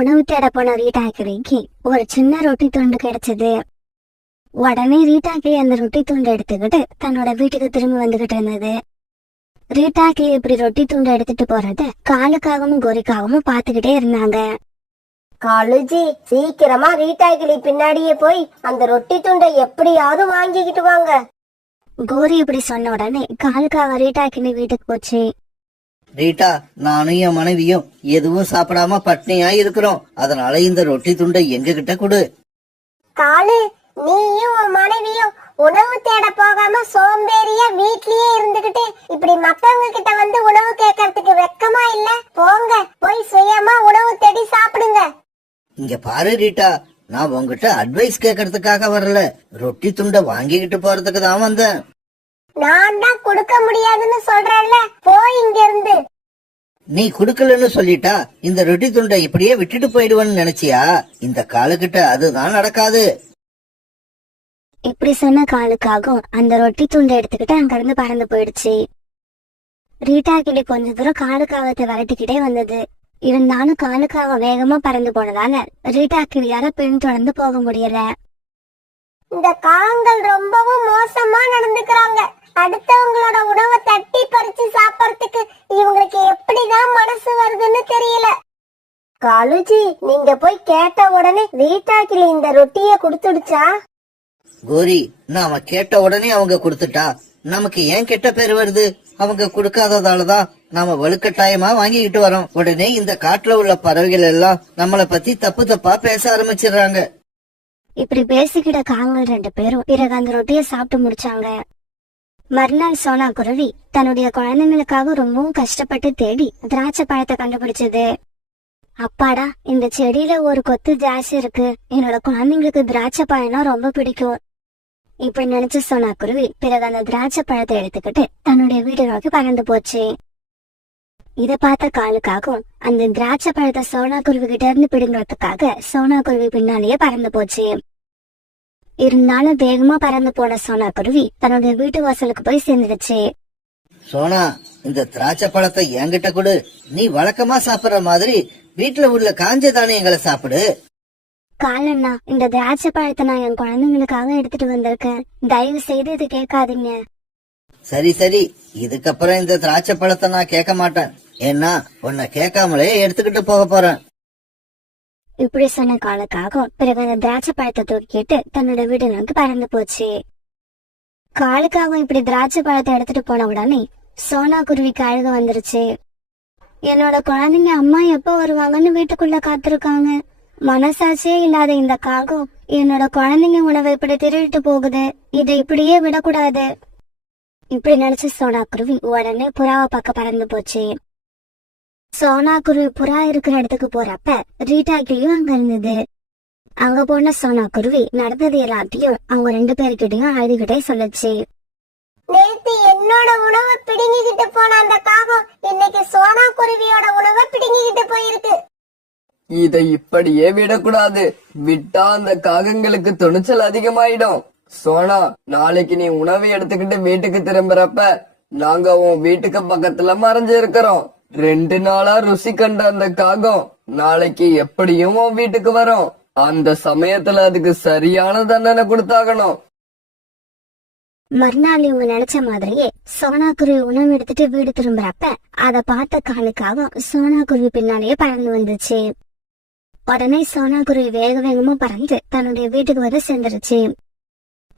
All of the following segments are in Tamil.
உணவு தேட போன ரீட்டாக்கிளிக்கு ஒரு சின்ன ரொட்டி துண்டு கிடைச்சது. உடனே ரீட்டாக்கிளி அந்த ரொட்டி துண்டை எடுத்துக்கிட்டு தன்னோட வீட்டுக்கு திரும்பி வந்துகிட்டு இருந்தது. ரீட்டாக்கிளி இப்படி ரொட்டி துண்டை எடுத்துட்டு போறத காலுக்காகவும் கோரிக்காகவும் பாத்துக்கிட்டே இருந்தாங்க. காலுஜி, சீக்கிரமா ரீட்டாக்கிளி பின்னாடியே போய் அந்த ரொட்டி துண்டை எப்படியாவது வாங்கிக்கிட்டு வாங்க. கோரி இப்படி சொன்ன உடனே காலுக்காக ரீட்டாக்கிளி வீட்டுக்கு போச்சு. ரீட்டா, நானும் என் மனைவியும் எதுவும் சாப்பிடாம பட்னியா இருக்கிறோம். அதனால இந்த ரொட்டி துண்டை எங்க கிட்ட கொடு. காலு, நீயும் உன் மனைவியும் உணவு தேட போகாம சோம்பேறியா வீட்லயே இருந்துகிட்டு இப்படி மத்தவங்க கிட்ட வந்து உணவு கேட்கறதுக்கு வெக்கமா இல்ல? போங்க, போய் சுயமா உணவு தேடி சாப்பிடுங்க. இங்க பாரு ரீட்டா, நான் உங்ககிட்ட அட்வைஸ் கேட்கறதுக்காக வரல, ரொட்டி துண்டை வாங்கிக்கிட்டு போறதுக்கு தான் வந்தேன். நான் தான் கொடுக்க முடியாதுன்னு சொல்றேன்ல, போய் இங்க இருந்து. நீ குடுக்கலன்னு சொல்லிட்டா இந்த ரொட்டி துண்டை இப்படியே விட்டுட்டு போயிடுவேன்னு நினைச்சியா? இந்த காலுகிட்ட அதுதான் நடக்காது. இப்படி சொன்ன காலுக்காகவும் அந்த ரொட்டி துண்டை எடுத்துக்கிட்டு அங்கிருந்து பறந்து போயிடுச்சு. ரீட்டாக்கிளி கொஞ்ச தூரம் காலுக்காகத்தை விரட்டிக்கிட்டே வந்தது. இருந்தாலும் காலுக்காக வேகமா பறந்து போனதால ரீட்டாக்கிளியால பின்தொடர்ந்து போக முடியல. இந்த காகங்கள் ரொம்பவும் மோசமா நடந்துக்கிறாங்க. அடுத்தவங்களோட உணவை தட்டி பறிச்சு சாப்பிடறதுக்கு இவங்களுக்கு எப்படிதான் மனசு வருதுன்னு தெரியல. காலுஜி, நீங்க போய் கேட்ட உடனே ரீட்டாக்கிளி இந்த ரொட்டிய குடுத்துடுச்சா? கோரி, நாம கேட்ட உடனே அவங்க கொடுத்துட்டா நமக்கு ஏன் கெட்ட பேர் வருது? அவங்க கொடுக்காததாலதான் நாம வலுக்கட்டாயமா வாங்கிக்கிட்டு வரோம். உடனே இந்த காட்டுல உள்ள பறவைகள் எல்லாம் நம்மளை பத்தி தப்பு தப்பா பேச ஆரம்பிச்சிடுறாங்க. இப்படி பேசிக்கிட்ட காங்கள் 2 பேரும் பிறகு அந்த ரொட்டிய சாப்பிட்டு முடிச்சாங்க. மறுநாள் சோனா குருவி தன்னுடைய குழந்தைங்களுக்காக ரொம்பவும் கஷ்டப்பட்டு தேடி திராட்சை பழத்தை கண்டுபிடிச்சது. அப்பாடா, இந்த செடியில ஒரு கொத்து திராட்சை இருக்கு, என்னோட குழந்தைங்களுக்கு திராட்சை பழம்னா ரொம்ப பிடிக்கும். இப்படி நினைச்சு சோனா குருவி பிறகு அந்த திராட்சை பழத்தை எடுத்துக்கிட்டு தன்னுடைய வீடு நோக்கி பறந்து போச்சு. இத பார்த்த காலுக்காகவும் அந்த திராட்சை பழத்தை சோனா குருவி கிட்ட இருந்து பிடுங்கிறதுக்காக சோனா குருவி பின்னாலேயே பறந்து போச்சு. இருந்தாலும் வேகமா பறந்து போன சோனா குருவி தன்னுடைய வீட்டு வாசலுக்கு போய் சேர்ந்துடுச்சு. சோனா, இந்த திராட்சை பழத்தை என்கிட்ட கொடு. நீ வழக்கமா சாப்பிடுற மாதிரி வீட்டுல உள்ள காஞ்ச தானியங்களை சாப்பிடு. காலண்ணா, இந்த திராட்சை பழத்தை நான் என் குழந்தைங்களுக்காக எடுத்துட்டு வந்திருக்கேன், தயவு செய்து இது கேட்காதீங்க. சரி சரி, இதுக்கப்புறம் இந்த திராட்சை பழத்தை நான் கேட்க மாட்டேன். ஏன்னா உன்னை கேட்காமலே எடுத்துக்கிட்டு போக போறேன். இப்படி சொன்ன காலுக்காகவும் பிறகு அந்த திராட்சை பழத்தை தூக்கிட்டு தன்னோட வீடு நோக்கி பறந்து போச்சு. காலுக்காகவும் இப்படி திராட்சை பழத்தை எடுத்துட்டு போன உடனே சோனா குருவிக்கு அழுக வந்துருச்சு. என்னோட குழந்தைங்க அம்மா எப்ப வருவாங்கன்னு வீட்டுக்குள்ள காத்திருக்காங்க. மனசாட்சியே இல்லாத இந்த காகம் என்னோட குழந்தைங்க உணவை இப்படி திருடிட்டு போகுது, இதை இப்படியே விடக்கூடாது. இப்படி நினைச்சு சோனா குருவி உடனே புறாவை பக்கம் பறந்து போச்சு. சோனா குருவி புறா இருக்கிற இடத்துக்கு போறப்ப ரீட்டாக்கிளியும் அங்க இருந்தது. அங்க போன சோனா குருவி நடந்தது எல்லாத்தையும் அவங்க 2 பேருக்கிட்டையும் அழுதுகிட்டே சொல்லுச்சு. நேத்து என்னோட உணவை பிடுங்கிக்கிட்டு போன அந்த காகம் இன்னைக்கு சோனா குருவியோட உணவை பிடுங்கிக்கிட்டு போயிருக்கு. இதை இப்படியே விடக்கூடாது. விட்டா அந்த காகங்களுக்கு துணிச்சல் அதிகமாயிடும். சோனா, நாளைக்கு நீ உணவை எடுத்துக்கிட்டு வீட்டுக்கு திரும்புறப்ப நாங்க உன் வீட்டுக்கு பக்கத்துல மறைஞ்சு இருக்கிறோம். 2 நாளா ருசி கண்ட அந்த காகம் நாளைக்கு எப்படியும் உன் வீட்டுக்கு வரும். அந்த சமயத்துல அதுக்கு சரியான தண்டனை கொடுத்தாகணும். மறுநாள் இவங்க நினைச்ச மாதிரியே சோனா குருவி உணவு எடுத்துட்டு வீடு திரும்புறப்ப அத பார்த்த காலுக்காக சோனா குருவி பின்னாலேயே பறந்து வந்துச்சு. உடனே சோனா குருவி வேக வேகமா பறந்து தன்னுடைய வீட்டுக்கு வந்து சேர்ந்துருச்சு.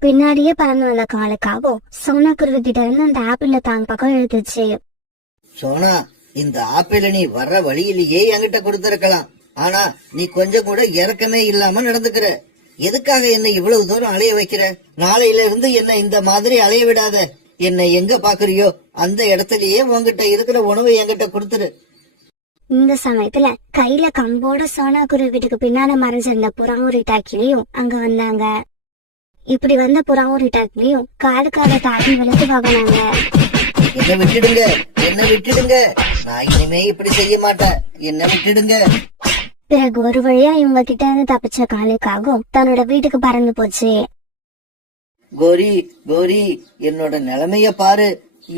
பின்னாடியே பறந்து வந்த காலுக்காகவும் சோனா குருவி கிட்ட இருந்து அந்த ஆப்பிள்ல தாங்க பக்கம் எழுத்துச்சு. சோனா, இந்த ஆப்பிள நீ வர்ற வழியிலேயே என்கிட்ட கொடுத்திருக்கலாம். ஆனா நீ கொஞ்சம் கூட இறக்கமே இல்லாம நடந்துக்கிற. எதுக்காக என்ன இவ்வளவு தூரம் அலைய வைக்கிற? நாளையில இருந்து என்ன இந்த மாதிரி அலைய விடாத. என்னை எங்க பாக்குறியோ அந்த இடத்துலயே உங்ககிட்ட இருக்கிற உணவை என்கிட்ட கொடுத்துரு. இந்த சமயத்துல கையில கம்போட சோனா குருவி வீட்டுக்கு பின்னால மறைஞ்சிருந்த புறாவும் ரீட்டாக்கிளியும் அங்க வந்தாங்க. இப்படி வந்த புறாவும் ரீட்டாக்கிளியும் காலுக்காக தாக்கி விழுத்து வாங்கினாங்க. என்ன விட்டுடுங்க, என்ன விட்டுடுங்க, நான் இனிமே இப்படி செய்ய மாட்டேன், என்ன விட்டுடுங்க. பிறகு ஒரு வழியா இவங்க கிட்ட இருந்து தப்பிச்ச காலுக்காகவும் தன்னோட வீட்டுக்கு பறந்து போச்சு. கோரி, கோரி, என்னோட நிலைமைய பாரு.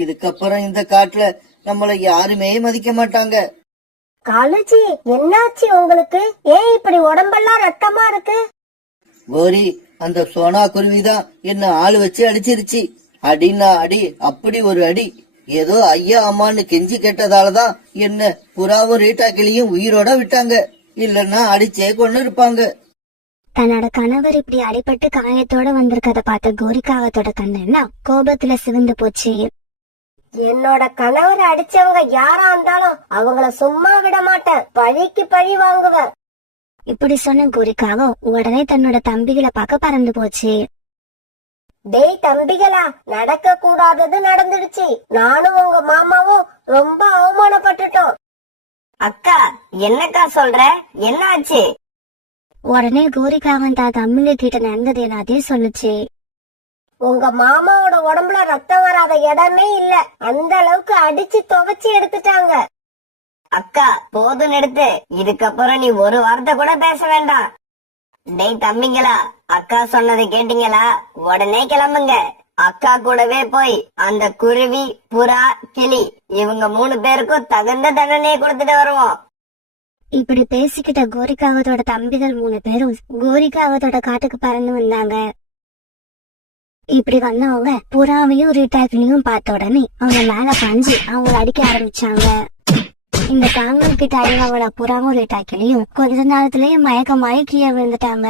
இதுக்கப்புறம் இந்த காட்டுல நம்மள யாருமே மதிக்க மாட்டாங்க. காலுஜி, என்னாச்சு உங்களுக்கு? ஏன் இப்படி உடம்பெல்லாம் ரத்தமா இருக்கு? கோரி, அந்த சோனா குருவிதான் என்ன ஆள் வச்சு அடிச்சிருச்சு. அடின்னா அடி, அப்படி ஒரு அடி. ஏதோ ஐயா அம்மான்னு கெஞ்சி கேட்டதாலதான் என்ன புறாவும் ரீட்டா கிளியும் உயிரோட விட்டாங்க. இல்லன்னா அடிச்சே கொண்டு இருப்பாங்க. தன்னோட கணவர் இப்படி அடிபட்டு காயத்தோட வந்திருக்கத பார்த்த கோரிக்காகத்தோட கண்ணெல்லாம் கோபத்துல சிவந்து போச்சு. என்னோட கணவர் அடிச்சவங்க யாரா இருந்தாலும் அவங்கள சும்மா விட மாட்டேன். பழிக்கு பழி வாங்குவேன். இப்படி சொன்ன கோரிக்காவும் உடனே தன்னோட தம்பிகளை பார்க்க பறந்து போச்சு. டேய் தம்பிகளா, நடக்க கூடாதது நடந்துடுச்சு. நானும் உங்க மாமாவும் ரொம்ப அவமானப்பட்டுட்டோம். அக்கா, என்னக்கா சொல்ற? என்ன ஆச்சு? உடனே கோரிக்காவன் தான் தம்பிங்க கிட்ட நடந்தது எல்லாத்தையும் சொல்லுச்சு. உங்க மாமாவோட உடம்புல ரத்தம் வராத இடமே இல்ல. அந்த அளவுக்கு அடிச்சு துவைச்சு எடுத்துட்டாங்க. அக்கா, போதும் நிறுத்து. இதுக்கப்புறம் நீ ஒரு வார்த்தை கூட பேச வேண்டாம். டேய் தம்பிங்களா, அக்கா சொன்னதை கேட்டீங்களா? உடனே கிளம்புங்க. அக்கா கூடவே போய் அந்த குருவி, புறா, கிளி இவங்க 3 பேருக்கும் தகுந்த தண்டனையை கொடுத்துட்டு வருவோம். இப்படி பேசிக்கிட்ட கோரிக்காவத்தோட தம்பிகள் 3 பேரும் கோரிக்காவத்தோட காட்டுக்கு பறந்து வந்தாங்க. இப்படி வந்தவங்க புறாவையும் ரீட்டாக்கிலையும் பார்த்த உடனே அவங்க மேல பாஞ்சு அவங்கள அடிக்க ஆரம்பிச்சாங்க. இந்த காங்கல் கிட்ட அடிவாங்கள புறாவும் ரீட்டாக்கிலையும் கொஞ்ச நேரத்திலேயே மயக்கமாயி கீழே விழுந்துட்டாங்க.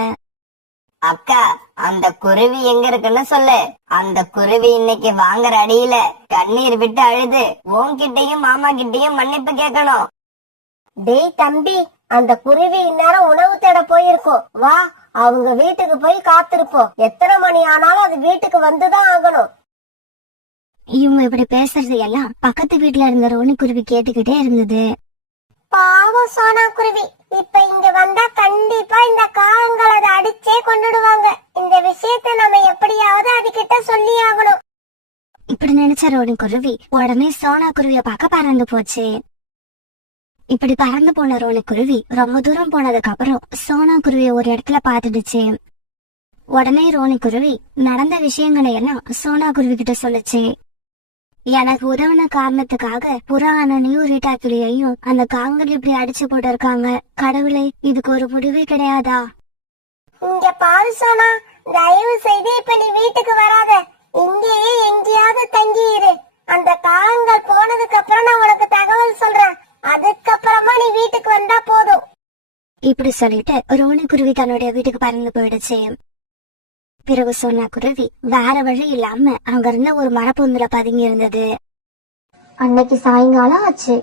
அக்கா, அந்த குருவி எங்க இருக்குன்னு சொல்லு. அந்த குருவி இன்னைக்கு வாங்குற அடியில கண்ணீர் விட்டு அழுது உன்கிட்டயும் மாமா கிட்டயும் மன்னிப்பு கேட்கணும். டேய் தம்பி, அந்த குருவி இந்நேரம் உணவு தேட போயிருக்கோம். வா, அவங்க வீட்டுக்கு போய் காத்திருப்போம். எத்தனை மணி ஆனாலும் அது வீட்டுக்கு வந்துதான் ஆகணும். இவங்க இப்படி பேசுறது எல்லாம் பக்கத்து வீட்டுல இருந்த ரோனி குருவி கேட்டுக்கிட்டே இருந்தது. பாவம் சோனா குருவி, இப்ப இங்க வந்தா கண்டிப்பா இந்த காகங்கள் அதை அடிச்சே கொண்டுடுவாங்க. இந்த விஷயத்த நம்ம எப்படியாவது அதுகிட்ட சொல்லி ஆகணும். இப்படி நினைச்ச ரோனி குருவி உடனே சோனா குருவிய பார்க்க பறந்து போச்சு. இப்படி பறந்து போன ரோனி குருவி ரொம்ப தூரம் போனதுக்கு அப்புறம் சோனா குருவிய ஒரு இடத்துல பாத்துடுச்சு. உடனே ரோனி குருவி நடந்த விஷயங்களை எல்லாம் சோனா குருவி கிட்ட சொல்லுச்சு. எனக்கு உதவின காரணத்துக்காக புறா அண்ணனையும் ரீட்டா கிளியையும் அந்த காங்கல் இப்படி அடிச்சு போட்டு இருக்காங்க. கடவுளே, இதுக்கு ஒரு முடிவே கிடையாதா? இங்க பாரு சோனா, தயவு செய்து இப்ப நீ வீட்டுக்கு வராத. இங்கேயே எங்கேயாவது தங்கி இரு. அந்த காகங்கள் போனதுக்கு அப்புறம் நான் உனக்கு தகவல் சொல்றேன். அதுக்கப்புறமா நீ வீட்டுக்கு வந்தா போதும். இப்படி சொல்லிட்டு ரோனி குருவி தன்னுடைய வீட்டுக்கு பறந்து போயிடுச்சு. பிறகு சோனா குருவி வேற வழி இல்லாம அங்க இருந்த ஒரு மரப்பொந்துல பதுங்கி இருந்தது. அன்னைக்கு சாயங்காலம் ஆச்சு.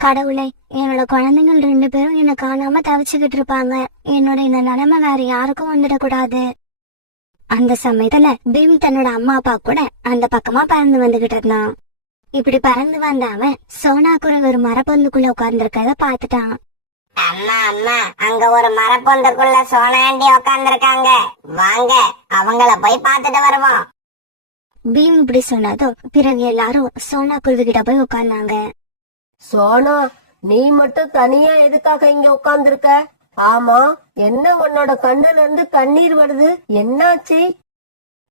கடவுளே, என்னோட குழந்தைகள் 2 பேரும் என்ன காணாம தவிச்சுக்கிட்டு இருப்பாங்க. என்னோட இந்த நிலைமை வேற யாருக்கும் வந்துடக்கூடாது. அந்த சமயத்துல பீம் தன்னோட அம்மா அப்பா கூட அந்த பக்கமா பறந்து வந்துகிட்டு இருந்தான். இப்படி பறந்து வந்த அவன் சோனா குருவி ஒரு மரப்பொந்துக்குள்ள உட்கார்ந்து இருக்கத பாத்துட்டான். அம்மா அம்மா, அங்க ஒரு மரப்பொந்துக்குள்ள சோனாண்டி உக்காந்துருக்காங்க. வாங்க, அவங்கள போய் பார்த்துட்டு வருவோம். பீம் இப்படி சொன்னதும் பிறகு எல்லாரும் சோனா குருவி கிட்ட போய் உட்கார்ந்தாங்க. சோனா, நீ மட்டும் தனியா எதுக்காக இங்க உட்கார்ந்துருக்க? ஆமா, என்ன உன்னோட கண்ணுல இருந்து கண்ணீர் வருது? என்னாச்சு?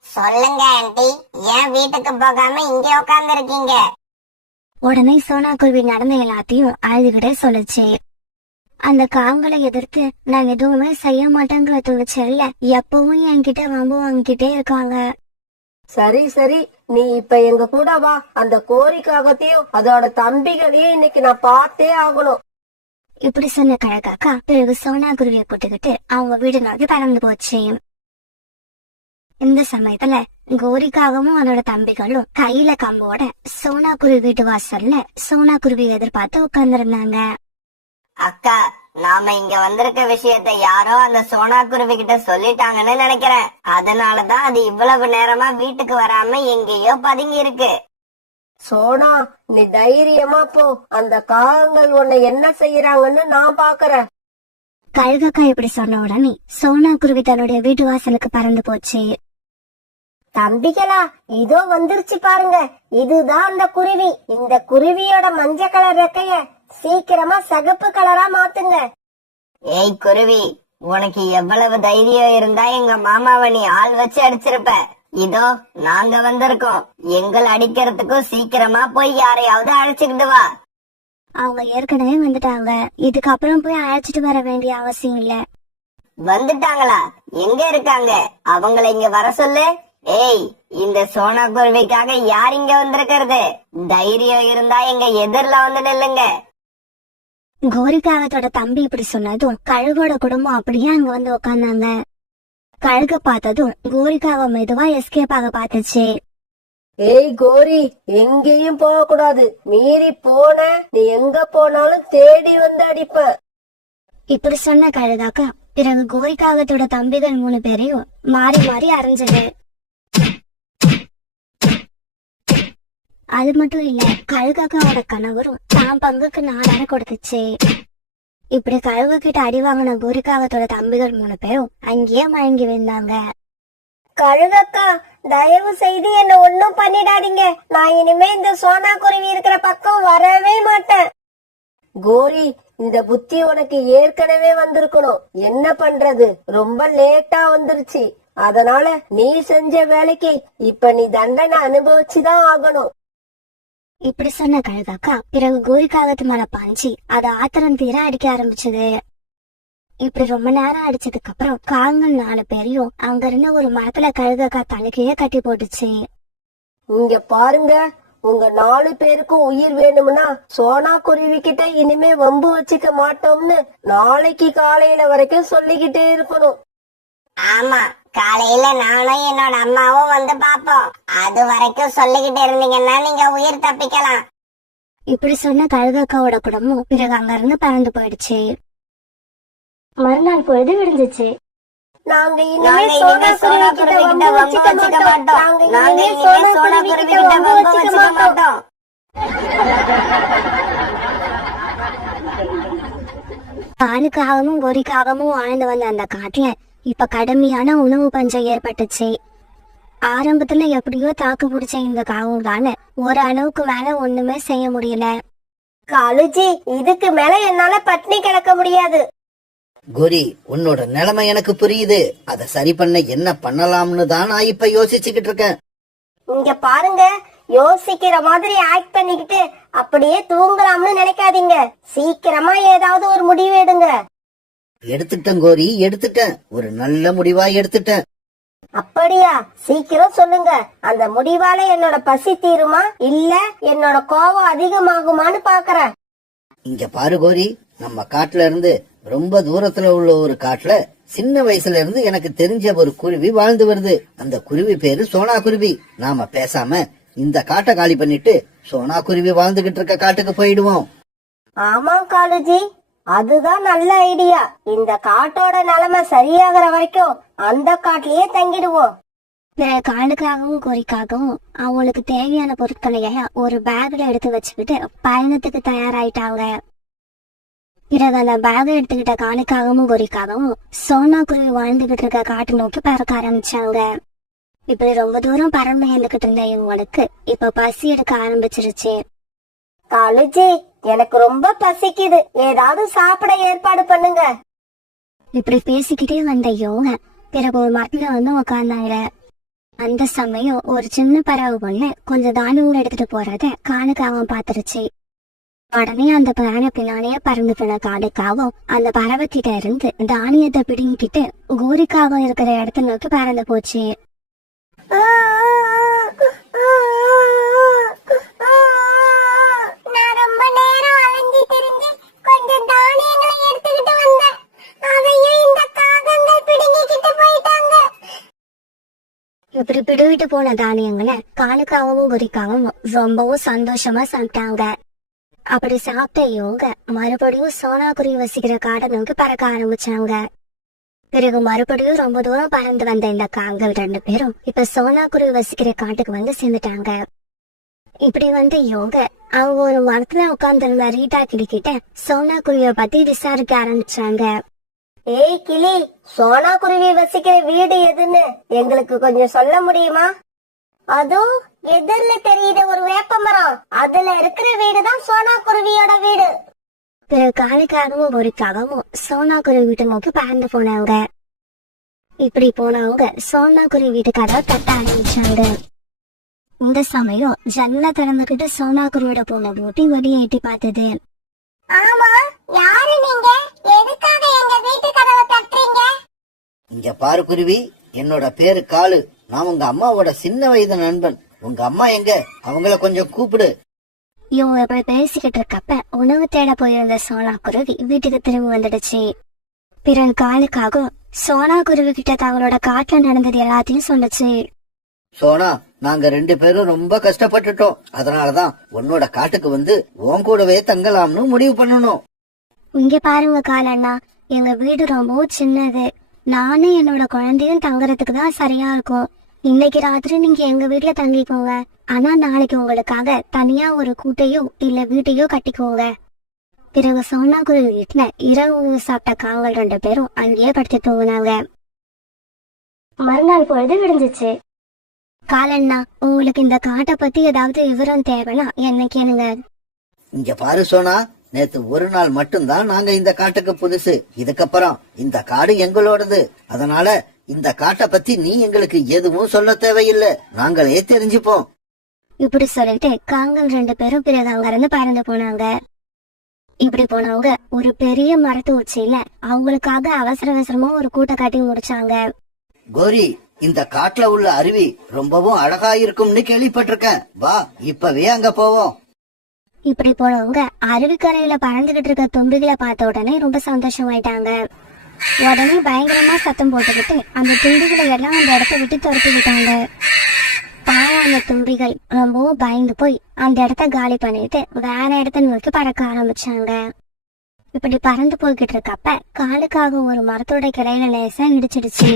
சொல்லுங்க ஆண்டி, ஏன் வீட்டுக்கு போகாம இங்க உட்கார்ந்து இருக்கீங்க? உடனே சோனா குருவி நடந்த எல்லாத்தையும் அழுதுகிட்டே சொல்லுச்சு. அந்த காங்களை எதிர்த்து நான் எதுவுமே செய்ய மாட்டேங்கிற துணிச்சல்ல எப்பவும் என்கிட்ட வம்பு வாங்கிக்கிட்டே இருக்காங்க. சரி சரி, நீ இப்ப எங்க கூட வா. அந்த கோரிக்காகத்தையும் அதோட தம்பிகளையும் இன்னைக்கு நான் பார்த்தே ஆகணும். இப்படி சொன்ன கழகாக்கா பிறகு சோனா குருவியை கூட்டுக்கிட்டு அவங்க வீடு நோக்கி பறந்து போச்சு. இந்த சமயத்துல கோரிக்காகவும் அதோட தம்பிகளும் கையில கம்போட சோனா குருவி வீட்டு வாசல்ல சோனா குருவி எதிர்பார்த்து உட்கார்ந்துருந்தாங்க. அக்கா, நாம இங்க வந்திருக்க விஷயத்த யாரோ அந்த சோனா குருவி கிட்ட சொல்லிட்டாங்கன்னு நினைக்கிறேன். அதனாலதான் அது இவ்வளவு நேரமா வீட்டுக்கு வராம எங்கேயோ பதுங்கி இருக்கு. சோனா, நீ தைரியமா போ. அந்த காகங்கள் உன்னை என்ன செய்யறாங்கன்னு நான் பாக்குறேன். கழுகக்கா இப்படி சொன்ன உடனே சோனா குருவி தன்னுடைய வீட்டு வாசலுக்கு பறந்து போச்சு. தம்பிகளா, இதோ வந்துருச்சு பாருங்க. இதுதான் அந்த குருவி. இந்த குருவியோட மஞ்சள் கலர் ரெக்கைய சீக்கிரமா சகப்பு கலரா மாத்துங்க. ஏய் குருவி, உனக்கு எவ்வளவு தைரியம் இருந்தா எங்க மாமாவை நீ ஆள் வச்சு அடிச்சிருப்ப. இதோ நாங்க வந்திருக்கோம். எங்களை அடிக்கிறதுக்கும் சீக்கிரமா போய் யாரையாவது அழைச்சுக்கிட்டு வா. அவங்க ஏற்கனவே வந்துட்டாங்க. இதுக்கப்புறம் போய் அழைச்சிட்டு வர வேண்டிய அவசியம் இல்ல. வந்துட்டாங்களா? எங்க இருக்காங்க? அவங்கள இங்க வர சொல்லு. ஏய், இந்த சோனா குருவிக்காக யார் இங்க வந்திருக்கிறது? தைரியம் இருந்தா எங்க எதிர்ல வந்து நில்லுங்க. கோரிக்காகத்தோட தம்பி இப்படி சொன்னதும் கழுகோட குடும்பம் அப்படியே அங்க வந்து உட்கார்ந்தாங்க. கழுக பார்த்ததும் கோரிக்காக மெதுவா எஸ்கேப் ஆக பார்த்துச்சு. ஏய் கோரி, எங்கேயும் போக கூடாது. மீறி போன நீ எங்க போனாலும் தேடி வந்து அடிப்ப. இப்படி சொன்ன கழுகாக்கா பிறகு கோரிக்காகத்தோட தம்பிகள் 3 பேரையும் மாறி மாறி அரைஞ்சது. அது மட்டும் இல்ல, கழுகாக்காவோட கணவரும் தான் பங்குக்கு 4 அறை கொடுத்துச்சு. இப்படி கழுகு கிட்ட அடி வாங்கின கோரிக்காகத்தோட தம்பிகள் 3 பேரும் அங்கேயே மயங்கி விழுந்தாங்க. கழுகக்கா, தயவு செய்து என்ன ஒண்ணும் பண்ணிடாதீங்க. நான் இனிமே இந்த சோனா குருவி இருக்கிற பக்கம் வரவே மாட்டேன். கோரி, இந்த புத்தி உனக்கு ஏற்கனவே வந்திருக்கணும். என்ன பண்றது, ரொம்ப லேட்டா வந்துருச்சு. அதனால நீ செஞ்ச வேலைக்கு இப்ப நீ தண்டனை அனுபவிச்சுதான் ஆகணும். இப்படி சொன்ன கழுகாக்கா பிறகு கோரிக்காகத்து மேல பாஞ்சி அதை ஆத்திரம் தீர அடிக்க ஆரம்பிச்சது. இப்படி ரொம்ப நேரம் அடிச்சதுக்கு அப்புறம் காகங்கள் 4 பேரையும் அங்க இருந்த ஒரு மரத்துல கழுகாக்கா தலைக்கையே கட்டி போட்டுச்சு. இங்க பாருங்க, உங்க 4 பேருக்கும் உயிர் வேணும்னா சோனா குருவி கிட்ட இனிமே வம்பு வச்சுக்க மாட்டோம்னு நாளைக்கு காலையில வரைக்கும் சொல்லிக்கிட்டே இருக்கணும். ஆமா, காலையில நானும் என்னோட அம்மாவும் வந்து பாப்போம். அது வரைக்கும் சொல்லிக்கிட்டு இருந்தீங்கன்னா நீங்க உயிர் தப்பிக்கலாம். இப்படி சொன்ன கழுகாக்காவோட குடும்பம் பிறகு அங்க இருந்து பறந்து போயிடுச்சு. மறுநாள் பொழுது விடிஞ்சிச்சு. நாங்க இனிமே சோனா குருவி கிட்ட வம்பு வச்சுக்க மாட்டோம். நாங்க இனிமே சோனா குருவி கிட்ட வம்பு வச்சுக்க மாட்டோம். ஆணுக்காகவும் கோரிக்காகவும் வாழ்ந்து வந்த அந்த காட்டுல இப்ப கடுமையான உணவு பஞ்சம் ஏற்பட்டுச்சு. ஆரம்பத்துல எப்படியோ தாக்கு பிடிச்ச இந்த காகங்களால ஒரு அளவுக்கு மேல ஒண்ணுமே செய்ய முடியல. காலுஜி, இதுக்கு மேல என்னால பட்னி கிடக்க முடியாது. கோரி, உன்னோட நிலைமை எனக்கு புரியுது. அத சரி பண்ண என்ன பண்ணலாம்னு தான் நான் இப்ப யோசிச்சுக்கிட்டு இருக்கேன். இங்க பாருங்க, யோசிக்கிற மாதிரி ஆக்ட் பண்ணிக்கிட்டு அப்படியே தூங்கலாம்னு நினைக்காதீங்க. சீக்கிரமா ஏதாவது ஒரு முடிவு எடுங்க. எடுத்துட்டேன் கோரி, எடுத்துட்டேன். ஒரு நல்ல முடிவா எடுத்துட்டேன். அப்படியா? சீக்கிரம் சொல்லுங்க. அந்த முடிவால என்னோட பசி தீருமா இல்ல என்னோட கோபம் அதிகமாகுமான்னு பாக்குறேன். இங்க பாரு கோரி, நம்ம காட்டுல இருந்து ரொம்ப தூரத்துல உள்ள ஒரு காட்டுல சின்ன வயசுல இருந்து எனக்கு தெரிஞ்ச ஒரு குருவி வாழ்ந்து வருது. அந்த குருவி பேரு சோனா குருவி. நாம பேசாம இந்த காட்டை காலி பண்ணிட்டு சோனா குருவி வாழ்ந்துகிட்டு இருக்க காட்டுக்கு போயிடுவோம். ஆமா காலுஜி, அதுதான் நல்ல ஐடியா. இந்த காட்டோட நிலைமை சரியாகிற வரைக்கும் அந்த காட்டிலேயே தங்கிடுவோம். பிற காலுக்காகவும் கோரிக்காகவும் அவங்களுக்கு தேவையான பொருட்களைய ஒரு பேக்ல எடுத்து வச்சுக்கிட்டு பயணத்துக்கு தயாராயிட்டாங்க. பிறகு அந்த பேக் எடுத்துக்கிட்ட காலுக்காகவும் கோரிக்காகவும் சோனா குருவி வாழ்ந்துகிட்டு இருக்க காட்டு நோக்கி பறக்க ஆரம்பிச்சாங்க. இப்படி ரொம்ப தூரம் பறந்து எழுந்துகிட்டு இருந்த இவங்களுக்கு இப்ப பசி எடுக்க ஆரம்பிச்சிருச்சு. காலுஜி, எனக்கு ரொம்ப பசிக்குது. ஏதாவது சாப்பிட ஏற்பாடு பண்ணுங்க. இப்படி பேசிக்கிட்டே வந்த இவங்க பிறகு ஒரு மரத்துல வந்து உக்காந்தாங்க. அந்த சமயம் ஒரு சின்ன பறவை ஒண்ணு கொஞ்சம் தானியம் எடுத்துட்டு போறத காலுக்காவும் பாத்துருச்சு. உடனே அந்த பறவை பின்னாலேயே பறந்து போன காலுக்காவும் அந்த பறவை கிட்ட இருந்து தானியத்தை பிடுங்கிக்கிட்டு கோரிக்காவும் இருக்கிற இடத்த நோக்கி பறந்து போச்சு. நான் ரொம்ப நேரம் அலைஞ்சி திரிஞ்சு கொஞ்சம் தானியங்களை எடுத்துக்கிட்டு வந்தேன். அதையும் இந்த காகங்கள் பிடுங்கிக்கிட்டு போயிட்டாங்க. இப்படி பிடுவிட்டு போன தானியங்களை காலுக்காவும் கோரிக்காவும் ரொம்பவும் சந்தோஷமா சாப்பிட்டாங்க. அப்படி சாப்பிட்ட இவங்க மறுபடியும் சோனா குருவி வசிக்கிற காடை நோக்கி பறக்க ஆரம்பிச்சாங்க. பிறகு மறுபடியும் ரொம்ப தூரம் பறந்து வந்த இந்த காகங்கள் 2 பேரும் இப்ப சோனா குருவி வசிக்கிற காட்டுக்கு வந்து சேர்ந்துட்டாங்க. இப்படி வந்து இவங்க அவங்க ஒரு மரத்துல உட்கார்ந்து ரீட்டா கிட்ட சோனா குருவிய பத்தி விசாரிக்க ஆரம்பிச்சாங்க. ஏய் கிளி, சோனா குருவி வசிக்கிற வீடு எதுன்னு எங்களுக்கு கொஞ்சம் சொல்ல முடியுமா? அதுவும் எதிர்ல தெரியுத ஒரு வேப்ப மரம், அதுல இருக்கிற வீடுதான் சோனா குருவியோட வீடு. பிறகு காலுக்காகவும் கோரிக்காகவும் சோனா குருவி வீட்டை நோக்கி பறந்து போனாங்க. இப்படி போனவங்க சோனா குருவி வீட்டு கதவை தட்ட ஆரம்பிச்சாங்க. இந்த சமயம் ஜன்னலை திறந்துகிட்டு சோனா குருவியோட பொண்ணை போட்டி வெளியே எட்டி பார்த்தது. ஆமா, யாரு நீங்க? எதுக்காக எங்க வீட்டு கதவை தட்டுறீங்க? இங்க பாரு குருவி, என்னோட பேரு காலு. நான் உங்க அம்மாவோட சின்ன வயது நண்பன். உங்க அம்மா எங்க? அவங்கள கொஞ்சம் கூப்பிடு. இவங்க இப்படி பேசிக்கிட்டு இருக்கப்ப உணவு தேட போயிருந்த சோனா குருவி வீட்டுக்கு திரும்பி வந்துடுச்சு. பிறகு காலுக்காக சோனா குருவி கிட்ட தங்களோட காட்டுல நடந்தது எல்லாத்தையும் சொன்னுச்சு. சோனா, நாங்க 2 பேரும் ரொம்ப கஷ்டப்பட்டுட்டோம். அதனாலதான் உன்னோட காட்டுக்கு வந்து உன் கூடவே தங்கலாம்னு முடிவு பண்ணணும். இங்க பாருங்க காலண்ணா, எங்க வீடு ரொம்பவும் சின்னது. நானும் என்னோட குழந்தையும் தங்குறதுக்கு தான் சரியா இருக்கும். இன்னைக்கு ராத்திரி நீங்க எங்க வீட்டுல தங்கிக்கோங்க. ஆனா நாளைக்கு உங்களுக்காக தனியா ஒரு கூட்டையோ இல்ல வீட்டையோ கட்டிக்கோங்க. பிறகு சோனா குருவி வீட்டுல இரவு உணவு சாப்பிட்ட காவல் 2 பேரும் அங்கேயே படுத்து தூங்கினாங்க. மறுநாள் பொழுது விடிஞ்சிச்சு. காலண்ணா, உங்களுக்கு இந்த காட்டை பத்தி ஏதாவது விவரம் தேவைன்னா என்ன கேளுங்க. இங்க பாரு சோனா, நேத்து ஒரு நாள் மட்டும்தான் நாங்க இந்த காட்டுக்கு புதுசு. இதுக்கப்புறம் இந்த காடு எங்களோடது. அதனால இந்த காட்டை பத்தி நீ எங்களுக்கு எதுவும் சொல்ல தேவையில்லை. நாங்களே தெரிஞ்சுப்போம். இப்படி சொல்லிட்டு காங்கள் 2 பேரும் பிறகு அங்க இருந்து பறந்து போனாங்க. இப்படி போனவங்க ஒரு பெரிய மரத்து உச்சியில அவங்களுக்காக அவசர அவசரமா ஒரு கூட்டை கட்டி முடிச்சாங்க. கோரி, இந்த காட்டுல உள்ள அருவி ரொம்பவும் அழகா இருக்கும்னு கேள்விப்பட்டிருக்கேன். வா, இப்பவே அங்க போவோம். இப்படி போனவங்க அருவிக்கரையில பறந்துகிட்டு இருக்க தும்பிகளை பார்த்த உடனே ரொம்ப சந்தோஷமாயிட்டாங்க. உடனே பயங்கரமா சத்தம் போட்டுக்கிட்டு அந்த தும்பிகளை எல்லாம் அந்த இடத்த விட்டு துரத்தி விட்டாங்க. பாவம், அந்த தும்பிகள் ரொம்பவும் பயந்து போய் அந்த இடத்த காலி பண்ணிட்டு வேற இடத்த நோக்கி பறக்க ஆரம்பிச்சாங்க. இப்படி பறந்து போய்கிட்டு இருக்கப்ப காலுக்காக ஒரு மரத்தோட கிளையில லேசா இடிச்சிடுச்சு.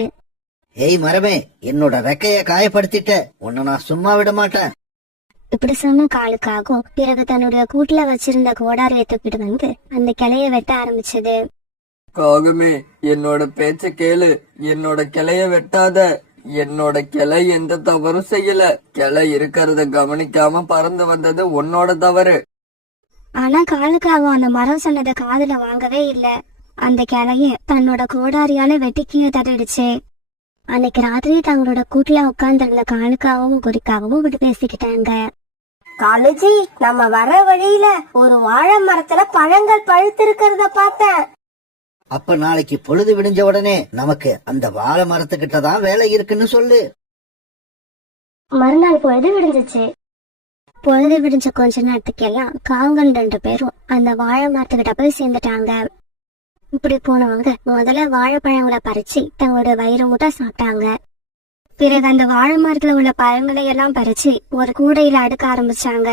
ஏய் மரமே, என்னோட ரெக்கைய காயப்படுத்திட்ட. உன்னை நான் சும்மா விட மாட்டேன். இப்படி சொன்ன காலுக்காகவும் பிறகு தன்னுடைய கூட்டுல வச்சிருந்த கோடாரியை தூக்கிட்டு வந்து அந்த கிளைய வெட்ட ஆரம்பிச்சது. காகமே, என்னோட பேச்ச கேளு. என்னோட கிளைய வெட்டாத. என்னோட கிளை எந்த தவறும் செய்யல. கிளை இருக்கிறத கவனிக்காம பறந்து வந்தது உன்னோட தவறு. ஆனா காலுக்காகவும் அந்த மரம் சொன்னதை காதுல வாங்கவே இல்ல. அந்த கிளைய தன்னோட கோடாரியால வெட்டி கீழே தட்டிடுச்சு. அன்னைக்கு ராத்திரி தங்களோட கூட்டுல உட்கார்ந்திருந்த காலுக்காகவும் குறிக்காகவும் இப்படி பேசிக்கிட்டாங்க. காலேஜி, நம்ம வர வழியில ஒரு வாழை மரத்துல பழங்கள் பழுத்து இருக்கிறத பார்த்தேன். அப்ப நாளைக்கு பொழுது விடிஞ்ச உடனே நமக்கு அந்த வாழை மரத்துக்கிட்ட தான் வேலை இருக்குன்னு சொல்லு. மறுநாள் பொழுது விடிஞ்சிச்சு. பொழுது விடிஞ்ச கொஞ்ச நேரத்துக்கு எல்லாம் காங்கள் 2 பேரும் அந்த வாழை மரத்துக்கிட்ட போய் சேர்ந்துட்டாங்க. இப்படி போனவங்க முதல்ல வாழைப்பழங்களை பறிச்சு தங்களோட வயிறு முட்டை சாப்பிட்டாங்க. பிறகு அந்த வாழை மரத்துல உள்ள பழங்களை எல்லாம் பறிச்சு ஒரு கூடையில அடுக்க ஆரம்பிச்சாங்க.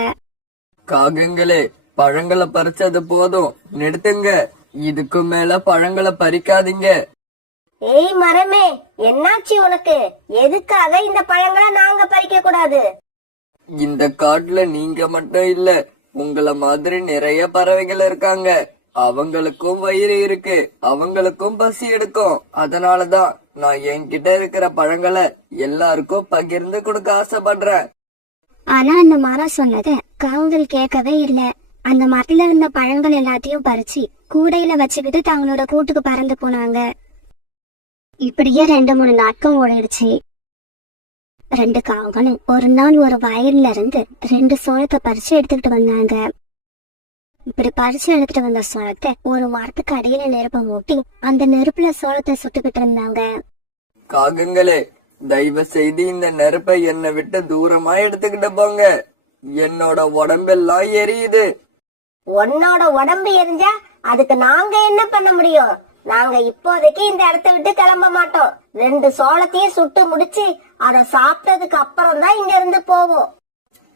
காகங்களே, பழங்களை பறிச்சது போதும், நிறுத்துங்க. இதுக்கு மேல பழங்களை பறிக்காதீங்க. ஏய் மரமே, என்னாச்சு உனக்கு? எதுக்காக இந்த பழங்களை நாங்க பறிக்க கூடாது? இந்த காட்டுல நீங்க மட்டும் இல்ல, உங்கள மாதிரி நிறைய பறவைகள் இருக்காங்க. அவங்களுக்கும் வயிறு இருக்கு, அவங்களுக்கும் பசி எடுக்கும். அதனாலதான் நான் என்கிட்ட இருக்கிற பழங்களை எல்லாருக்கும் பகிர்ந்து கொடுக்க ஆசைப்படுறேன். ஆனா அந்த மரம் சொன்னதை காவங்கள் கேட்கவே இல்ல. அந்த மரத்துல இருந்த பழங்கள் எல்லாத்தையும் பறிச்சு கூடையில வச்சுக்கிட்டு தங்களோட கூட்டுக்கு பறந்து போனாங்க. இப்படியே 2-3 நாட்கள் ஓடிடுச்சு. 2 காவங்களும் ஒரு நாள் ஒரு வயல்ல இருந்து 2 சோளத்தை பறிச்சு எடுத்துக்கிட்டு வந்தாங்க. இப்படி பறிச்சு எடுத்துட்டு வந்த சோளத்தை ஒரு மரத்துக்கு அடியில நெருப்ப மூட்டி அந்த நெருப்புல சோளத்தை சுட்டுக்கிட்டு இருந்தாங்க. காகங்களே, தயவு செய்து இந்த நெருப்பை என்னை விட்டு தூரமா எடுத்துக்கிட்டு போங்க. என்னோட உடம்பெல்லாம் எரியுது. உன்னோட உடம்பு எரிஞ்சா அதுக்கு நாங்க என்ன பண்ண முடியும்? நாங்க இப்போதைக்கு இந்த இடத்த விட்டு கிளம்ப மாட்டோம். 2 சோளத்தையும் சுட்டு முடிச்சு அதை சாப்பிட்டதுக்கு அப்புறம் தான் இங்க இருந்து போவோம்.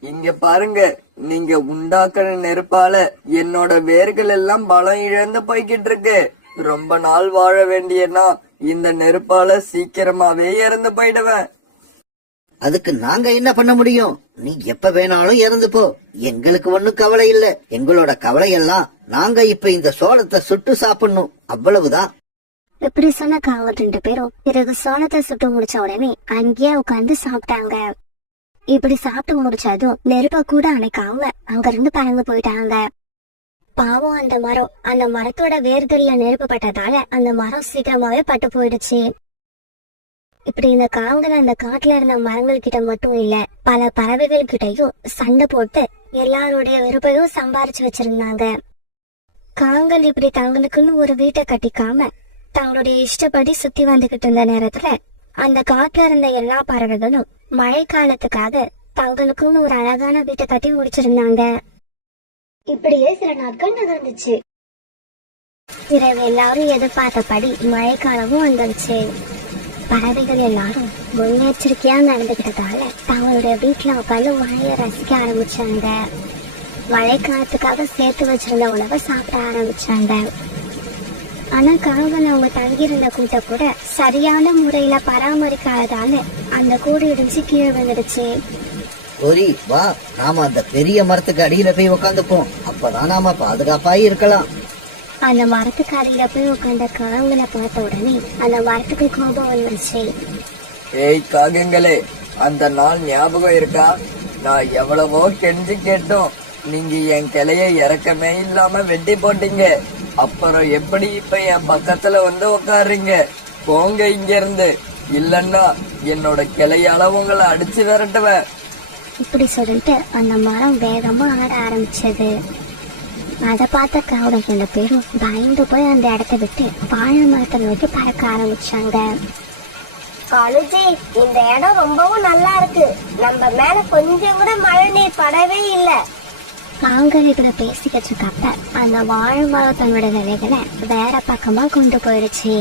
இங்க பாருங்க, நீங்க உண்டாக்குற நெருப்பால என்னோட வேர்கள் எல்லாம் பலம் இழந்து போய்கிட்டு இருக்கு. ரொம்ப நாள் வாழ வேண்டியனா இந்த நெருப்பால சீக்கிரமாவே இறந்து போயிடுவேன். அதுக்கு நாங்க என்ன பண்ண முடியும்? நீ எப்ப வேணாலும் இறந்து போ. எங்களுக்கு ஒண்ணும் கவலை இல்ல. எங்களோட கவலை எல்லாம் நாங்க இப்ப இந்த சோளத்தை சுட்டு சாப்பிடணும், அவ்வளவுதான். இப்படி சொன்ன காவல் 2 பேரும் பிறகு சோளத்தை சுட்டு முடிச்ச உடனே அங்கேயே உட்கார்ந்து சாப்பிட்டாங்க. இப்படி சாப்பிட்டு முடிச்சதும் நெருப்ப கூட அணைக்காம அங்க இருந்து பறந்து போயிட்டாங்க. பாவம், அந்த மரத்தோட வேர்கள்ல நெருப்பு பட்டதால அந்த மரம் சீக்கிரமாவே பட்டு போயிடுச்சு. இப்படி இந்த காவங்கள் அந்த காட்டுல இருந்த மரங்கள் கிட்ட மட்டும் இல்ல, பல பறவைகள் கிட்டையும் சண்டை போட்டு எல்லாருடைய விருப்பையும் சம்பாரிச்சு வச்சிருந்தாங்க. காங்கள் இப்படி தங்களுக்குன்னு ஒரு வீட்டை கட்டிக்காம தங்களுடைய இஷ்டப்படி சுத்தி வந்துகிட்டு இருந்த நேரத்துல அந்த காட்டுல இருந்த எல்லா பறவைகளும் மழை காலத்துக்காக தங்களுக்குன்னு ஒரு அழகான வீட்டை கட்டி முடிச்சிருந்தாங்க. இப்படியே சில நாட்கள் நகர்ந்துச்சு. இரவு எல்லாரும் எதிர்பார்த்தபடி மழைக்காலமும் வந்துருச்சு. பறவைகள் எல்லாரும் முன்னெச்சரிக்கையா நடந்துகிட்டதால தங்களுடைய வீட்டுல உட்காந்து மழையை ரசிக்க ஆரம்பிச்சாங்க. மழைக்காலத்துக்காக சேர்த்து வச்சிருந்த உணவை சாப்பிட ஆரம்பிச்சாங்க. ஆனா காவல் அவங்க தங்கியிருந்த கூட்டை கூட சரியான முறையில பராமரிக்காததால அந்த கூடு இடிஞ்சு கீழே விழுந்துடுச்சு. கோரி வா, நாம அந்த பெரிய மரத்துக்கு அடியில போய் உட்காந்துப்போம். அப்பதான் நாம பாதுகாப்பாய் இருக்கலாம். அந்த மரத்துக்கு அடியில போய் உட்காந்த காவலை பார்த்த உடனே அந்த மரத்துக்கு கோபம் வந்துருச்சு. ஏய் காகங்களே, அந்த நாள் ஞாபகம் இருக்கா? நான் எவ்வளவோ கெஞ்சி கேட்டோம், நீங்க என் கிளைய இறக்கமே இல்லாம வெட்டி போட்டீங்க. அப்புறம் எப்படி இப்ப என் பக்கத்துல வந்து உட்காருங்க? போங்க இங்க இருந்து, இல்லன்னா என்னோட கிளையால உங்களை அடிச்சு விரட்டுவேன். இப்படி சொல்லிட்டு அந்த மரம் வேகமா ஆட ஆரம்பிச்சது. அதை பார்த்த காவலர் 2 பேரும் பயந்து போய் அந்த இடத்த விட்டு வாழை மரத்தை நோக்கி பறக்க ஆரம்பிச்சாங்க. காலுஜி, இந்த இடம் ரொம்பவும் நல்லா இருக்கு. நம்ம மேல கொஞ்சம் கூட மழை நீர் படவே இல்ல. காங்கள் இதுல பேசிக்கிட்டு இருக்கப்ப அந்த வாழை மரம் தன்னோட விலைகளை வேற பக்கமா கொண்டு போயிடுச்சு.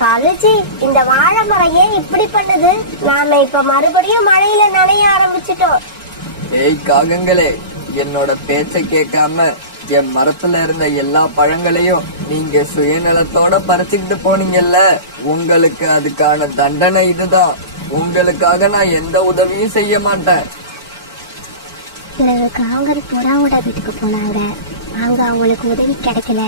காலுஜி, இந்த வாழை மரம் ஏன் இப்படி பண்ணுது? நாம இப்ப மறுபடியும் மழையில நனைய ஆரம்பிச்சிட்டோம். ஏய் காகங்களே, என்னோட பேச்ச கேட்காம என் மரத்துல இருந்த எல்லா பழங்களையும் நீங்க சுயநலத்தோட பறிச்சுக்கிட்டு போனீங்கல்ல, உங்களுக்கு அதுக்கான தண்டனை இதுதான். உங்களுக்காக நான் எந்த உதவியும் செய்ய மாட்டேன். பிறகு காங்கள் புறாவோட வீட்டுக்கு போனாங்க. அங்க அவங்களுக்கு உதவி கிடைக்கல.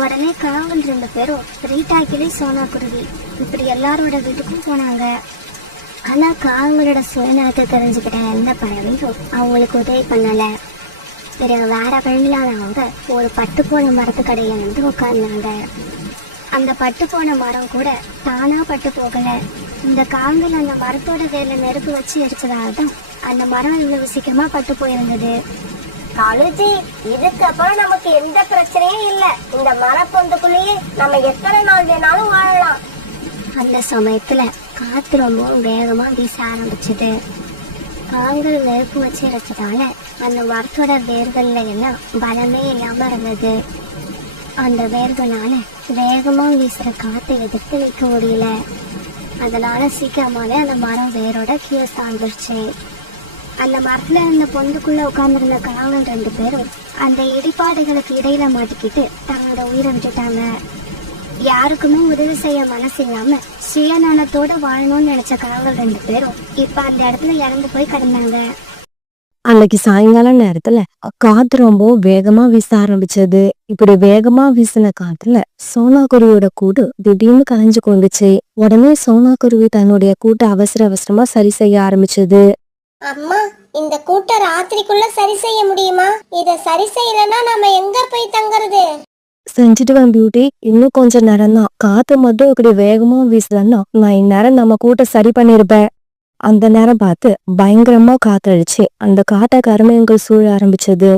உடனே காவல் 2 பேரும் ரீட்டா கிளி, சோனா குருவி இப்படி எல்லாரோட வீட்டுக்கும் போனாங்க. ஆனா காவலோட சுயநலத்தை தெரிஞ்சுக்கிட்ட எந்த பறவையும் அவங்களுக்கு உதவி பண்ணல. பிறகு வேற வழியிலான அவங்க ஒரு பட்டு போன மரத்துக்கடையில வந்து உட்கார்ந்தாங்க. அந்த பட்டு போன மரம் கூட தானா பட்டு போகல. இந்த காவல் அந்த மரத்தோட வேர்ல நெருப்பு வச்சு எரிச்சதால்தான் அந்த மரம் இவ்வளவு சீக்கிரமா பட்டு போயிருந்தது. காலுஜி, இதுக்கப்புறம் நமக்கு எந்த பிரச்சனையும் இல்ல. இந்த மரப்பொந்துக்குள்ளேயே நம்ம எத்தனை நாள் வேணாலும் வாழலாம். அந்த சமயத்துல காத்து ரொம்பவும் வேகமா வீச ஆரம்பிச்சது. காங்கள் நெருப்பு வச்சு எரிச்சதால அந்த மரத்தோட வேர்கள்ல எல்லாம் பலமே இல்லாம இருந்தது. அந்த வேர்களால வேகமா வீசுற காத்தை எதிர்த்து நிற்க முடியல. அதனால சீக்கிரமாவே அந்த மரம் வேரோட கீழே சாய்ந்துருச்சு. அந்த மரத்துல இருந்த பொந்துக்குள்ள உட்கார்ந்துருந்த காவல் 2 பேரும் அந்த இடிபாடுகளுக்கு இடையில மாட்டிக்கிட்டு தங்களோட உயிரை விட்டுட்டாங்க. யாருக்குமே உதவி செய்ய மனசு இல்லாம சுயநலத்தோட வாழணும்னு நினைச்ச காவல் 2 பேரும் இப்ப அந்த இடத்துல இறந்து போய் கிடந்தாங்க. அன்னைக்கு சாயங்கால நேரத்துல காத்து ரொம்ப வேகமா வீச ஆரம்பிச்சது. இப்படி வேகமா வீசின காத்துல சோனா குருவியோட கூடு திடீர்னு கலைஞ்சு கொண்டுச்சு. உடனே சோனா குருவி தன்னுடைய கூட்டை அவசர அவசரமா சரி செய்ய ஆரம்பிச்சது. அம்மா, இந்த கூட்ட ராத்திரிக்குள்ள சரி செய்ய முடியுமா? இத சரி செய்யலன்னா நம்ம எங்க போய் தங்குறது? செஞ்சுட்டுவேன் பியூட்டி, இன்னும் கொஞ்ச நேரம் தான். காத்து மட்டும் இப்படி வேகமா வீசுலன்னா நான் இந்நேரம் நம்ம கூட்ட சரி பண்ணிருப்பேன். அந்த நேரம் பார்த்து பயங்கரமா காத்தடிச்சு அந்த காட்டை கருமையங்கள் சூழ ஆரம்பிச்சது.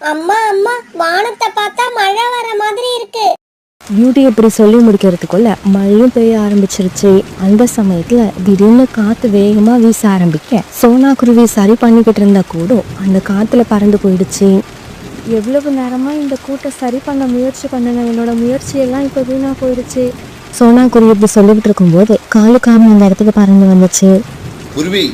அம்மா அம்மா, வானத்தை பார்த்தா மழை வர மாதிரி இருக்கு. பியூட்டி இப்படி சொல்லி முடிக்கிறதுக்குள்ள மழையும் பெய்ய ஆரம்பிச்சிருச்சு. அந்த சமயத்துல திடீர்னு காத்து வேகமா வீச ஆரம்பிக்க சோனா குருவி சரி பண்ணிக்கிட்டு இருந்த கூடும் அந்த காத்துல பறந்து போயிடுச்சு. எவ்வளவு நேரமா இந்த கூட்டை சரி பண்ண முயற்சி பண்ணன, என்னோட முயற்சியெல்லாம் இப்ப வீணா போயிடுச்சு. சோனா குருவி இப்படி சொல்லிக்கிட்டு இருக்கும்போது காலுக்காம அந்த இடத்துக்கு பறந்து வந்துச்சு. குருவி,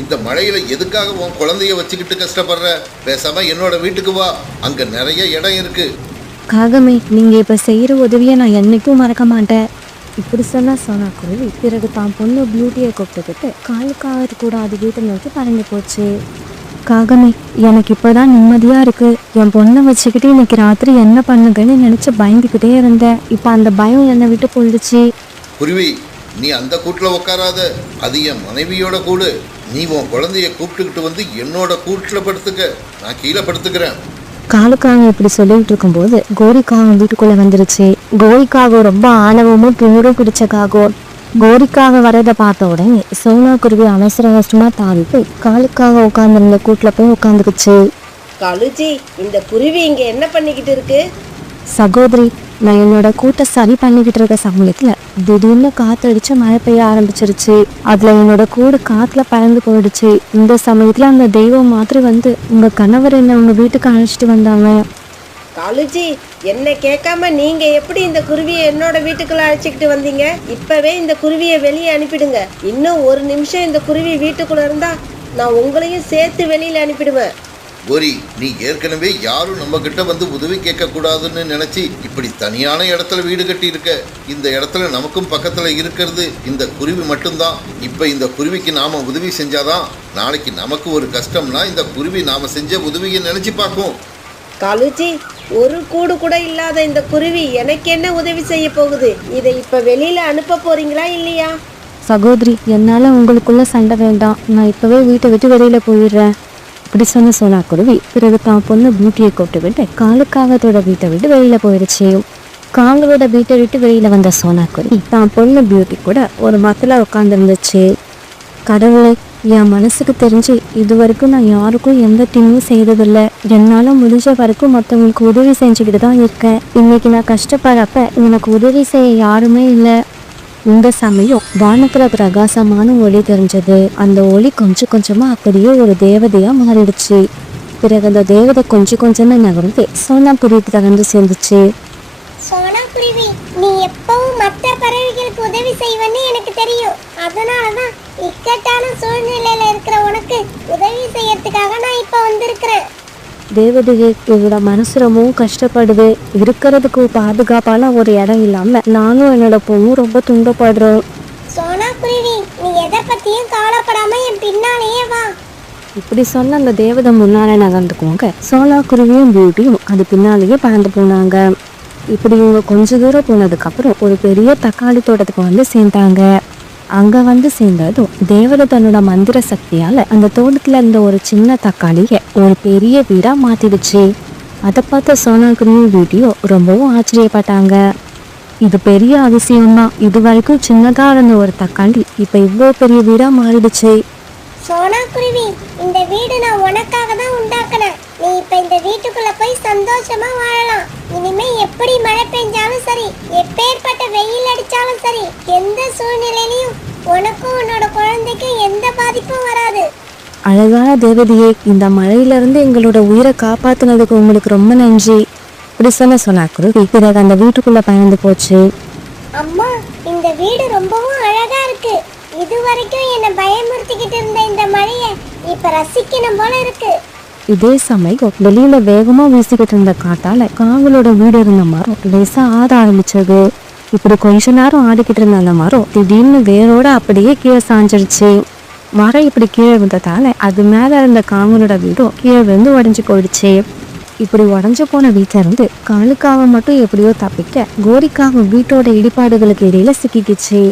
இந்த மழையில எதுக்காக உன் குழந்தைய வச்சுக்கிட்டு கஷ்டப்படுற? பேசாம என்னோட வீட்டுக்கு வா, அங்க நிறைய இடம் இருக்கு. காகமே, நீங்க இப்ப செய்யற உதவியை நான் என்னைக்கும் மறக்க மாட்டேன். இப்படி சொன்னா சோனா குருவி பிறகு தான் பொண்ணு பியூட்டியை கூப்பிட்டுக்கிட்டு காலுக்காவது கூட அது வீட்டை நோக்கி பறந்து போச்சு. காகமே, எனக்கு இப்பதான் நிம்மதியா இருக்கு. என் பொண்ணை வச்சுக்கிட்டு இன்னைக்கு ராத்திரி என்ன பண்ணுங்கன்னு நினைச்சு பயந்துக்கிட்டே இருந்தேன். இப்ப அந்த பயம் என்னை விட்டு போயிடுச்சு. குருவி, நீ அந்த கூட்டுல உட்காராத, அது என் மனைவியோட கூடு. நீ உன் குழந்தைய கூப்பிட்டுக்கிட்டு வந்து என்னோட கூட்டுல படுத்துக்க, நான் கீழே படுத்துக்கிறேன். காலுக்காக இப்படி சொல்லிட்டு இருக்கும்போது கோரிக்காக வீட்டுக்குள்ள வந்துருச்சு. கோரிக்காக ரொம்ப ஆணவமும் திமிரும் பிடிச்ச காகம். கோரிக்காக வரதை பார்த்த உடனே சோனா குருவி அவசர அவசரமா தாவி போய் காலுக்காக உட்கார்ந்துருந்த கூட்டுல போய் உட்காந்துக்குச்சு. காலுஜி, இந்த குருவி இங்க என்ன பண்ணிக்கிட்டு இருக்கு? சகோதரி, நான் என்னோட கூட்டை சரி பண்ணிக்கிட்டு இருக்க சமயத்துல திடீர்னு காத்தடிச்சு மழை பெய்ய ஆரம்பிச்சிருச்சு. அதுல என்னோட கூடு காத்துல பறந்து போயிடுச்சு. இந்த சமயத்துல அந்த தெய்வம் மாதிரி வந்து உங்க கணவர் என்ன உங்க வீட்டுக்கு அழைச்சிட்டு வந்தாங்க. காலுஜி, என்ன கேட்காம நீங்க எப்படி இந்த குருவியை என்னோட வீட்டுக்குள்ள அழைச்சிக்கிட்டு வந்தீங்க? இப்பவே இந்த குருவியை வெளியே அனுப்பிடுங்க. இன்னும் ஒரு நிமிஷம் இந்த குருவி வீட்டுக்குள்ள இருந்தா நான் உங்களையும் சேர்த்து வெளியில அனுப்பிடுவேன். கோரி, நீ ஏற்கனவே யாரும் நம்ம கிட்ட வந்து உதவி கேட்க கூடாதுன்னு நினைச்சு இப்படி தனியான இடத்துல வீடு கட்டி இருக்க. இந்த இடத்துல நமக்கும் பக்கத்துல இருக்கிறது இந்த குருவி மட்டும்தான். இப்ப இந்த குருவிக்கு நாம உதவி செஞ்சாதான் நாளைக்கு நமக்கு ஒரு கஷ்டம்னா இந்த குருவி நாம செஞ்ச உதவியை நினைச்சு பார்க்கும். காலுஜி, ஒரு கூடு கூட இல்லாத இந்த குருவி எனக்கு என்ன உதவி செய்ய போகுது? இதை இப்ப வெளியில அனுப்ப போறீங்களா இல்லையா? சகோதரி, என்னால உங்களுக்குள்ள சண்டை வேண்டாம். நான் இப்பவே வீட்டை விட்டு வெளியில போயிடுறேன். இப்படி சொன்ன சோனா குருவி பிறகு தான் பொண்ணு பியூட்டியை கூப்பிட்டு விட்டு காலுக்காகத்தோட வீட்டை விட்டு வெளியில போயிடுச்சு. காங்களோட வீட்டை விட்டு வெளியில வந்த சோனா குருவி தான் பொண்ணு பியூட்டி கூட ஒரு மரத்துல உட்காந்துருந்துச்சு. கடவுளை, என் மனசுக்கு தெரிஞ்சு இது வரைக்கும் நான் யாருக்கும் எந்த தீங்கும் செய்ததில்லை. என்னால் முடிஞ்ச வரைக்கும் மற்றவங்களுக்கு உதவி செஞ்சுக்கிட்டு தான் இருக்கேன். இன்னைக்கு நான் கஷ்டப்படுறப்ப எனக்கு உதவி செய்ய யாருமே இல்லை. இந்த சமயம் வானத்துல பிரகாசமான ஒளி தெரிஞ்சது. அந்த ஒளி கொஞ்சம் கொஞ்சமா அப்படியே ஒரு தேவதையா மாறிடுச்சு. பிறகு அந்த தேவதை கொஞ்சம் கொஞ்சமா நகர்ந்து சோனா குருவிக்கு தகர்ந்து சேர்ந்துச்சு. சோனா குருவி, நீ எப்பவும் மற்ற பறவைகளுக்கு உதவி செய்வன்னு எனக்கு தெரியும். அதனாலதான் இக்கட்டான சூழ்நிலையில இருக்கிற உனக்கு உதவி செய்யறதுக்காக நான் இப்ப வந்திருக்கிறேன். தேவதையே, என்னோட மனசு ரொம்பவும் கஷ்டப்படுது. இருக்கிறதுக்கு பாதுகாப்பான ஒரு இடம் இல்லாம நானும் என்னோட பொண்ணும் ரொம்ப துன்பப்படுறோம். சோனா குருவி, நீ எதை பத்தியும் கவலைப்படாம என் பின்னாலேயே வா. இப்படி சொன்ன அந்த தேவதை முன்னாலே நகர்ந்துக்குவாங்க. சோனா குருவியும் பியூட்டியும் அது பின்னாலேயே பறந்து போனாங்க. இப்படி இவங்க கொஞ்ச தூரம் போனதுக்கு அப்புறம் ஒரு பெரிய தக்காளி தோட்டத்துக்கு வந்து சேர்ந்தாங்க. அங்க வந்து சேர்ந்ததும் தேவதை தன்னோட மந்திர சக்தியால அந்த தோட்டத்துல இருந்த ஒரு சின்ன தக்காளிய ஒரு பெரிய வீடா மாத்திடுச்சு. அதை பார்த்த சோனா குருவி பியூட்டியோ ரொம்பவும் ஆச்சரியப்பட்டாங்க. இது பெரிய அதிசயம்தான். இது வரைக்கும் சின்னதா இருந்த ஒரு தக்காளி இப்ப இவ்வளோ பெரிய வீடா மாறிடுச்சு. சோனா குருவி, இந்த வீடு நான் உனக்காக தான் உண்டாக்கினேன். நீ இப்ப இந்த வீட்டுக்குள்ள போய் சந்தோஷமா வாழலாம். இனிமே எப்படி மழை பெஞ்சாலும் சரி, எப்பேற்பட்ட வெயில் அடிச்சாலும் சரி, எந்த சூழ்நிலையிலையும் உனக்கும் உன்னோட குழந்தைக்கும் எந்த பாதிப்பும் வராது. அழகான தேவதையே, இந்த மழையில இருந்து எங்களோட உயிரை காப்பாத்துனதுக்கு உங்களுக்கு ரொம்ப நன்றி. இப்படி சொன்ன குருவி பிறகு அந்த வீட்டுக்குள்ள பயந்து போச்சு. அம்மா, இந்த வீடு ரொம்பவும் அழகா இருக்கு. இது வரைக்கும் என்ன பயமுறுத்திக்கிட்டு இருந்த இந்த மழையை இப்ப ரசிக்கணும் போல இருக்கு. இதே சமயம் வெளியில வேகமா வீசிக்கிட்டு இருந்த காட்டால காங்களோட வீடு இருந்த மரம் லேசா ஆட ஆரம்பிச்சது. இப்படி கொஞ்ச நேரம் ஆடிக்கிட்டு இருந்த அந்த மரம் திடீர்னு வேரோட அப்படியே கீழே சாஞ்சிருச்சு. மரம் இப்படி கீழே விழுந்ததால அது மேல இருந்த காங்களோட வீடும் கீழே விழுந்து உடஞ்சி போயிடுச்சு. இப்படி உடஞ்சு போன வீட்டுல இருந்து காலுக்காக மட்டும் எப்படியோ தப்பிக்க கோரிக்காக வீட்டோட இடிபாடுகளுக்கு இடையில சிக்கிக்குச்சு.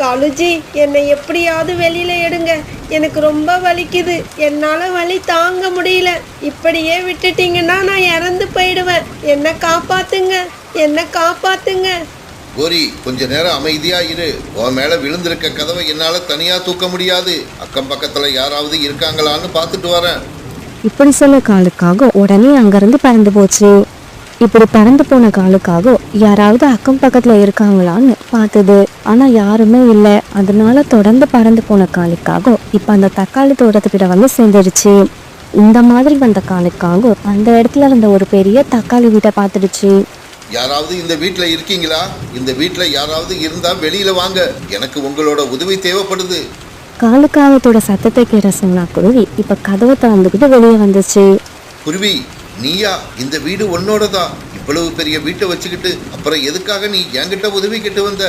காலுஜி, என்னை எப்படியாவது வெளியில எடுங்க. எனக்கு ரொம்ப வலிக்குது. என்னால வலி தாங்க முடியல. இப்படியே விட்டுட்டீங்கன்னா நான் இறந்து போயிடுவேன். என்ன காப்பாத்துங்க, என்ன காப்பாத்துங்க. கோரி, கொஞ்ச நேரம் அமைதியா இரு. உன் மேல விழுந்திருக்க கதவை என்னால தனியா தூக்க முடியாது. அக்கம் பக்கத்துல யாராவது இருக்காங்களான்னு பார்த்துட்டு வரேன். இப்படி சொல்ல காலுக்காக உடனே அங்கிருந்து பறந்து போச்சு. இப்படி பறந்து போன காலுக்காக யாராவது அக்கம் பக்கத்துல இருக்காங்களான்னு பார்த்தது. ஆனா யாருமே இல்லை. அதனால தொடர்ந்து பறந்து போன காலுக்காக இப்ப அந்த தக்காளி தோட்டத்துக்கிட்ட வந்து சேர்ந்துருச்சு. இந்த மாதிரி வந்த காலுக்காக அந்த இடத்துல இருந்த ஒரு பெரிய தக்காளி வீட்டை பார்த்துடுச்சு. யாராவது இந்த வீட்டுல இருக்கீங்களா? இந்த வீட்டுல யாராவது இருந்தா வெளியில வாங்க. எனக்கு உங்களோட உதவி தேவைப்படுது. காலுக்காகத்தோட சத்தத்தை கேட்ட சோனா குருவி இப்ப கதவை திறந்துக்கிட்டு வெளியே வந்துச்சு. குருவி, நீயா? இந்த வீடு உன்னோடதா? இவ்வளவு பெரிய வீட்டை வச்சுக்கிட்டு அப்புறம் எதுக்காக நீ என்கிட்ட உதவி கேட்டு வந்த?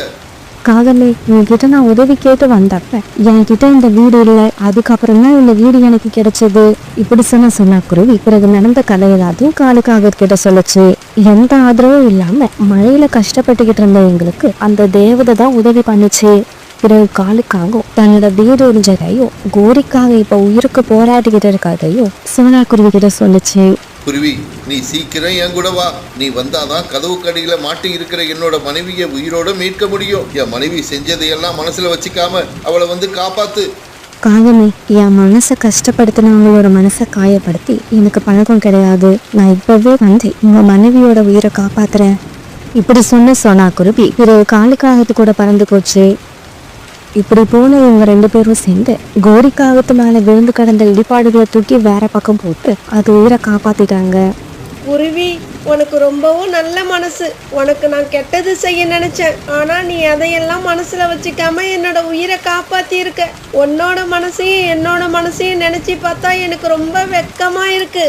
காதலே, உன்கிட்ட நான் உதவி கேட்டு வந்தப்ப என்கிட்ட இந்த வீடு இல்லை. அதுக்கப்புறம் தான் இந்த வீடு எனக்கு கிடைச்சது. இப்படி சொன்ன குருவி பிறகு நடந்த கதை எல்லாத்தையும் காலுக்காக கிட்ட சொல்லுச்சு. எந்த ஆதரவும் இல்லாம மழையில கஷ்டப்பட்டுக்கிட்டு இருந்த எங்களுக்கு அந்த தேவதை தான் உதவி பண்ணுச்சு. பிறகு காலுக்காகவும் தன்னோட வீடு இருந்ததையும் கோரிக்காக இப்ப உயிருக்கு போராடிக்கிட்டு இருக்காதையும் சோனா குருவி கிட்ட சொல்லுச்சு. குருவி, நீ சீக்கிரம் என் கூட வா. நீ வந்தாதான் கதவு கடியில மாட்டி இருக்கிற என்னோட மனைவியை உயிரோட மீட்க முடியும். என் மனைவி செஞ்சதையெல்லாம் மனசுல வச்சுக்காம அவளை வந்து காப்பாத்து. காகமே, என் மனசை கஷ்டப்படுத்தினவங்களோட மனசை காயப்படுத்தி எனக்கு பழக்கம் கிடையாது. நான் இப்பவே வந்து உங்க மனைவியோட உயிரை காப்பாத்துறேன். இப்படி சொன்ன சோனா குருவி பிறகு காலுக்காகத்து கூட பறந்து போச்சு. இப்படி போன இவங்க 2 பேரும் சேர்ந்து கோரிக்காகத்து மேல விழுந்து கிடந்த இடிபாடுகளை தூக்கி வேற பக்கம் போட்டு அது உயிரை காப்பாத்திட்டாங்க. குருவி, உனக்கு ரொம்பவும் நல்ல மனசு. உனக்கு நான் கெட்டது செய்ய நினைச்சேன், ஆனா நீ அதையெல்லாம் மனசுல வச்சுக்காம என்னோட உயிரை காப்பாத்தி இருக்க. உன்னோட மனசையும் என்னோட மனசையும் நினைச்சு பார்த்தா எனக்கு ரொம்ப வெட்கமா இருக்கு.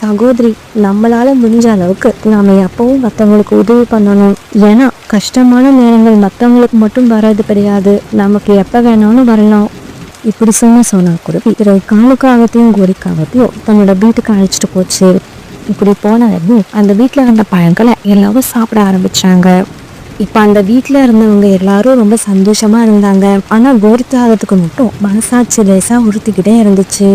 சகோதரி, நம்மளால முடிஞ்ச அளவுக்கு நாம எப்பவும் மற்றவங்களுக்கு உதவி பண்ணணும். ஏன்னா கஷ்டமான நேரங்கள் மற்றவங்களுக்கு மட்டும் வர்றது கிடையாது, நமக்கு எப்ப வேணாலும் வரலாம். இப்படி சொன்ன சோனா குருவி பிறகு காலுக்காகத்தையும் கோரிக்காகத்தையும் தன்னோட வீட்டுக்கு அழைச்சிட்டு போச்சு. இப்படி போனதும் அந்த வீட்டுல இருந்த பழங்களை எல்லாரும் சாப்பிட ஆரம்பிச்சாங்க. இப்ப அந்த வீட்டுல இருந்தவங்க எல்லாரும் ரொம்ப சந்தோஷமா இருந்தாங்க. ஆனா கோரிக்காகத்துக்கு மட்டும் மனசாட்சி லேசா உறுத்திக்கிட்டே இருந்துச்சு.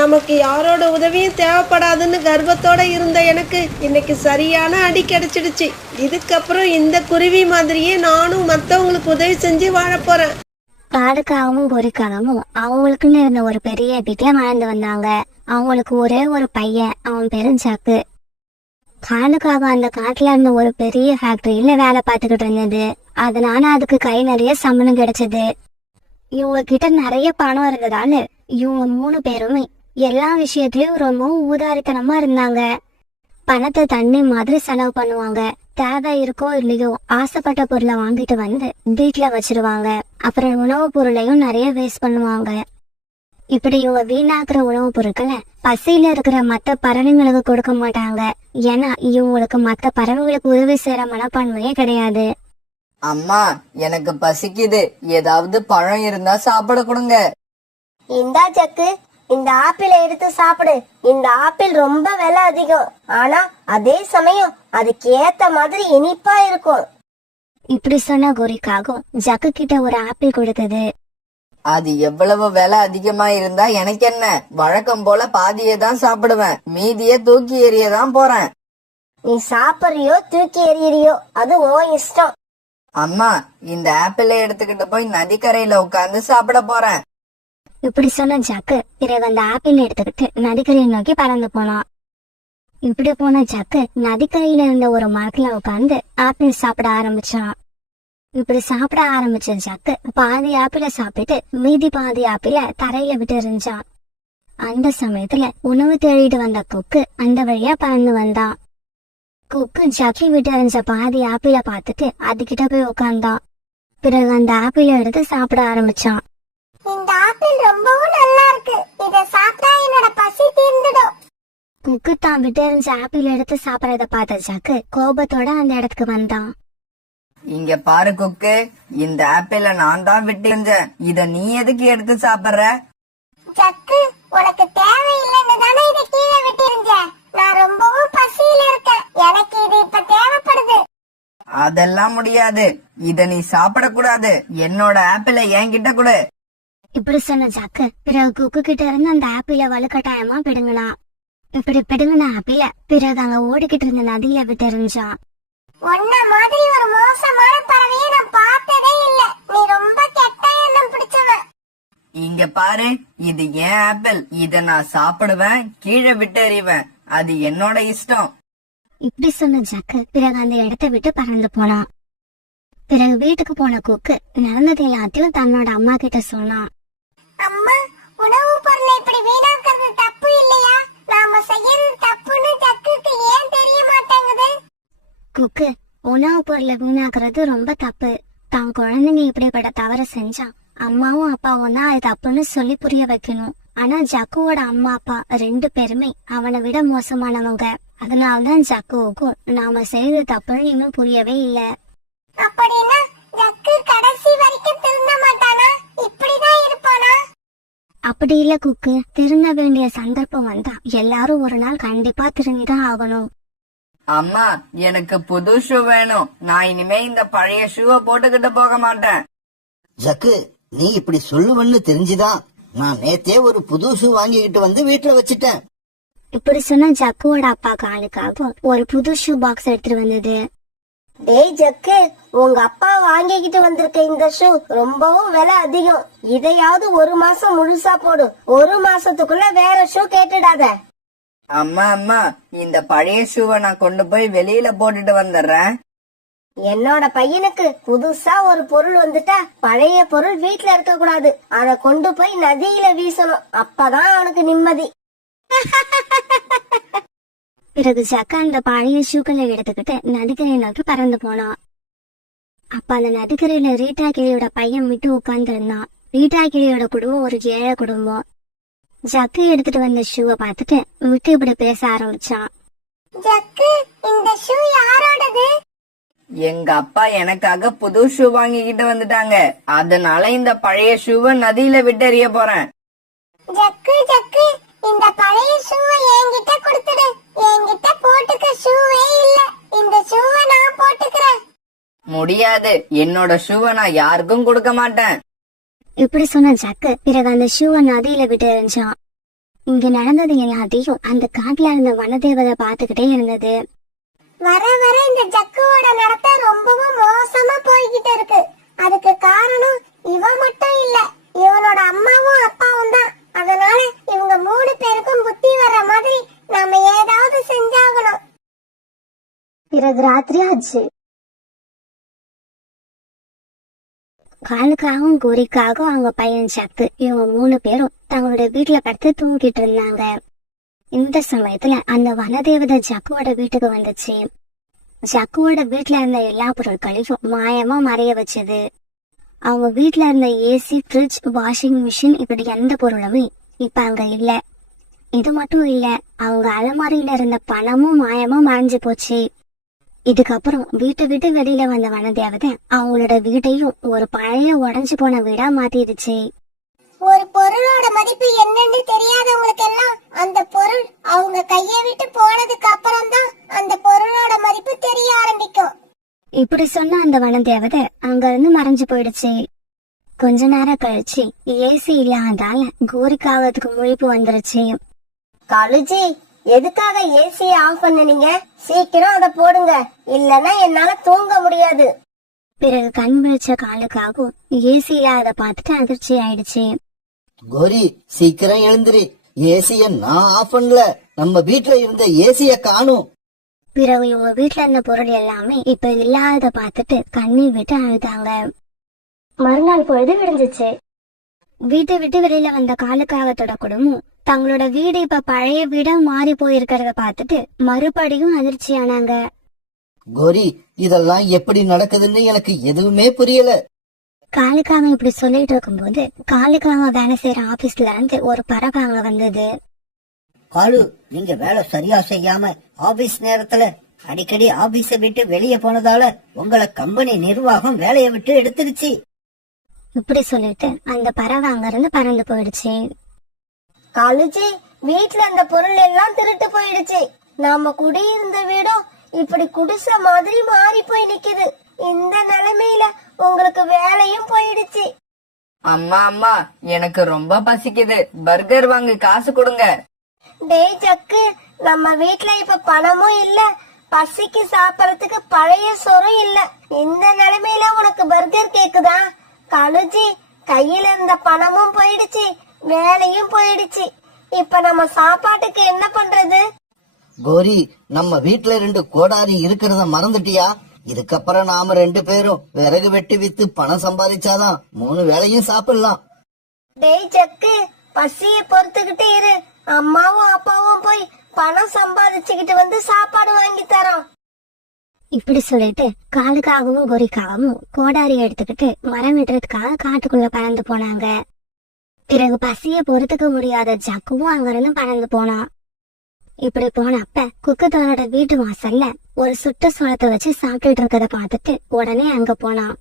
நமக்கு யாரோட உதவியும் தேவைப்படாதுன்னு கர்வத்தோட இருந்த எனக்கு இன்னைக்கு சரியான அடி கிடைச்சிடுச்சு. இதுக்கப்புறம் இந்த குருவி மாதிரியே நானும் மத்தவங்களுக்கு உதவி செஞ்சு வாழ போறேன். காலுக்காகவும் கோரிக்காகவும் அவங்களுக்குன்னு இருந்த ஒரு பெரிய வீட்டுல வாழ்ந்து வந்தாங்க. அவங்களுக்கு ஒரே ஒரு பையன், அவன் பேரு ஜக்கு. காலுக்காக அந்த காட்டுல இருந்த ஒரு பெரிய ஃபேக்டரியில வேலை பார்த்துக்கிட்டு இருந்தது. அதனால அதுக்கு கை நிறைய சம்பளம் கிடைச்சது. இவங்க கிட்ட நிறைய பணம் இருந்ததால இவங்க 3 பேருமே எல்லா விஷயத்திலயும் ரொம்ப ஊதாரித்தனமா இருந்தாங்க. பணத்தை தண்ணி மாதிரி செலவு பண்ணுவாங்க. தேவை இருக்கோ இல்லையோ ஆசைப்பட்ட பொருளை வாங்கிட்டு வந்து வீட்டுல வச்சிருவாங்க. அப்புறம் உணவு பொருளையும் நிறைய வேஸ்ட் பண்ணுவாங்க. இப்படி இவங்க வீணாக்குற உணவு பொருட்களை பசியில இருக்கிற மத்த பறவைங்களுக்கு கொடுக்க மாட்டாங்க. ஏன்னா இவங்களுக்கு மத்த பறவைகளுக்கு உதவி செய்யற மனப்பான்மையே கிடையாது. அம்மா, எனக்கு பசிக்குது, ஏதாவது பழம் இருந்தா சாப்பிட கொடுங்க. இந்தா ஜக்கு, இந்த ஆப்பிளை எடுத்து சாப்பிடு. இந்த ஆப்பிள் ரொம்ப விலை அதிகம், ஆனா அதே சமயம் அதுக்கு ஏத்த மாதிரி இனிப்பா இருக்கும். இப்படி சொன்ன கோரிக்காகவும் ஜக்கு கிட்ட ஒரு ஆப்பிள் கொடுத்தது. அது எவ்வளவு விலை அதிகமா இருந்தா எனக்கு என்ன, வழக்கம் போல பாதியே தான் சாப்பிடுவேன், மீதியே தூக்கி எறியதான் போறேன். நீ சாப்பிடுறியோ தூக்கி எறியறியோ அது உன் இஷ்டம். அம்மா, இந்த ஆப்பிளை எடுத்துக்கிட்டு போய் நதிக்கரையில உட்கார்ந்து சாப்பிட போறேன். இப்படி சொன்ன ஜக்கு பிறகு அந்த ஆப்பிள் எடுத்துக்கிட்டு நதிக்கரையை நோக்கி பறந்து போனான். இப்படி போன ஜக்கு நதிக்கரையில இருந்த ஒரு மரத்துல உட்கார்ந்து ஆப்பிள் சாப்பிட ஆரம்பிச்சான். இப்படி சாப்பிட ஆரம்பிச்ச ஜக்கு பாதி ஆப்பிள சாப்பிட்டு மீதி பாதி ஆப்பிள தரையில விட்டு எறிஞ்சான். அந்த சமயத்துல உணவு தேடிட்டு வந்த கொக்கு அந்த வழியா பறந்து வந்தான். கொக்கு ஜக்கி விட்டு எறிஞ்ச பாதி ஆப்பிள பார்த்துட்டு அதுகிட்ட போய் உட்கார்ந்தான். பிறகு அந்த ஆப்பிள எடுத்து சாப்பிட ஆரம்பிச்சான். இந்த ஆப்பிள் ரொம்பவும் நல்லா இருக்கு, இத சாப்பிட்டா என்னோட பசி தீர்ந்துடும். கொக்கு தான் விட்டு எறிஞ்ச ஆப்பிள் எடுத்து சாப்பிடறத பார்த்த ஜக்கு கோபத்தோட அந்த இடத்துக்கு வந்தான். இங்க பாரு கொக்கு, இந்த ஆப்பிள நான் தான் விட்டு எறிஞ்சேன், இத நீ எதுக்கு எடுத்து சாப்பிடுற? ஜக்கு, உனக்கு தேவையில்லைன்னு தானே இதை கீழே விட்டிருந்த. நான் ரொம்பவும் பசியில இருக்கேன், எனக்கு இது இப்ப தேவைப்படுது. அதெல்லாம் முடியாது, இத நீ சாப்பிடக்கூடாது, என்னோட ஆப்பிள என்கிட்ட கொடு. இப்படி சொன்ன ஜக்கு பிறகு கொக்கு கிட்ட இருந்து அந்த ஆப்பிள வலுக்கட்டாயமா பிடுங்கினான். இப்படி பிடுங்கின ஆப்பிள பிறகு அங்க ஓடிக்கிட்டு இருந்த நதியில விட்டு எறிஞ்சான். உன்ன மாதிரி ஒரு மோசமான பறவையை நான் பார்த்ததே இல்ல. நீ ரொம்ப கெட்ட எண்ணம் பிடிச்சவன். இங்க பாரு, இது என் ஆப்பிள், இத நான் சாப்பிடுவேன், கீழே விட்டு எறிவேன், அது என்னோட இஷ்டம். இப்படி சொன்ன ஜக்கு பிறகு அந்த இடத்தை விட்டு பறந்து போனான். பிறகு வீட்டுக்கு போன கொக்கு நடந்தது எல்லாத்தையும் தன்னோட அம்மா கிட்ட சொன்னான். அம்மா, உணவு பொருளை இப்படி வீணாக்குறது தப்பு இல்லையா? நாம செய்யறது தப்புன்னு ஜக்குக்கு ஏன் தெரிய மாட்டேங்குது? கொக்கு, உணவு பொருளை வீணாக்குறது ரொம்ப தப்பு. தான் குழந்தைங்க இப்படிப்பட்ட தவற செஞ்சா அம்மாவும் அப்பாவும் தான் அது தப்புன்னு சொல்லி புரிய வைக்கணும். ஆனா ஜக்குவோட அம்மா அப்பா 2 பேருமே அவனை விட மோசமானவங்க. அதனால்தான் ஜக்குவுக்கும் நாம செய்யறது தப்புன்னு இன்னும் புரியவே இல்ல. அப்படின்னா ஜக்கு கடைசி வரைக்கும் திருந்த மாட்டானா? இப்படிதான் இருப்பானா? அப்படி இல்ல குக்கு, திருந்த வேண்டிய சந்தர்ப்பம் வந்தா எல்லாரும் ஒரு நாள் கண்டிப்பா திருந்திதான் ஆகணும். அம்மா, எனக்கு புது ஷூ வேணும், நான் இனிமே இந்த பழைய ஷூவை போட்டுக்கிட்டு போக மாட்டேன். ஜக்கு, நீ இப்படி சொல்லுவன்னு தெரிஞ்சுதான் நான் நேத்தே ஒரு புது ஷூ வாங்கிக்கிட்டு வந்து வீட்டுல வச்சுட்டேன். இப்படி சொன்ன ஜக்குவோட அப்பா காலுக்காகவும் ஒரு புது ஷூ பாக்ஸ் எடுத்துட்டு வந்தது. டேய் ஜக்கு, உங்க அப்பா வாங்கிக்கிட்டு வந்திருக்க இந்த ஷூ ரொம்பவும் விலை அதிகம். இதையாவது ஒரு மாசம் முழுசா போடு. ஒரு மாசத்துக்குள்ள வேற ஷூ கேட்டுடாத. அம்மா அம்மா, இந்த பழைய ஷூவை நான் கொண்டு போய் வெளியில போட்டுட்டு வந்துடுறேன். என்னோட பையனுக்கு புதுசா ஒரு பொருள் வந்துட்டா பழைய பொருள் வீட்ல இருக்க கூடாது. அத கொண்டு போய் நதியில வீசணும். அப்பதான் அவனுக்கு நிம்மதி. பிறகு ஜக்கு அந்த பழைய ஷூக்களை எடுத்துக்கிட்டு நதிக்கரை நோக்கி பறந்து போனான். அப்ப அந்த நதிக்கரையில ரீட்டா கிளியோட பையன் விட்டு உட்கார்ந்து இருந்தான். ரீட்டா கிளியோட குடும்பம் ஒரு ஏழை குடும்பம். ஜக்கு எடுத்துட்டு வந்த ஷூவை பார்த்துட்டு விட்டு இப்படி பேச ஆரம்பிச்சான். ஜக்கு, இந்த ஷூ யாரோடது? எங்க அப்பா எனக்காக புது ஷூ வாங்கிக்கிட்டு வந்துட்டாங்க. அதனால இந்த பழைய ஷூவை நதியில விட்டு எறிய போறேன். ஜக்கு ஜக்கு, இந்த பழைய ஷூவை என்கிட்ட கொடுத்துடு. என்கிட்ட போட்டுக்க ஷூவே இல்ல. இந்த ஷூவை நான் போட்டுக்கிறேன். முடியாது, என்னோட ஷூவை நான் யாருக்கும் கொடுக்க மாட்டேன். இப்படி சொன்ன ஜக்கு பிறகு அந்த ஷூவை நதியில விட்டு எறிஞ்சான். இங்க நடந்தது எல்லாத்தையும் அந்த காட்டுல இருந்த வனதேவதை பாத்துக்கிட்டே இருந்தது. வர வர இந்த ஜக்குவோட நடத்தை ரொம்பவும் மோசமா போய்கிட்டு இருக்கு. அதுக்கு காரணம் இவன் மட்டும் இல்ல, இவனோட அம்மாவும் அப்பாவும் தான். அதனால இவங்க 3 பேருக்கும் புத்தி வர்ற மாதிரி நாம ஏதாவது செஞ்சாகணும். பிறகு ராத்திரி ஆச்சு. காலுக்காகவும் கோரிக்காகவும் அவங்க பையன் ஜக்கு இவங்க 3 பேரும் தங்களோட வீட்டுல படுத்து தூங்கிட்டு இருந்தாங்க. இந்த சமயத்துல அந்த வனதேவதை ஜக்குவோட வீட்டுக்கு வந்துச்சு. ஜக்குவோட வீட்டுல இருந்த எல்லா பொருட்களையும் மாயமா மறைய வச்சது. அவங்க வீட்டுல இருந்த ஏசி, ஃப்ரிட்ஜ், வாஷிங் மிஷின் இப்படி எந்த பொருளுமே இப்ப அங்க இல்ல. இது மட்டும் இல்ல, அவங்க அலமாரியில இருந்த பணமும் மாயமா மறைஞ்சு போச்சு. இதுக்கப்புறம் வீட்டை விட்டு வெளியில வந்த வனதேவதை அவங்களோட வீட்டையும் ஒரு பழைய உடைஞ்சு போன வீடா மாத்திடுச்சு. ஒரு பொருளோட மதிப்பு என்னன்னு தெரியாதவங்களுக்கு எல்லாம் அந்த பொருள் அவங்க கையை விட்டு போனதுக்கு அப்புறம் தான் அந்த பொருளோட மதிப்பு தெரிய ஆரம்பிக்கும். இப்படி சொன்ன அந்த வனதேவதை அங்க இருந்து மறைஞ்சு போயிடுச்சு. கொஞ்ச நேரம் கழிச்சு ஏசி இல்லாதால கோரிக்காகத்துக்கு முழிப்பு வந்துருச்சு. காலுஜி, எதுக்காக ஏசியை ஆஃப் பண்ணுனீங்க? சீக்கிரம் அதை போடுங்க, இல்லன்னா என்னால தூங்க முடியாது. பிறகு கண் விழிச்ச காலுக்காகவும் ஏசி இல்லாத பார்த்துட்டு அதிர்ச்சி ஆயிடுச்சு. கோரி, சீக்கிரம் எழுந்திரி. ஏசிய நான் ஆஃப் பண்ணல, நம்ம வீட்டுல இருந்த ஏசிய காணும். பிறகு இவங்க வீட்டுல இருந்த பொருள் எல்லாமே இப்ப இல்லாத பார்த்துட்டு கண்ணீர் விட்டு அழுதாங்க. மறுநாள் பொழுது விடிஞ்சிச்சு. வீட்டை விட்டு வெளியில வந்த காலுக்காகத்தோட குடும்பம் தங்களோட வீடு இப்ப பழைய வீடா மாறி போயிருக்கிறத பார்த்துட்டு மறுபடியும் அதிர்ச்சி ஆனாங்க. கோரி, இதெல்லாம் எப்படி நடக்குதுன்னு எனக்கு எதுவுமே புரியல. காலுக்காக இப்படி சொல்லிட்டு இருக்கும்போது காலுக்காக வேலை செய்யற ஆபீஸ்ல இருந்து ஒரு பறவை அங்க வந்தது. காலு, நீங்க வேலை சரியா செய்யாம ஆபீஸ் நேரத்துல அடிக்கடி ஆபீஸ விட்டு வெளியே போனதால உங்களை கம்பெனி நிர்வாகம் வேலையை விட்டு எடுத்துருச்சு. இப்படி சொல்லிட்டு அந்த பறவை அங்க இருந்து பறந்து போயிடுச்சு. காலுஜி, வீட்டுல அந்த பொருள் எல்லாம் திருட்டு போயிடுச்சு. நாம குடியிருந்த வீடும் இப்படி குடிசை மாதிரி மாறி போய் நிக்குது. இந்த நிலைமையில உங்களுக்கு வேலையும் போயிடுச்சு. அம்மா அம்மா, எனக்கு ரொம்ப பசிக்குது. பர்கர் வாங்க காசு கொடுங்க. டேய் ஜக்கு, நம்ம வீட்டுல இப்ப பணமும் இல்ல, பசிக்கு சாப்பிடறதுக்கு பழைய சோறும் இல்ல. இந்த நிலைமையில உனக்கு பர்கர் கேக்குதா? காலுஜி, கையில இருந்த பணமும் போயிடுச்சு, வேலையும் போயிடுச்சு. இப்ப நம்ம சாப்பாட்டுக்கு என்ன பண்றது? கோரி, நம்ம வீட்டுல 2 கோடாரி இருக்கிறத மறந்துட்டியா? இதுக்கப்புறம் நாம 2 பேரும் விறகு வெட்டி வித்து பணம் சம்பாதிச்சாதான் 3 வேளையும் சாப்பிடலாம். டேய் ஜக்கு, பசிய பொறுத்துக்கிட்டே இரு. அம்மாவும் அப்பாவும் போய் பணம் சம்பாதிச்சுக்கிட்டு வந்து சாப்பாடு வாங்கி தரோம். இப்படி சொல்லிட்டு காலுக்காகவும் கோரிக்காகவும் கோடாரி எடுத்துக்கிட்டு மரம் வெட்டுறதுக்காக காட்டுக்குள்ள பறந்து போனாங்க. பிறகு பசிய பொறுத்துக்க முடியாத ஜக்குவும் அங்கிருந்து பறந்து போனான். இப்படி போனப்ப குக்குத்தோனோட வீட்டு வாசல்ல ஒரு சுட்ட சோளத்தை வச்சு சாப்பிட்டுட்டு இருக்கத பார்த்துட்டு உடனே அங்க போனான்.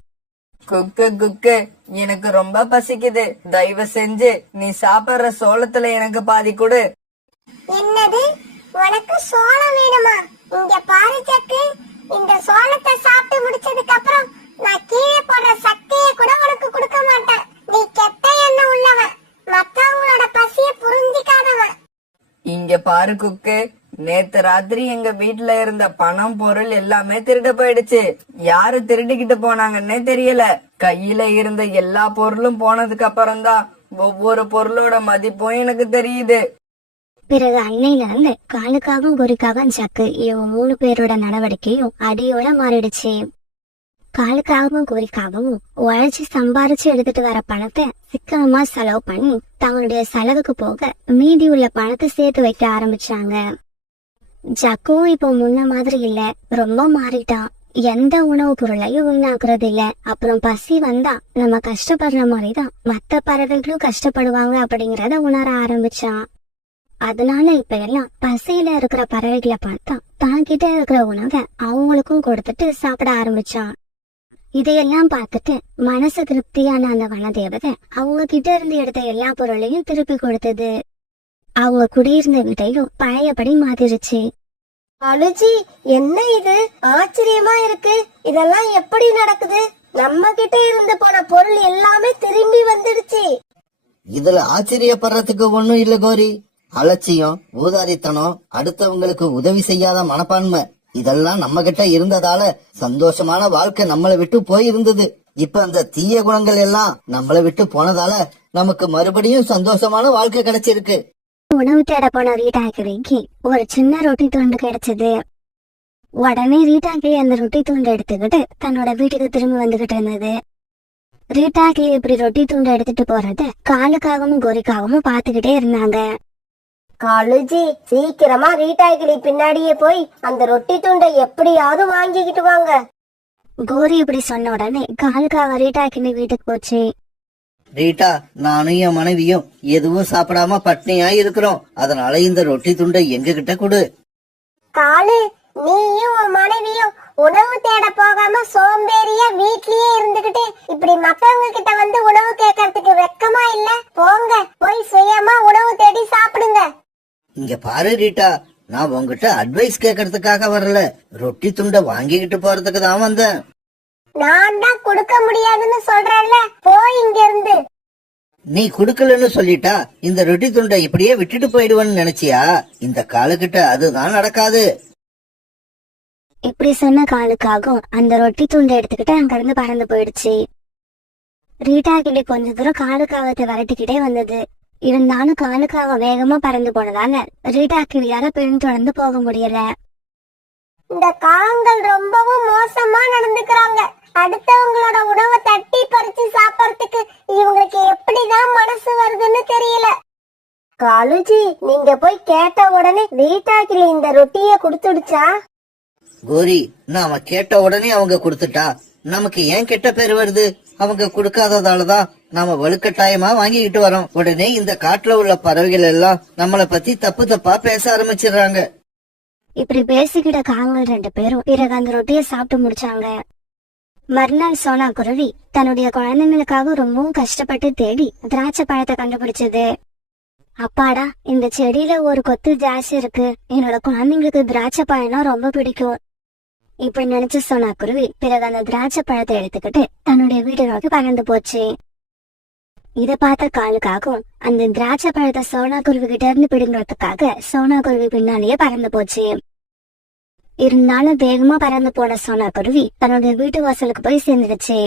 குக்கு குக்கு, எனக்கு ரொம்ப பசிக்குது. தயவு செஞ்சு நீ சாப்பிடுற சோளத்துல எனக்கு பாதி கொடு. என்னது, உனக்கு சோளம் வேணுமா? இங்க பாரு ஜக்கு, இந்த சோளத்தை சாப்பிட்டு முடிச்சதுக்கு அப்புறம் நான் கீழே போடுற சக்கைய கூட உனக்கு கொடுக்க மாட்டேன். நீ கெட்ட எண்ணம் உள்ளவன், மத்தவங்களோட பசிய புரிஞ்சிக்காதவன். இங்க பாரு குக்கு, நேத்து ராத்திரி எங்க வீட்டுல இருந்த பணம் பொருள் எல்லாமே திருட போயிடுச்சு. யாரு திருடிக்கிட்டு போனாங்கன்னே தெரியல. கையில இருந்த எல்லா பொருளும் போனதுக்கு அப்புறம் தான் ஒவ்வொரு பொருளோட மதிப்பும் எனக்கு தெரியுது. பிறகு அன்னையில இருந்து காலுக்காகவும் கோரிக்காகவும் ஜக்கு இவங்க 3 பேரோட நடவடிக்கையும் அடியோட மாறிடுச்சு. காலுக்காகவும் கோரிக்காகவும் உழைச்சி சம்பாரிச்சு எடுத்துட்டு வர பணத்தை சிக்கனமா செலவு பண்ணி தங்களுடைய செலவுக்கு போக மீதி உள்ள பணத்தை சேர்த்து வைக்க ஆரம்பிச்சாங்க. ஜக்கும் இப்போ முன்ன மாதிரி இல்ல, ரொம்ப மாறிட்டான். எந்த உணவு பொருளையும் வீணாக்குறது இல்ல. அப்புறம் பசி வந்தா நம்ம கஷ்டப்படுற மாதிரிதான் மத்த பறவைகளும் கஷ்டப்படுவாங்க அப்படிங்கறத உணர ஆரம்பிச்சான். அதனால இப்ப எல்லாம் பசியில இருக்கிற பறவைகளை பார்த்தா தான் கிட்ட இருக்கிற உணவை அவங்களுக்கும் கொடுத்துட்டு சாப்பிட ஆரம்பிச்சான். இதையெல்லாம் பார்த்துட்டு மனசு திருப்தியான அந்த வனதேவதை அவங்க கிட்ட இருந்து எடுத்த எல்லா பொருளையும் திருப்பி கொடுத்தது. அவங்க குடியிருந்த வீட்டையும் பழையபடி மாத்திருச்சு. அழுஜி, என்ன இது ஆச்சரியமா இருக்கு. இதெல்லாம் எப்படி நடக்குது? நம்ம கிட்ட இருந்து போன பொருள் எல்லாமே திரும்பி வந்துடுச்சு. இதுல ஆச்சரியப்படுறதுக்கு ஒண்ணும் இல்ல கோரி. அலட்சியம், ஊதாரித்தனம், அடுத்தவங்களுக்கு உதவி செய்யாத மனப்பான்மை இதெல்லாம் நம்ம கிட்ட இருந்ததால சந்தோஷமான வாழ்க்கை நம்மளை விட்டு போயிருந்தது. இப்ப அந்த தீய குணங்கள் எல்லாம் நம்மளை விட்டு போனதால நமக்கு மறுபடியும் சந்தோஷமான வாழ்க்கை கிடைச்சிருக்கு. உணவு தேட போன ரீட்டாக்கிளிக்கு ஒரு சின்ன ரொட்டி துண்டு கிடைச்சது. உடனே ரீட்டாக்கிளி அந்த ரொட்டி துண்டு எடுத்துக்கிட்டு தன்னோட வீட்டுக்கு திரும்பி வந்துகிட்டு இருந்தது. ரீட்டாக்கிளி இப்படி ரொட்டி துண்டு எடுத்துட்டு போறத காலுக்காகவும் கோரிக்காகவும் பாத்துக்கிட்டே இருந்தாங்க. காலுஜி, சீக்கிரமா ரீட்டாய்கிளி பின்னாடியே போய் அந்த ரொட்டி துண்டை எப்படியாவது வாங்கிக்கிட்டு வாங்க. கோரி இப்படி சொன்ன உடனே காலுக்காக ரீட்டாக்கிளி வீட்டுக்கு போச்சு. ரீட்டா, நானும் என் மனைவியும் எதுவும் சாப்பிடாம பட்னியா இருக்கிறோம். அதனால இந்த ரொட்டி துண்டை எங்க கிட்ட கொடு. காலு, நீயும் உன் மனைவியும் உணவு தேட போகாம சோம்பேறியா வீட்லயே இருந்துகிட்டு இப்படி மத்தவங்க கிட்ட வந்து உணவு கேட்கறதுக்கு வெக்கமா இல்ல? போங்க, போய் சுயமா உணவு தேடி சாப்பிடுங்க. இங்க பாரு ரீட்டா, நான் உங்ககிட்ட அட்வைஸ் கேட்கறதுக்காக வரல, ரொட்டி துண்டை வாங்கிக்கிட்டு போறதுக்கு தான் வந்தேன். நான் தான் கொடுக்க முடியாதுன்னு சொல்றேன்ல, போய் இங்க இருந்து. நீ குடுக்கலன்னு சொல்லிட்டா இந்த ரொட்டி துண்டை இப்படியே விட்டுட்டு போயிடுவேன்னு நினைச்சியா? இந்த காலுகிட்ட அதுதான் நடக்காது. இப்படி சொன்ன காலுக்காகவும் அந்த ரொட்டி துண்டை எடுத்துக்கிட்டு அங்கிருந்து பறந்து போயிடுச்சு. ரீட்டாக்கிளி கொஞ்ச தூரம் காலுக்காகத்தை விரட்டிக்கிட்டே வந்தது. இருந்தாலும் காலுக்காக வேகமா பறந்து போனதால ரீட்டாக்கிளியால பின்தொடர்ந்து போக முடியல. இந்த காகங்கள் ரொம்பவும் மோசமா நடந்துக்கிறாங்க. அடுத்தவங்களோட உணவை தட்டி பறிச்சு சாப்பிடறதுக்கு இவங்களுக்கு எப்படிதான் மனசு வருதுன்னு தெரியல. காலுஜி, நீங்க போய் கேட்ட உடனே ரீட்டாக்கிளி இந்த ரொட்டிய குடுத்துடுச்சா? கோரி, நாம கேட்ட உடனே அவங்க கொடுத்துட்டா நமக்கு ஏன் கெட்ட பேர் வருது? அவங்க கொடுக்காததாலதான் நாம வலுக்கட்டாயமா வாங்கிக்கிட்டு வரோம். உடனே இந்த காட்டுல உள்ள பறவைகள் எல்லாம் நம்மள பத்தி தப்பு தப்பா பேச ஆரம்பிச்சிடுறாங்க. இப்படி பேசிக்கிட்ட காகங்கள் 2 பேரும் பிறகு அந்த ரொட்டியை சாப்பிட்டு முடிச்சாங்க. மறுநாள் சோனா குருவி தன்னுடைய குழந்தைங்களுக்காக ரொம்பவும் கஷ்டப்பட்டு தேடி திராட்சை பழத்தை கண்டுபிடிச்சது. அப்பாடா, இந்த செடியில ஒரு கொத்து திராட்சை இருக்கு. என்னோட குழந்தைங்களுக்கு திராட்சை பழம்னா ரொம்ப பிடிக்கும். இப்படி நினைச்சு சோனா குருவி பிறகு அந்த திராட்சை பழத்தை எடுத்துக்கிட்டு தன்னுடைய வீட்டை நோக்கி பறந்து போச்சு. இத பார்த்த காலுக்காகவும் அந்த திராட்சை பழத்தை சோனா குருவி கிட்ட இருந்து பிடுங்கிறதுக்காக சோனா குருவி பின்னாலேயே பறந்து போச்சு. இருந்தாலும் வேகமா பறந்து போன சோனா குருவி தன்னுடைய வீட்டு வாசலுக்கு போய் சேர்ந்துடுச்சு.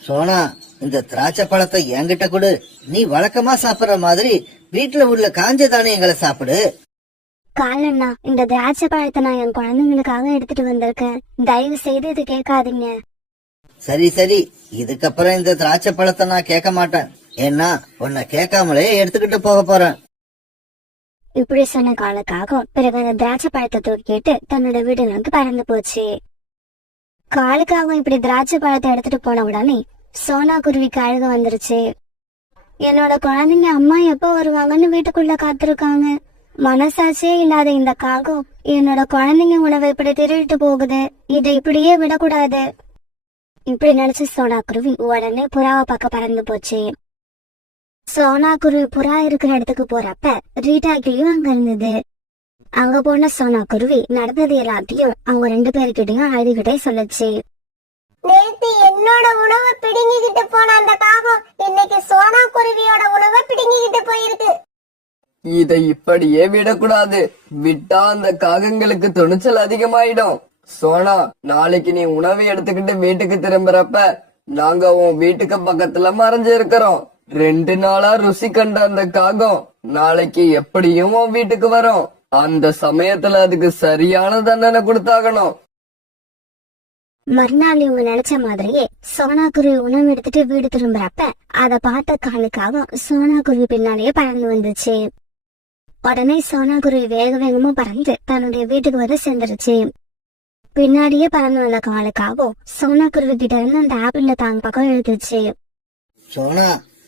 சோனா, இந்த திராட்சை பழத்தை என்கிட்ட கொடு. நீ வழக்கமா சாப்பிடுற மாதிரி வீட்டுல உள்ள காஞ்ச தானியங்களை சாப்பிடு. காலண்ணா, இந்த திராட்சை பழத்தை நான் என் குழந்தைங்களுக்காக எடுத்துட்டு வந்திருக்கேன். தயவு செய்து இது கேட்காதீங்க. சரி சரி, இதுக்கப்புறம் இந்த திராட்சை பழத்தை நான் கேட்க மாட்டேன். ஏன்னா உன்னை கேட்காமலே எடுத்துக்கிட்டு போக போறேன். இப்படி சொன்ன காலுக்காகவும் பிறகு அந்த திராட்சை பழத்தை தூக்கிட்டு தன்னோட வீடு நோக்கி பறந்து போச்சு. காலுக்காகவும் இப்படி திராட்சை பழத்தை எடுத்துட்டு போன உடனே சோனா குருவிக்கு அழுக வந்துருச்சு. என்னோட குழந்தைங்க அம்மா எப்ப வருவாங்கன்னு வீட்டுக்குள்ள காத்திருக்காங்க. மனசாட்சியே இல்லாத இந்த காகம் என்னோட குழந்தைங்க உணவை இப்படி திருட்டு போகுது. இதை இப்படியே விடக்கூடாது. இப்படி நினைச்சு சோனா குருவி உடனே புறாவை பக்கம் பறந்து போச்சு. சோனா குருவி புறா இருக்கிற இடத்துக்கு போறப்ப ரீட்டாக்கிளியும் அங்க இருந்தது. அங்க போன சோனா குருவி நடந்தது எல்லாத்தையும் அவங்க 2 பேருக்கிட்டையும் அழுதுகிட்டே சொல்லுச்சு. நேத்து என்னோட உணவை பிடுங்கிக்கிட்டு போன அந்த காகம் இன்னைக்கு சோனா குருவியோட உணவை பிடுங்கிக்கிட்டு போயிருக்கு. இதை இப்படியே விடக்கூடாது. விட்டா அந்த காகங்களுக்கு துணிச்சல் அதிகமாயிடும். சோனா, நாளைக்கு நீ உணவை எடுத்துக்கிட்டு வீட்டுக்கு திரும்புறப்ப நாங்க உன் வீட்டுக்கு பக்கத்துல மறைஞ்சு இருக்கிறோம். 2 நாளா ருசி கண்ட அந்த காகம் நாளைக்கு எப்படியும் உன் வீட்டுக்கு வரும். அந்த சமயத்துல அதுக்கு சரியான தண்டனை கொடுத்தாகணும். மறுநாள் இவங்க நினைச்ச மாதிரியே சோனா குருவி உணவு எடுத்துட்டு வீடு திரும்புறப்ப அத பார்த்த காலுக்காக சோனா குருவி பின்னாலேயே பறந்து வந்துச்சு. உடனே சோனா குருவி வேக வேகமா பறந்து தன்னுடைய வீட்டுக்கு வந்து சேர்ந்துருச்சு. பின்னாடியே பறந்து வந்த காலுக்காகவும் சோனா குருவி கிட்ட இருந்து அந்த ஆப்பிள்ல தாங்க பக்கம் எழுதுச்சு. சோனா,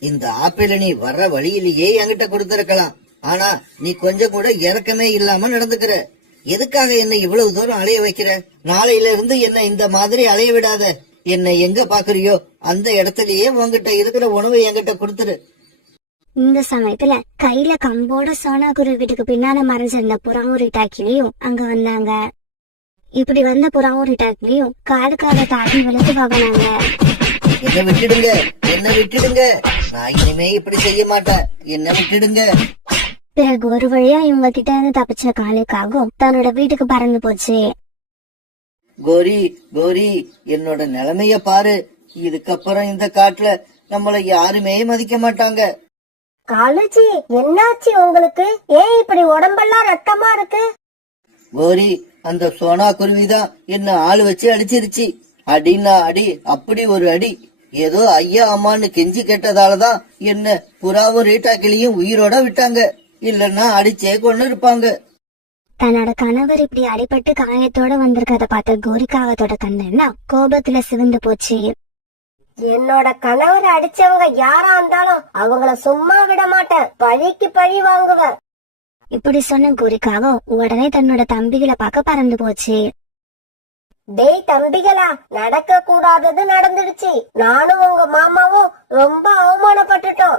இந்த ஆப்பிள நீ வர்ற வழியிலேயே என்கிட்ட கொடுத்திருக்கலாம். ஆனா நீ கொஞ்சம் கூட இறக்கமே இல்லாம நடந்துக்கிற. எதுக்காக என்ன இவ்வளவு தூரம் அலைய வைக்கிற? நாளையில இருந்து என்ன இந்த மாதிரி அலைய விடாத. என்ன எங்க பாக்குறியோ அந்த இடத்துலயே உங்ககிட்ட இருக்கிற உணவை என்கிட்ட கொடுத்துரு. இந்த சமயத்துல கையில கம்போட சோனா குருவி வீட்டுக்கு பின்னால மறைஞ்சிருந்த புறாவும் ரிட்டாக்கிலையும் அங்க வந்தாங்க. இப்படி வந்த புறாவும் ரிட்டாக்கிலையும் காலுக்காக தாக்கி விழுத்து வாங்கினாங்க. என்ன விட்டுடுங்க, என்ன விட்டுடுங்க. நான் இனிமே இப்படி செய்ய மாட்டேன். என்ன விட்டுடுங்க. பிறகு ஒரு வழியா இவங்க கிட்ட இருந்து தப்பிச்ச காலுக்காகவும் தன்னோட வீட்டுக்கு பறந்து போச்சு. கோரி, கோரி, என்னோட நிலைமைய பாரு. இதுக்கப்புறம் இந்த காட்டுல நம்மள யாருமே மதிக்க மாட்டாங்க. காலுஜி, என்னாச்சு உங்களுக்கு? ஏன் இப்படி உடம்பெல்லாம் ரத்தமா இருக்கு? கோரி, அந்த சோனா குருவிதான் என்ன ஆளு வச்சு அடிச்சிருச்சு. அடின்னா அடி, அப்படி ஒரு அடி. ஏதோ ஐயா அம்மான்னு கெஞ்சி கேட்டதாலதான் என்ன புறாவும் ரீட்டாக்கிலையும் உயிரோட விட்டாங்க. இல்லன்னா அடிச்சே கொண்டு இருப்பாங்க. தன்னோட கணவர் இப்படி அடிபட்டு காயத்தோட வந்திருக்கத பார்த்த கோரிக்காகத்தோட கண்ணென்னா கோபத்துல சிவந்து போச்சு. என்னோட கணவர் அடிச்சவங்க யாரா இருந்தாலும் அவங்கள சும்மா விட மாட்டேன். பழிக்கு பழி வாங்குவேன். இப்படி சொன்ன கோரிக்காகவும் உடனே தன்னோட தம்பிகளை பார்க்க பறந்து போச்சு. டேய் தம்பிகளா, நடக்க கூடாதது நடந்துடுச்சு. நானும் உங்க மாமாவும் ரொம்ப அவமானப்பட்டுட்டோம்.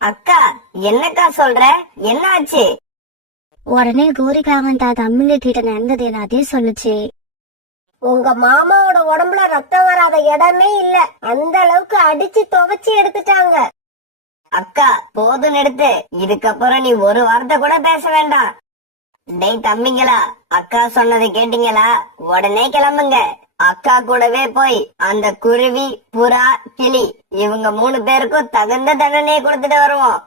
அக்கா, என்னக்கா சொல்ற? என்ன ஆச்சு? உடனே கோரிக்காகன் தான் தம்பிங்க கிட்ட நடந்தது எல்லாத்தையும் சொல்லுச்சு. உங்க மாமாவோட உடம்புல ரத்தம் வராத இடமே இல்ல. அந்த அளவுக்கு அடிச்சு துவைச்சு எடுத்துட்டாங்க. அக்கா, போதும் நிறுத்து. இதுக்கப்புறம் நீ ஒரு வார்த்தை கூட பேச வேண்டாம். டேய் தம்பிங்களா, அக்கா சொன்னதை கேட்டீங்களா? உடனே கிளம்புங்க. அக்கா கூடவே போய் அந்த குருவி, புறா, கிளி இவங்க 3 பேருக்கும் தகுந்த தண்டனையை கொடுத்துட்டு வருவோம்.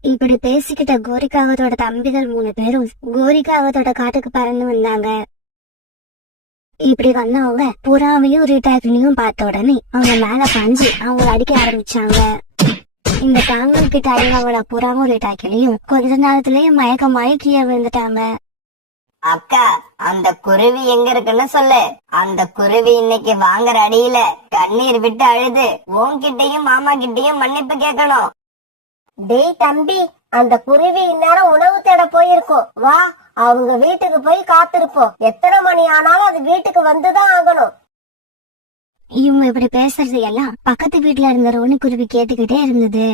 இப்படி பேசிக்கிட்ட கோரிக்காகத்தோட தம்பிகள் 3 பேரும் கோரிக்காகத்தோட காட்டுக்கு பறந்து வந்தாங்க. இப்படி வந்தவங்க புறாவையும் ரீட்டாக்கிலையும் பார்த்த உடனே அவங்க மேல பாஞ்சு அவங்கள அடிக்க ஆரம்பிச்சாங்க. இந்த காங்கல் கிட்ட அடிவாவோட புறாவும் ரீட்டாக்கிலையும் கொஞ்ச நேரத்திலேயே மயக்கமாயி கீழே விழுந்துட்டாங்க. அக்கா, அந்த குருவி எங்க இருக்குன்னு சொல்லு. அந்த குருவி இன்னைக்கு வாங்குற அடியில கண்ணீர் விட்டு அழுது உன்கிட்டயும் மாமா கிட்டயும் மன்னிப்பு கேட்கணும். டேய் தம்பி, அந்த குருவி இந்நேரம் உணவு தேட போயிருக்கோம். வா, அவங்க வீட்டுக்கு போய் காத்திருப்போம். எத்தனை மணி ஆனாலும் அது வீட்டுக்கு வந்துதான் ஆகணும். இவங்க இப்படி பேசுறது எல்லாம் பக்கத்து வீட்டுல இருந்த ரோனி குருவி கேட்டுக்கிட்டே இருந்தது.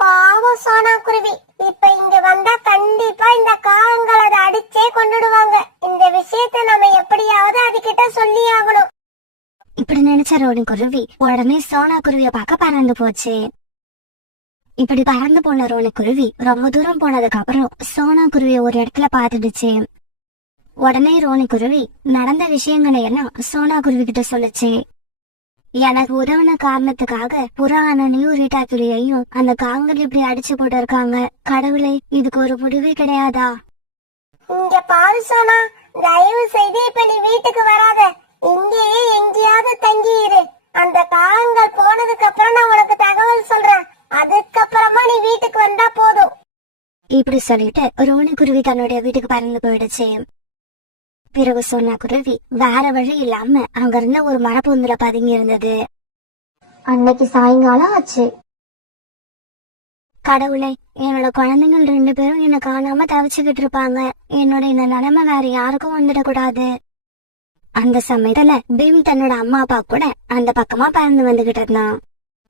பாவம் சோனா குருவி, இப்ப இங்க வந்தா கண்டிப்பா இந்த காகங்கள் அதை அடிச்சே கொண்டுடுவாங்க. இந்த விஷயத்த நம்ம எப்படியாவது அதுகிட்ட சொல்லி ஆகணும். இப்படி நினைச்ச ரோனி குருவி உடனே சோனா குருவிய பார்க்க பறந்து போச்சு. இப்படி பறந்து போன ரோனி குருவி ரொம்ப தூரம் போனதுக்கு அப்புறம் சோனா குருவிய ஒரு இடத்துல பாத்துடுச்சு. உடனே ரோனி குருவி நடந்த விஷயங்களை எல்லாம் சோனா குருவி கிட்ட சொல்லுச்சு. எனக்கு உதவின காரணத்துக்காக புறா அண்ணனையும் ரீட்டாக்கிளியையும் அந்த காங்கல் இப்படி அடிச்சு போட்டு இருக்காங்க. கடவுளே, இதுக்கு ஒரு முடிவே கிடையாதா? இங்க பாரு சோனா, தயவு செய்து இப்ப நீ வீட்டுக்கு வராத. இங்கேயே எங்கேயாவது தங்கி இரு. அந்த காகங்கள் போனதுக்கு அப்புறம் நான் உனக்கு தகவல் சொல்றேன். அதுக்கப்புறமா நீ வீட்டுக்கு வந்தா போதும். இப்படி சொல்லிட்டு ரோனி குருவி தன்னுடைய வீட்டுக்கு பறந்து போயிடுச்சு. பிறகு சோனா குருவி வேற வழி இல்லாம அங்க இருந்த ஒரு மரப்பொந்துல பதுங்கி இருந்தது. அன்னைக்கு சாயங்காலம் ஆச்சு. கடவுளே, என்னோட குழந்தைகள் 2 பேரும் என்ன காணாம தவிச்சுக்கிட்டு இருப்பாங்க. என்னோட இந்த நிலைமை வேற யாருக்கும் வந்துடக்கூடாது. அந்த சமயத்துல பீம் தன்னோட அம்மா அப்பா கூட அந்த பக்கமா பறந்து வந்துகிட்டு இருந்தான்.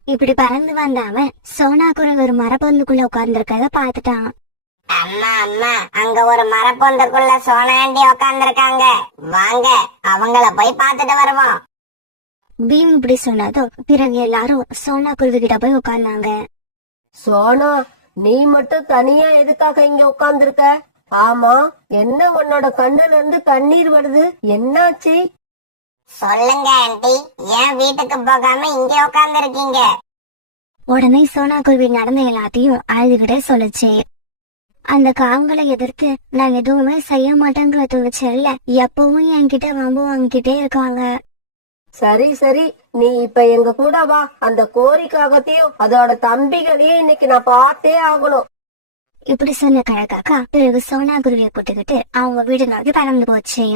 இப்படி பறந்து வந்த அவன் சோனா குருவி ஒரு மரப்பொந்துக்குள்ள உட்கார்ந்து இருக்கத பாத்துட்டான். அம்மா அம்மா, அங்க ஒரு மரப்பொந்துக்குள்ள சோனாண்டி உட்கார்ந்து இருக்காங்க. வாங்க, அவங்கள போய் பார்த்துட்டு வருவோம். பீம் இப்படி சொன்னதும் பிறகு எல்லாரும் சோனா குருவி கிட்ட போய் உட்கார்ந்தாங்க. சோனா, நீ மட்டும் தனியா எதுக்காக இங்க உட்கார்ந்திருக்க? ஆமா, என்ன உன்னோட கண்ணுல இருந்து கண்ணீர் வருது, என்னாச்சு? சொல்லுங்க ஆண்டி, ஏன் வீட்டுக்கு போகாம இங்க உட்கார்ந்து இருக்கீங்க? உடனே சோனா குருவி நடந்த எல்லாத்தையும் அழுதுகிட்டே சொல்லுச்சு. அந்த காங்களை எதிர்த்து நான் எதுவுமே செய்ய மாட்டேங்கிற துணிச்சல்ல எப்பவும் என்கிட்ட வம்பு வாங்கிட்டே இருக்காங்க. சரி சரி, நீ இப்ப எங்க கூட வா. அந்த கோரிக்காகத்தையும் அதோட தம்பிகளையும் இன்னைக்கு நான் பார்த்தே ஆகணும். இப்படி சொன்ன கழகாக்கா பிறகு சோனா குருவியை கூட்டுக்கிட்டு அவங்க வீடு நோக்கி பறந்து போச்சு.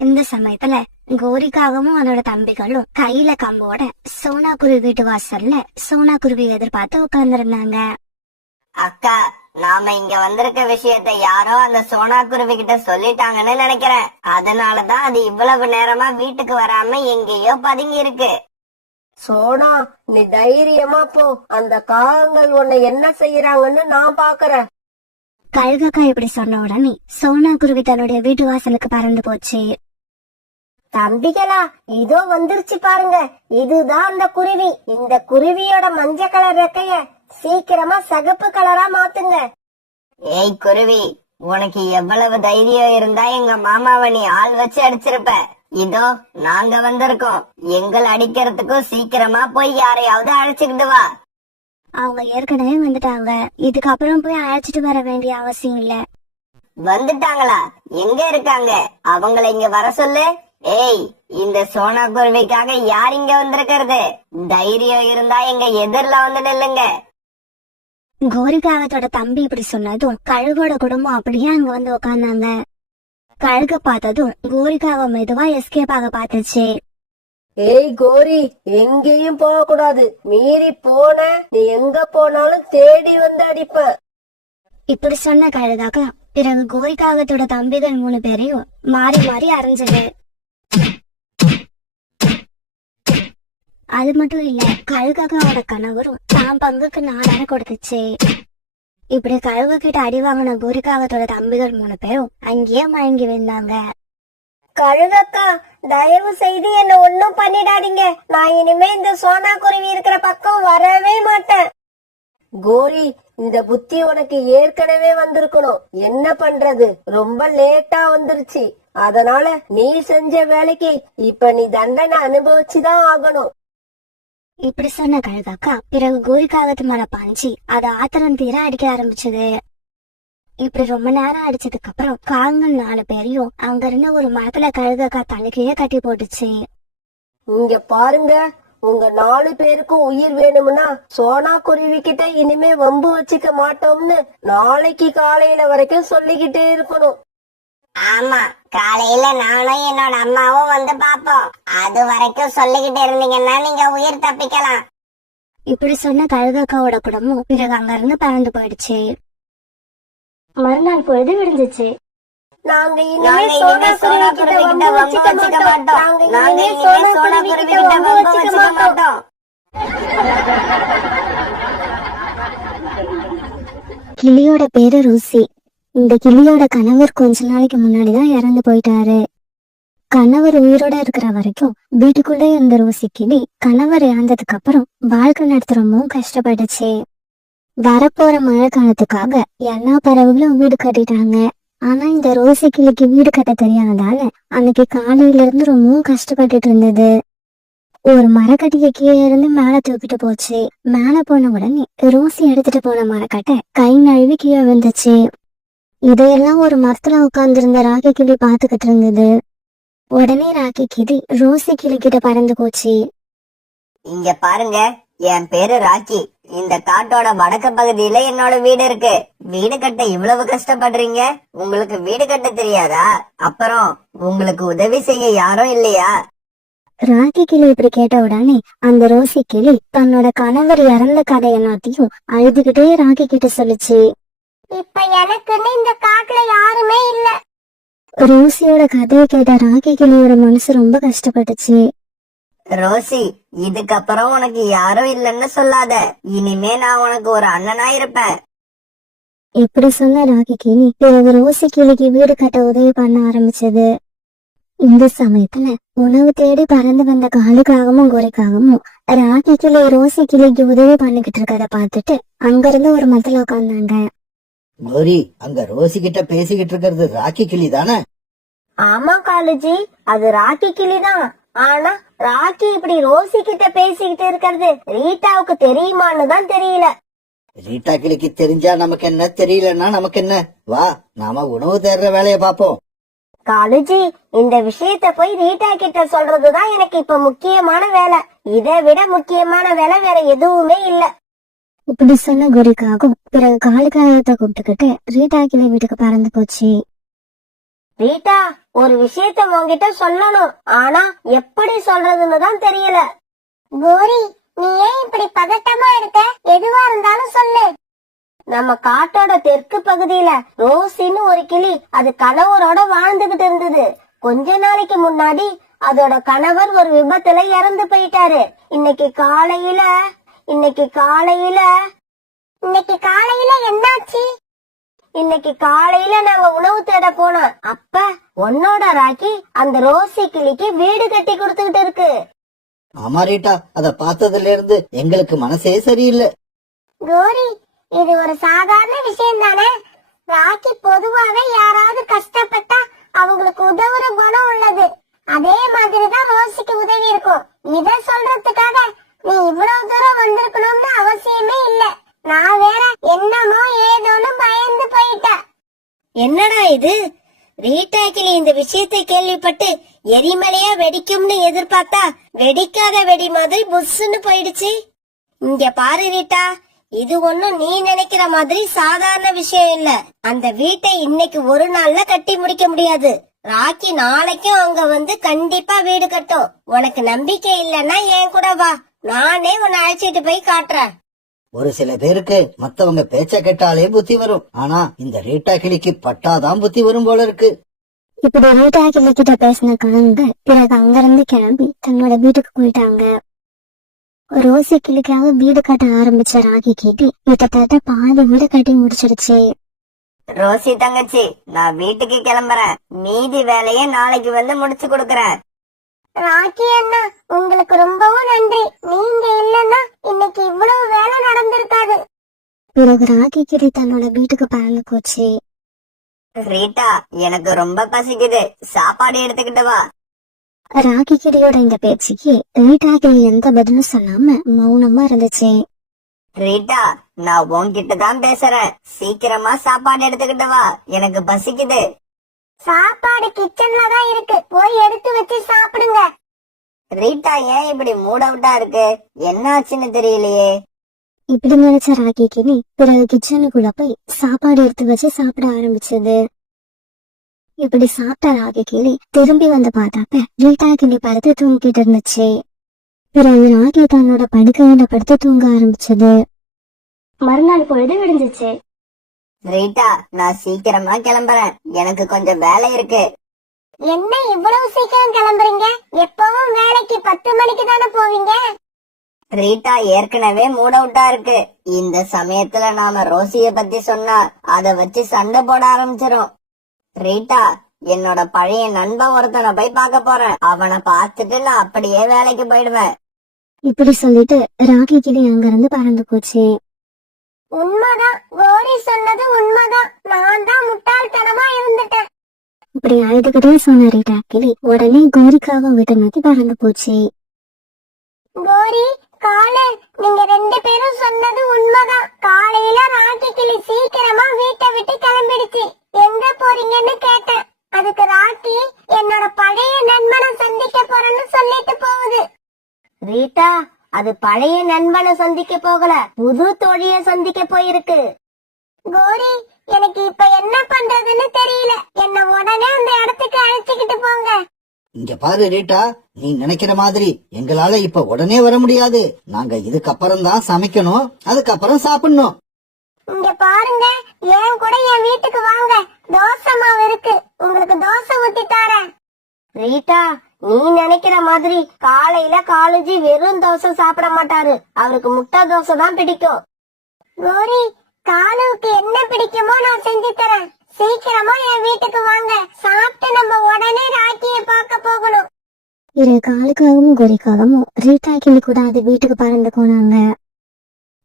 இந்த சமயத்துல கோரிக்காகவும் அதோட தம்பிகளும் கையில கம்போட சோனா குருவி வீட்டு வாசல்ல சோனா குருவி எதிர்பார்த்து உட்கார்ந்துருந்தாங்க. அக்கா, நாம இங்க வந்திருக்க விஷயத்த யாரோ அந்த சோனா குருவி கிட்ட சொல்லிட்டாங்கன்னு நினைக்கிறேன். அதனாலதான் அது இவ்வளவு நேரமா வீட்டுக்கு வராம எங்கேயோ பதுங்கி இருக்கு. சோனா, நீ தைரியமா போ. அந்த காகங்கள் உன்னை என்ன செய்யறாங்கன்னு நான் பாக்குறேன். கழுகக்கா இப்படி சொன்ன உடனே சோனா குருவி தன்னுடைய வீட்டு வாசலுக்கு பறந்து போச்சு. தம்பிகளா, இதோ வந்துருச்சு பாருங்க. இதுதான் அந்த குருவி. இந்த குருவியோட மஞ்சள் கலர் ரெக்கைய சீக்கிரமா சிகப்பு கலரா மாத்துங்க. ஏய் குருவி, உனக்கு எவ்வளவு தைரியம் இருந்தா எங்க மாமாவை நீ ஆள் வச்சு அடிச்சிருப்ப. இதோ நாங்க வந்திருக்கோம். எங்களை அடிக்கிறதுக்கும் சீக்கிரமா போய் யாரையாவது அழைச்சுக்கிட்டு வா. அவங்க ஏற்கனவே வந்துட்டாங்க. இதுக்கப்புறம் போய் அழைச்சிட்டு வர வேண்டிய அவசியம் இல்ல. வந்துட்டாங்களா? எங்க இருக்காங்க? அவங்களை இங்க வர சொல்லு. ஏய், இந்த சோனா குருவிக்காக யார் இங்க வந்திருக்கிறது? தைரியம் இருந்தா எங்க எதிரில வந்து நில்லுங்க. கோரிக்காகத்தோட தம்பி இப்படி சொன்னதும் கழுகோட குடும்பம் அப்படியே அங்க வந்து உட்கார்ந்தாங்க. கழுக பார்த்ததும் கோரிக்காக மெதுவா எஸ்கேப் ஆக பார்த்துச்சு. ஏய் கோரி, எங்கேயும் போக கூடாது. மீறி போன நீ எங்க போனாலும் தேடி வந்து அடிப்ப. இப்படி சொன்ன கழுகாக்கா பிறகு கோரிக்காகத்தோட தம்பிகள் 3 பேரையும் மாறி மாறி அரைஞ்சது. அது மட்டும் இல்ல, கழுகாக்காவோட கணவரும் தான் பங்குக்கு 4 அரை கொடுத்துச்சு. இப்படி கழுகு கிட்ட அடி வாங்கின கோரிக்காகத்தோட தம்பிகள் 3 பேரும் அங்கேயே மயங்கி விழுந்தாங்க. கழுகக்கா, தயவு செய்து என்ன ஒன்னும் பண்ணிடாதீங்க. நான் இனிமே இந்த சோனா குருவி இருக்கிற பக்கம் வரவே மாட்டேன். கோரி, இந்த புத்தி உனக்கு ஏற்கனவே வந்திருக்கணும். என்ன பண்றது, ரொம்ப லேட்டா வந்துருச்சு. அதனால நீ செஞ்ச வேலைக்கு இப்ப நீ தண்டனை அனுபவிச்சுதான் ஆகணும். இப்படி சொன்ன கழுகாக்கா பிறகு கோரிக்காகத்து மேல பாஞ்சு அதை ஆத்திரம் தீர அடிக்க ஆரம்பிச்சது. இப்படி ரொம்ப நேரம் அடிச்சதுக்கு அப்புறம் காகங்கள் 4 பேரையும் அங்க இருந்த ஒரு மரத்துல கழுகாக்கா தலைக்கையே கட்டி போட்டுச்சு. இங்க பாருங்க, உங்க 4 பேருக்கும் உயிர் வேணும்னா சோனா குருவி கிட்ட இனிமே வம்பு வச்சுக்க மாட்டோம்னு நாளைக்கு காலையில வரைக்கும் சொல்லிக்கிட்டே இருக்கணும். ஆமா, காலையில நானும் என்னோட அம்மாவும் வந்து பாப்போம். அது வரைக்கும் சொல்லிக்கிட்டு இருந்தீங்கன்னா நீங்க உயிர் தப்பிக்கலாம். இப்படி சொன்ன கழுகாக்காவோட குடும்பம் பிறகு அங்க இருந்து பறந்து போயிடுச்சு. மறுநாள் பொழுது விடிஞ்சிச்சு. நாங்க இனிமே சோனா குருவி கிட்ட வம்பு வச்சுக்க மாட்டோம். நாங்க இனிமே சோனா குருவி கிட்ட வம்பு வச்சுக்க மாட்டோம். கிளியோட பேரு ரூசி. இந்த கிளியோட கணவர் கொஞ்ச நாளைக்கு முன்னாடிதான் இறந்து போயிட்டாரு. கணவர் உயிரோட இருக்கிற வரைக்கும் வீட்டுக்குள்ளே இருந்த ரோசி கிளி கணவர் இறந்ததுக்கு அப்புறம் வாழ்க்கை நடத்த ரொம்பவும் கஷ்டப்பட்டுச்சு. வரப்போற மழை காலத்துக்காக எல்லா பறவைகளும் வீடு கட்டிட்டாங்க. ஆனா இந்த ரோசி கிளிக்கு வீடு கட்ட தெரியாததால அன்னைக்கு காலையில இருந்து ரொம்பவும் கஷ்டப்பட்டுட்டு இருந்தது. ஒரு மரக்கட்டிய கீழே இருந்து மேல தூக்கிட்டு போச்சு. மேல போன உடனே ரோசி எடுத்துட்டு போன மரக்கட்டை கை நழுவி கீழே விழுந்துச்சு. இதையெல்லாம் ஒரு மரத்துல உட்கார்ந்து இருந்த ராக்கி கிளி பாத்துக்கிட்டு இருந்தது. உடனே ராக்கி கிளி ரோசி கிளி கிட்ட பறந்து போச்சு. இங்க பாருங்க, என் பேரு ராக்கி. இந்த காட்டோட வடக்கு பகுதியில என்னோட வீடு இருக்கு. வீடு கட்ட இவ்வளவு கஷ்டப்படுறீங்க, உங்களுக்கு வீடு கட்ட தெரியாதா? அப்புறம் உங்களுக்கு உதவி செய்ய யாரும் இல்லையா? ராக்கி கிளி இப்படி கேட்ட உடனே அந்த ரோசி கிளி தன்னோட கணவர் இறந்த கதை எல்லாத்தையும் அழுதுகிட்டே ராக்கி கிட்ட சொல்லுச்சு. இப்ப எனக்குன்னு இந்த காட்டுல யாருமே இல்ல. ரோசியோட கதையை கேட்ட ராக்கி கிளியோட மனசு ரொம்ப கஷ்டப்பட்டுச்சு. ரோசி, இதுக்கப்புறம் உனக்கு யாரும் இல்லைன்னு சொல்லாத. இனிமே நான் உனக்கு ஒரு அண்ணனா இருப்பேன். இப்படி சொன்ன ராக்கி கிளி பிறகு ரோசி கிளிக்கு வீடு கட்ட உதவி பண்ண ஆரம்பிச்சது. இந்த சமயத்துல உணவு தேடி பறந்து வந்த காலுக்காகவும் கோரிக்காகவும் ராக்கி கிளி ரோசி கிளிக்கு உதவி பண்ணிக்கிட்டு இருக்கத பார்த்துட்டு அங்கிருந்து ஒரு மரத்துல உட்கார்ந்தாங்க. கோரி, அங்க ரோசி கிட்ட பேசிக்கிட்டு இருக்கிறது ராக்கி கிளி தானே? ஆமா காலுஜி, அது ராக்கி கிளிதான். ஆனா ராக்கி இப்படி ரோசி கிட்ட பேசிக்கிட்டு இருக்கிறது ரீட்டாவுக்கு தெரியுமான்னு தான் தெரியல. ரீட்டா கிளிக்கு தெரிஞ்சா நமக்கு என்ன, தெரியலன்னா நமக்கு என்ன? வா, நாம உணவு தேடுற வேலையை பாப்போம். காலுஜி, இந்த விஷயத்த போய் ரீட்டா கிட்ட சொல்றதுதான் எனக்கு இப்ப முக்கியமான வேலை. இதை விட முக்கியமான வேலை வேற எதுவுமே இல்ல. இப்படி சொன்ன கோரிக்காகும் பிறகு காலுக்காயத்தை கூப்பிட்டுக்கிட்டு ரீட்டா கிளி வீட்டுக்கு பறந்து போச்சு. ரீட்டா, ஒரு விஷயத்த உன்கிட்ட சொல்லணும். ஆனா எப்படி சொல்றதுன்னு தான் தெரியல. கோரி, நீ ஏன் இப்படி பதட்டமா இருக்க? எதுவா இருந்தாலும் சொல்லு. நம்ம காட்டோட தெற்கு பகுதியில ரோசின்னு ஒரு கிளி அது கணவரோட வாழ்ந்துகிட்டு இருந்தது. கொஞ்ச நாளைக்கு முன்னாடி அதோட கணவர் ஒரு விபத்துல இறந்து போயிட்டாரு. இன்னைக்கு காலையில என்னாச்சு? இன்னைக்கு காலையில நாங்க உணவு தேட போனோம். அப்ப உன்னோட ராக்கி அந்த ரோசி கிளிக்கு வீடு கட்டி கொடுத்துக்கிட்டு இருக்கு. ஆமா ரீட்டா, அத பார்த்ததுல இருந்து எங்களுக்கு மனசே சரியில்லை. கோரி, இது ஒரு சாதாரண விஷயம் தானே. ராக்கி பொதுவாவே யாராவது கஷ்டப்பட்டா அவங்களுக்கு உதவுற குணம் உள்ளது. அதே மாதிரிதான் ரோசிக்கு உதவி இருக்கும். இத சொல்றதுக்காக நீ இவ்வளவு தூரம் வந்திருக்கணும்னு அவசியமே இல்ல. நான் வேற என்னமோ ஏதோன்னு பயந்து போயிட்டேன். என்னடா இது? ரீட்டா கிளி இந்த விஷயத்தை கேள்விப்பட்டு எரிமலையா வெடிக்கும்னு எதிர்பார்த்தா வெடிக்காத வெடி மாதிரி புஷ்ன்னு போயிடுச்சு. இங்க பாரு ரீட்டா, இது ஒண்ணும் நீ நினைக்கிற மாதிரி சாதாரண விஷயம் இல்ல. அந்த வீட்டை இன்னைக்கு ஒரு நாள்ல கட்டி முடிக்க முடியாது. ராக்கி நாளைக்கும் அங்க வந்து கண்டிப்பா வீடு கட்டும். உனக்கு நம்பிக்கை இல்லன்னா என் கூட வா, நானே உன்னை அழைச்சிட்டு போய் காட்டுறேன். ஒரு சில பேருக்கு மத்தவங்க பேச்ச கேட்டாலே புத்தி வரும். ஆனா இந்த ரீட்டா கிளிக்கு பட்டாதான் புத்தி வரும் போல இருக்கு. இப்படி ரீட்டா கிளி கிட்ட பேசின காங்க பிறகு அங்கிருந்து கிளம்பி தன்னோட வீட்டுக்கு போயிட்டாங்க. ரோசி கிளிக்காக வீடு கட்ட ஆரம்பிச்ச ராக்கி கிளி கிட்டத்தட்ட பாதி வீடு கட்டி முடிச்சிருச்சு. ரோசி தங்கச்சி, நான் வீட்டுக்கு கிளம்புறேன். மீதி வேலையை நாளைக்கு வந்து முடிச்சு கொடுக்கறேன். ராக்கி அண்ணா, உங்களுக்கு ரொம்பவும் நன்றி. நீங்க இல்லன்னா இன்னைக்கு இவ்வளவு வேலை நடந்திருக்காது. பிறகு ராக்கி கிளி தன்னோட வீட்டுக்கு பறந்து போச்சு. ரீட்டா, எனக்கு ரொம்ப பசிக்குது, சாப்பாடு எடுத்துக்கிட்டு வா. ராக்கி கிளியோட இந்த பேச்சுக்கு ரீட்டா கிளி எந்த பதிலும் சொல்லாம மௌனமா இருந்துச்சு. ரீட்டா, நான் உன்கிட்ட தான் பேசுறேன். சீக்கிரமா சாப்பாடு எடுத்துக்கிட்டு வா, எனக்கு பசிக்குது. சாப்பாடு கிச்சன்ல தான் இருக்கு, போய் எடுத்து வச்சு சாப்பிடுங்க. ரீட்டா, ஏன் இப்படி மூட் அவுட்டா இருக்கு? என்னாச்சுன்னு தெரியலையே. இப்படி நினைச்ச ராக்கி கிளி பிறகு கிச்சனுக்குள்ள போய் சாப்பாடு எடுத்து வச்சு சாப்பிட ஆரம்பிச்சது. இப்படி சாப்பிட்ட ராக்கி கிளி திரும்பி வந்து பார்த்தாப்ப ரீட்டா கிளி படுத்து தூங்கிட்டு இருந்துச்சு. பிறகு ராக்கி தன்னோட படுக்கையில படுத்து தூங்க ஆரம்பிச்சது. மறுநாள் பொழுது விடிஞ்சிச்சு. ரீட்டா, நான் சீக்கிரமா கிளம்புறேன். எனக்கு கொஞ்சம் வேலை இருக்கு. என்ன இவ்வளவு சீக்கிரம் கிளம்புறீங்க? எப்பவும் வேலைக்கு 10 மணிக்கு தானே போவீங்க? ரீட்டா ஏற்கனவே மூட் அவுட்டா இருக்கு. இந்த சமயத்துல நாம ரோசிய பத்தி சொன்னா அத வச்சு சண்டை போட ஆரம்பிச்சிரும். ரீட்டா, என்னோட பழைய நண்பன் ஒருத்தனை போய் பார்க்க போறேன். அவனை பார்த்துட்டு நான் அப்படியே வேலைக்கு போயிடுவேன். இப்படி சொல்லிட்டு ராக்கி கிளி அங்கிருந்து பறந்து போச்சு. உண்மைதான், கோரி சொன்னது உண்மைதான். நான் தான் முட்டாள்தனமா இருந்துட்டேன். இப்படி அழுதுகிட்டே சொன்ன ரீட்டா கிளி உடனே கோரிக்காக வீட்டை நோக்கி பறந்து போச்சு. கோரி, காலு, நீங்க 2 பேரும் சொன்னது உண்மைதான். காலையில ராக்கி கிளி சீக்கிரமா வீட்டை விட்டு கிளம்பிடுச்சு. எங்க போறீங்கன்னு கேட்டேன். அதுக்கு ராக்கி என்னோட பழைய நண்பனை சந்திக்க போறேன்னு சொல்லிட்டு போகுது. ரீட்டா, அது பழைய நண்பனை சந்திக்க போகல, புது தோழிய சந்திக்க போயிருக்கு. கோரி, எனக்கு இப்ப என்ன பண்றதுன்னு தெரியல. என்ன உடனே அந்த இடத்துக்கு அழைச்சுக்கிட்டு போங்க. இங்க பாரு ரீட்டா, நீ நினைக்கிற மாதிரி எங்களால இப்ப உடனே வர முடியாது. நாங்க இதுக்கப்புறம் தான் சமைக்கணும், அதுக்கப்புறம் சாப்பிடணும். இங்க பாருங்க, ஏன் கூட என் வீட்டுக்கு வாங்க. தோசை மாவு இருக்கு, உங்களுக்கு தோசை ஊத்தி தரேன். ரீட்டா, நீ நினைக்கிற மாதிரி காலையில காலேஜி வெறும் தோசை சாப்பிட மாட்டாரு. அவருக்கு முட்டை தோசை தான் பிடிக்கும். கோரி, காலுவுக்கு என்ன பிடிக்குமோ நான் செஞ்சு தரேன். சீக்கிரமா என் வீட்டுக்கு வாங்க. சாப்பிட்டு நம்ம உடனே ராக்கிய பார்க்க போகணும். இரு காலுக்காகவும் கோரிக்காகவும் ரீட்டா கிளி கூட அது வீட்டுக்கு பறந்து போனாங்க.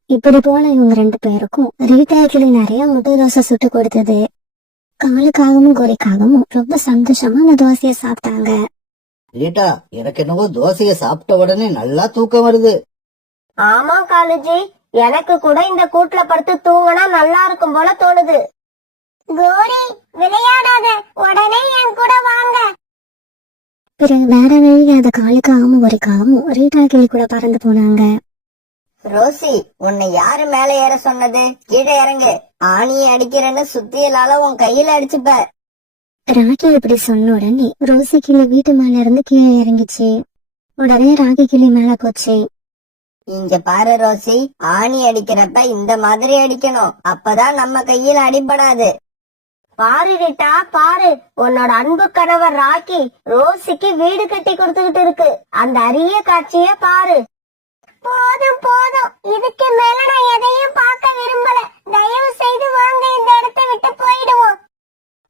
இப்படி போன இவங்க 2 பேருக்கும் ரீட்டா கிளி நிறைய முட்டை தோசை சுட்டு கொடுத்தது. காலுக்காகவும் கோரிக்காகவும் ரொம்ப சந்தோஷமா அந்த தோசையை சாப்பிட்டாங்க. ரீட்டா, எனக்கு என்னவோ தோசையை சாப்பிட்ட உடனே நல்லா தூக்கம் வருது. ஆமா காலுஜி, எனக்கு கூட இந்த கூட்டுல படுத்து தூங்கினா நல்லா இருக்கும் போல தோணுது. கோரி, விளையாடாத, உடனே என் கூட வாங்க. பிறகு வேற வழியா அந்த காலுக்காகவும் கோரிக்காகவும் ரீட்டா கிளி கூட பறந்து போனாங்க. ரோசி, உன்னை யாரு மேல ஏற சொன்னது? கீழே இறங்கு. ஆணியை அடிக்கிறேன்னு சுத்தியலால உன் கையில அடிச்சுப்ப. ராக்கி இப்படி சொன்ன உடனே ரோசி கிளி வீட்டு மேல இருந்து கீழே இறங்கிச்சு. உடனே ராக்கி கிளி மேல போச்சு. இங்க பாரு ரோசி, ஆணி அடிக்கிறப்ப இந்த மாதிரி அடிக்கணும். அப்பதான் நம்ம கையில அடிபடாது. பாரு ரிட்டா, பாரு, உன்னோட அன்பு கணவர் ராக்கி ரோசிக்கு வீடு கட்டி கொடுத்துக்கிட்டு இருக்கு. அந்த அரிய காட்சிய பாரு. போதும் போதும், இதுக்கு மேல நான் எதையும் பார்க்க விரும்பல. தயவு செய்து வாங்க, இந்த இடத்தை விட்டு போயிடுவோம்.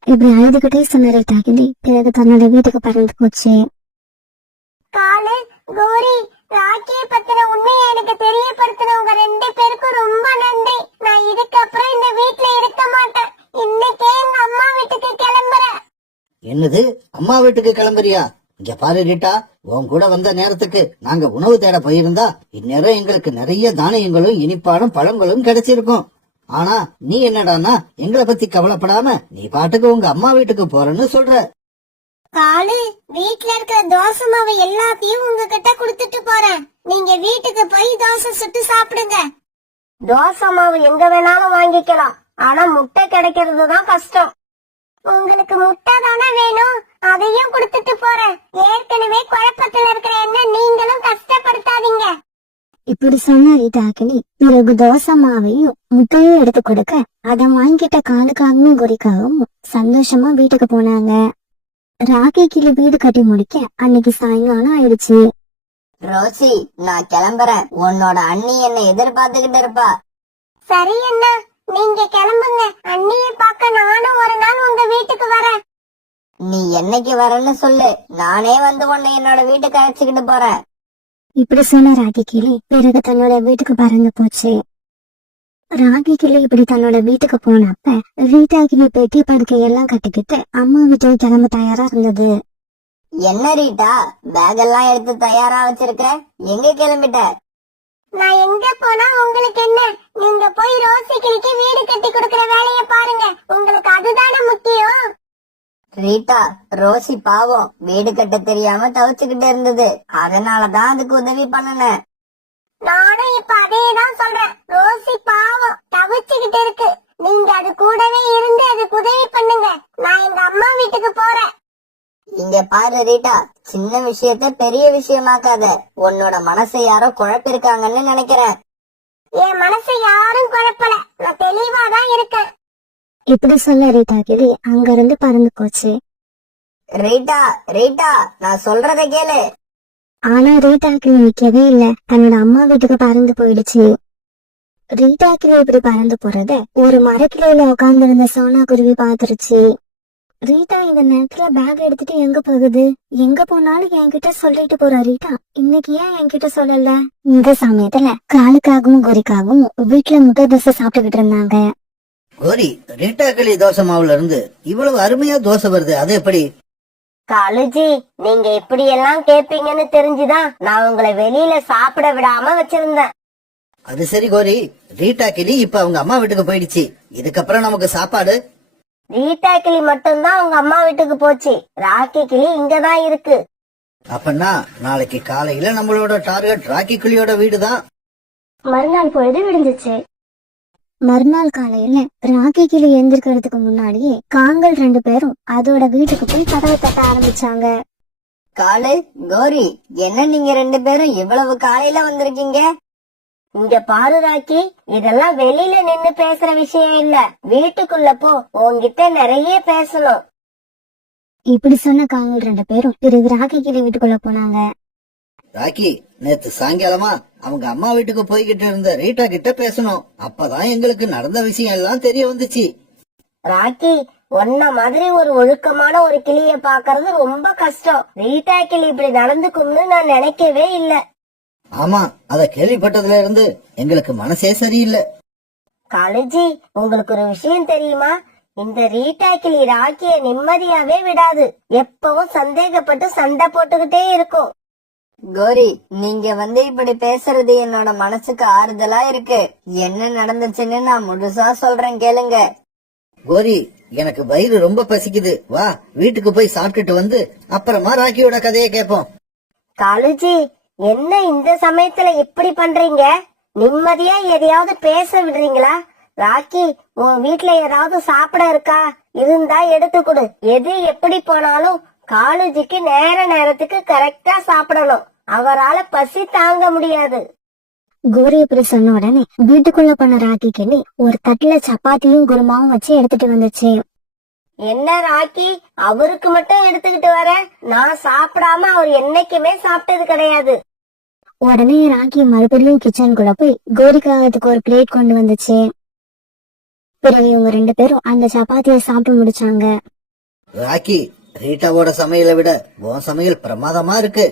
இப்படி அழுதுகிட்டே சொன்ன ரீட்டா கிளி பிறகு தன்னோட வீட்டுக்கு பறந்து போச்சு. காலு, கோரி, ராக்கிய பத்தின உண்மையை எனக்கு தெரியப்படுத்தினவங்க 2 பேருக்கும் ரொம்ப நன்றி. நான் இதுக்கப்புறம் இந்த வீட்ல இருக்க மாட்டேன். இன்னைக்கே எங்க அம்மா வீட்டுக்கு கிளம்புறேன். என்னது, அம்மா வீட்டுக்கு கிளம்புறியா? இங்க பாரு ரீட்டா, உன் கூட வந்த நேரத்துக்கு நாங்க உணவு தேட போயிருந்தா இந்நேரம் எங்களுக்கு நிறைய தானியங்களும் இனிப்பான பழங்களும் கிடைச்சிருக்கும். ஆனா நீ என்னடான்னா எங்களை பத்தி கவலைப்படாம நீ பாட்டுக்கு உங்க அம்மா வீட்டுக்கு போறன்னு சொல்ற. காலு, வீட்ல இருக்கிற தோசை மாவு எல்லாத்தையும் உங்ககிட்ட கொடுத்துட்டு போறேன். நீங்க வீட்டுக்கு போய் தோசை சுட்டு சாப்பிடுங்க. தோசை மாவு எங்க வேணாலும் வாங்கிக்கலாம், ஆனா முட்டை கிடைக்கிறது தான் கஷ்டம். உங்களுக்கு முட்டை தானே வேணும், அதையும் கொடுத்துட்டு போறேன். ஏற்கனவே குழப்பத்துல இருக்கிற என்ன நீங்களும் கஷ்டப்படுத்தாதீங்க. இப்படி சொன்ன ரீட்டா கிளி பிறகு தோசை மாவையும் முட்டையும் எடுத்து கொடுக்க அதை வாங்கிட்ட காலுக்காகவும் கோரிக்காகவும் சந்தோஷமா வீட்டுக்கு போனாங்க. ராக்கி கிளி வீடு கட்டி முடிக்க அன்னைக்கு சாயங்காலம் ஆயிடுச்சு. ரோசி, நான் கிளம்புறேன். உன்னோட அண்ணி என்னை எதிர்பார்த்துக்கிட்டு இருப்பா. சரி அண்ணா, நீங்க கிளம்புங்க. அண்ணிய பார்க்க நானும் ஒரு நாள் உங்க வீட்டுக்கு வரேன். நீ என்னைக்கு வரேன்னு சொல்லு, நானே வந்து உன்னை என்னோட வீட்டுக்கு அழைச்சுக்கிட்டு போறேன். இப்படி சொன்ன ராக்கி கிளி பிறகு தன்னோட வீட்டுக்கு பறந்து போச்சு. ராக்கி கிளி இப்படி தன்னோட வீட்டுக்கு போனப்ப ரீட்டா கிளி பெட்டி படுக்கையெல்லாம் கட்டிக்கிட்டு அம்மா வீட்டுக்கு கிளம்ப தயாரா இருந்தது. என்ன ரீட்டா, பேக் எல்லாம் எடுத்து தயாரா வச்சிருக்க? எங்க கிளம்பிட்ட? நான் எங்க போனா உங்களுக்கு என்ன? நீங்க போய் ரோசி கிளிக்கு வீடு கட்டி கொடுக்கிற வேலைய பாருங்க. உங்களுக்கு அதுதானே முக்கியம். ரீட்டா, ரோசி பாவம் வீடு கட்ட தெரியாம தவிச்சுக்கிட்டு இருந்தது. அதனாலதான் அதுக்கு உதவி பண்ணனேன். நானும் இப்ப அதேதான் சொல்றேன். ரோசி பாவம் தவிச்சுக்கிட்டு இருக்கு. நீங்க அது கூடவே இருந்து அதுக்கு உதவி பண்ணுங்க. நான் எங்க அம்மா வீட்டுக்கு போறேன். இங்க பாரு ரீட்டா, சின்ன விஷயத்த பெரிய விஷயமாக்காத. உன்னோட மனசை யாரோ குழப்பிருக்காங்கன்னு நினைக்கிறேன். என் மனசை யாரும் குழப்பல. நான் தெளிவாதான் இருக்கேன். இப்படி சொல்ல ரீட்டா கிளி அங்க இருந்து பறந்து போச்சு. ரீட்டா, ரீட்டா, நான் சொல்றத கேளு. ஆனா ரீட்டா கிளி நிக்கவே இல்ல, தன்னோட அம்மா வீட்டுக்கு பறந்து போயிடுச்சு. ரீட்டா கிளி இப்படி பறந்து போறத ஒரு மரக்கிளையில உட்கார்ந்து இருந்த சோனா குருவி பாத்துருச்சு. ரீட்டா இந்த நேரத்துல பேக் எடுத்துட்டு எங்க போகுது? எங்க போனாலும் என்கிட்ட சொல்லிட்டு போறா ரீட்டா, இன்னைக்கு ஏன் என்கிட்ட சொல்லல? இந்த சமயத்துல காலுக்காகவும் கோரிக்காகவும் வீட்டுல முட்டை தோசை சாப்பிட்டுக்கிட்டு இருந்தாங்க. கோரி, ரீட்டா கிளி தோசை மாவுல இருந்து இவ்வளவு அருமையா தோசை வருது, அது எப்படி? காலுஜி, நீங்க இப்படி எல்லாம் கேப்பீங்கன்னு தெரிஞ்சுதான் நான் உங்களை வெளியில சாப்பிட விடாம வச்சிருந்தேன். அது சரி கோரி, ரீட்டா கிளி இப்ப அவங்க அம்மா வீட்டுக்கு போயிடுச்சு. இதுக்கப்புறம் நமக்கு சாப்பாடு? ரீட்டா கிளி மட்டும்தான் உங்க அம்மா வீட்டுக்கு போச்சு. ராக்கி கிளி இங்கதான் இருக்கு. அப்பன்னா நாளைக்கு காலையில நம்மளோட டார்கெட் ராக்கி கிளியோட வீடுதான். மறுநாள் பொழுது விடிஞ்சிச்சு. மறுநாள் காலையில ராக்கி கிளி எழுந்திருக்கிறதுக்கு முன்னாடியே காங்கள் 2 பேரும் அதோட வீட்டுக்கு போய் கதவை தட்ட ஆரம்பிச்சாங்க. காலு, கோரி, என்ன நீங்க 2 பேரும் இவ்வளவு காலையில வந்திருக்கீங்க? இங்க பாரு ராக்கி, இதெல்லாம் வெளியில நின்னு பேசுற விஷயம் இல்ல. வீட்டுக்குள்ள போ, உன்கிட்ட நிறைய பேசணும். இப்படி சொன்ன காங்கள் 2 பேரும் பிறகு ராக்கி கிளி வீட்டுக்குள்ள போனாங்க. ராக்கி, நேத்து சாயங்காலமா அவங்க அம்மா வீட்டுக்கு போய்கிட்டு இருந்த ரீட்டா கிட்ட பேசணும். அப்பதான் எங்களுக்கு நடந்த விஷயம் எல்லாம் தெரிய வந்துச்சு. ராக்கி, உன்ன மாதிரி ஒரு ஒழுக்கமான ஒரு கிளிய பாக்குறது ரொம்ப கஷ்டம். ரீட்டா கிளி இப்படி நடந்துக்கும்னு நான் நினைக்கவே இல்ல. ஆமா, அத கேள்விப்பட்டதுல இருந்து எங்களுக்கு மனசே சரியில்லை. காலேஜி, உங்களுக்கு ஒரு விஷயம் தெரியுமா? இந்த ரீட்டா கிளி ராக்கிய நிம்மதியாவே விடாது. எப்பவும் சந்தேகப்பட்டு சண்டை போட்டுக்கிட்டே இருக்கும். கோரி, நீங்க இப்படி பேசுறது என்னோட மனசுக்கு ஆறுதலா இருக்கு. என்ன நடந்துச்சுன்னு நான் முழுசா சொல்றேன், கேளுங்க. கோரி, எனக்கு வயிறு ரொம்ப பசிக்குது. வா, வீட்டுக்கு போய் சாப்பிட்டுட்டு வந்து அப்புறமா ராக்கியோட கதையை கேட்போம். காலேஜி, என்ன இந்த சமயத்துல இப்படி பண்றீங்க? நிம்மதியா எதையாவது பேச விடுறீங்களா? ராக்கி, உன் வீட்டுல ஏதாவது சாப்பிட இருக்கா? இருந்தா எடுத்து கொடு. எது எப்படி போனாலும் காலேஜுக்கு நேரத்துக்கு கரெக்டா சாப்பிடணும். அவரால பசி தாங்க முடியாது. கோரி இப்படி சொன்ன உடனே வீட்டுக்குள்ள போன ராக்கி கிளி ஒரு தட்டுல சப்பாத்தியும் குருமாவும் வச்சு எடுத்துட்டு வந்துச்சு. என்ன ராக்கி, அவருக்கு மட்டும் எடுத்துக்கிட்டு வர? நான் சாப்பிடாம அவர் என்னைக்குமே சாப்பிட்டது கிடையாது. உடனே ராக்கி மறுபடியும் கிச்சனுக்குள்ள போய் கோரிக்காகத்துக்கு ஒரு பிளேட் கொண்டு வந்துச்சு. பிறகு இவங்க 2 பேரும் அந்த சப்பாத்தியை சாப்பிட்டு முடிச்சாங்க. ராக்கி, ரீட்டாவோட சமையலை விட உன் சமையல் பிரமாதமா இருக்கு.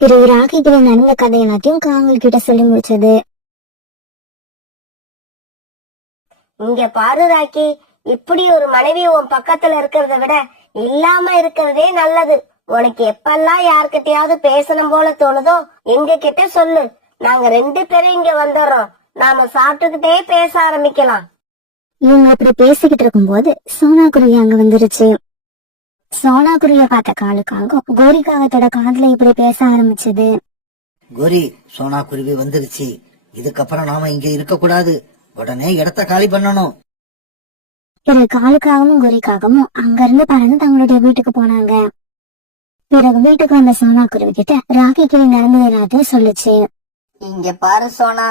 பிறகு ராக்கி கிட்ட நடந்த கதை எல்லாத்தையும் காங்கல் கிட்ட சொல்லி முடிச்சது. இங்க பாரு ராக்கி, இப்படி ஒரு மனைவி உன் பக்கத்துல இருக்கிறத விட இல்லாம இருக்கிறதே நல்லது. உனக்கு எப்பெல்லாம் யார்கிட்டயாவது பேசணும் போல தோணுதோ எங்க கிட்ட சொல்லு. நாங்க 2 பேரும் இங்க வந்துடுறோம். நாம சாப்பிட்டுக்கிட்டே பேச ஆரம்பிக்கலாம். இவங்க இப்படி பேசிக்கிட்டு இருக்கும் போது சோனா குருவி அங்க வந்துருச்சு. சோனா குருவிய பார்த்த காலுக்காகவும் கோரிக்காகத்தோட காதுல இப்படி பேச ஆரம்பிச்சது. கோரி, சோனா குருவி வந்துருச்சு. இதுக்கப்புறம் நாம இங்க இருக்க கூடாது. உடனே இடத்த காலி பண்ணணும். பிறகு காலுக்காகவும் கோரிக்காகவும் அங்க இருந்து பறந்து தங்களுடைய வீட்டுக்கு போனாங்க. பிறகு வீட்டுக்கு வந்த சோனா குருவி கிட்ட ராக்கி கிளி நடந்தது எல்லாத்தையும் சொல்லுச்சு. இங்க பாரு சோனா,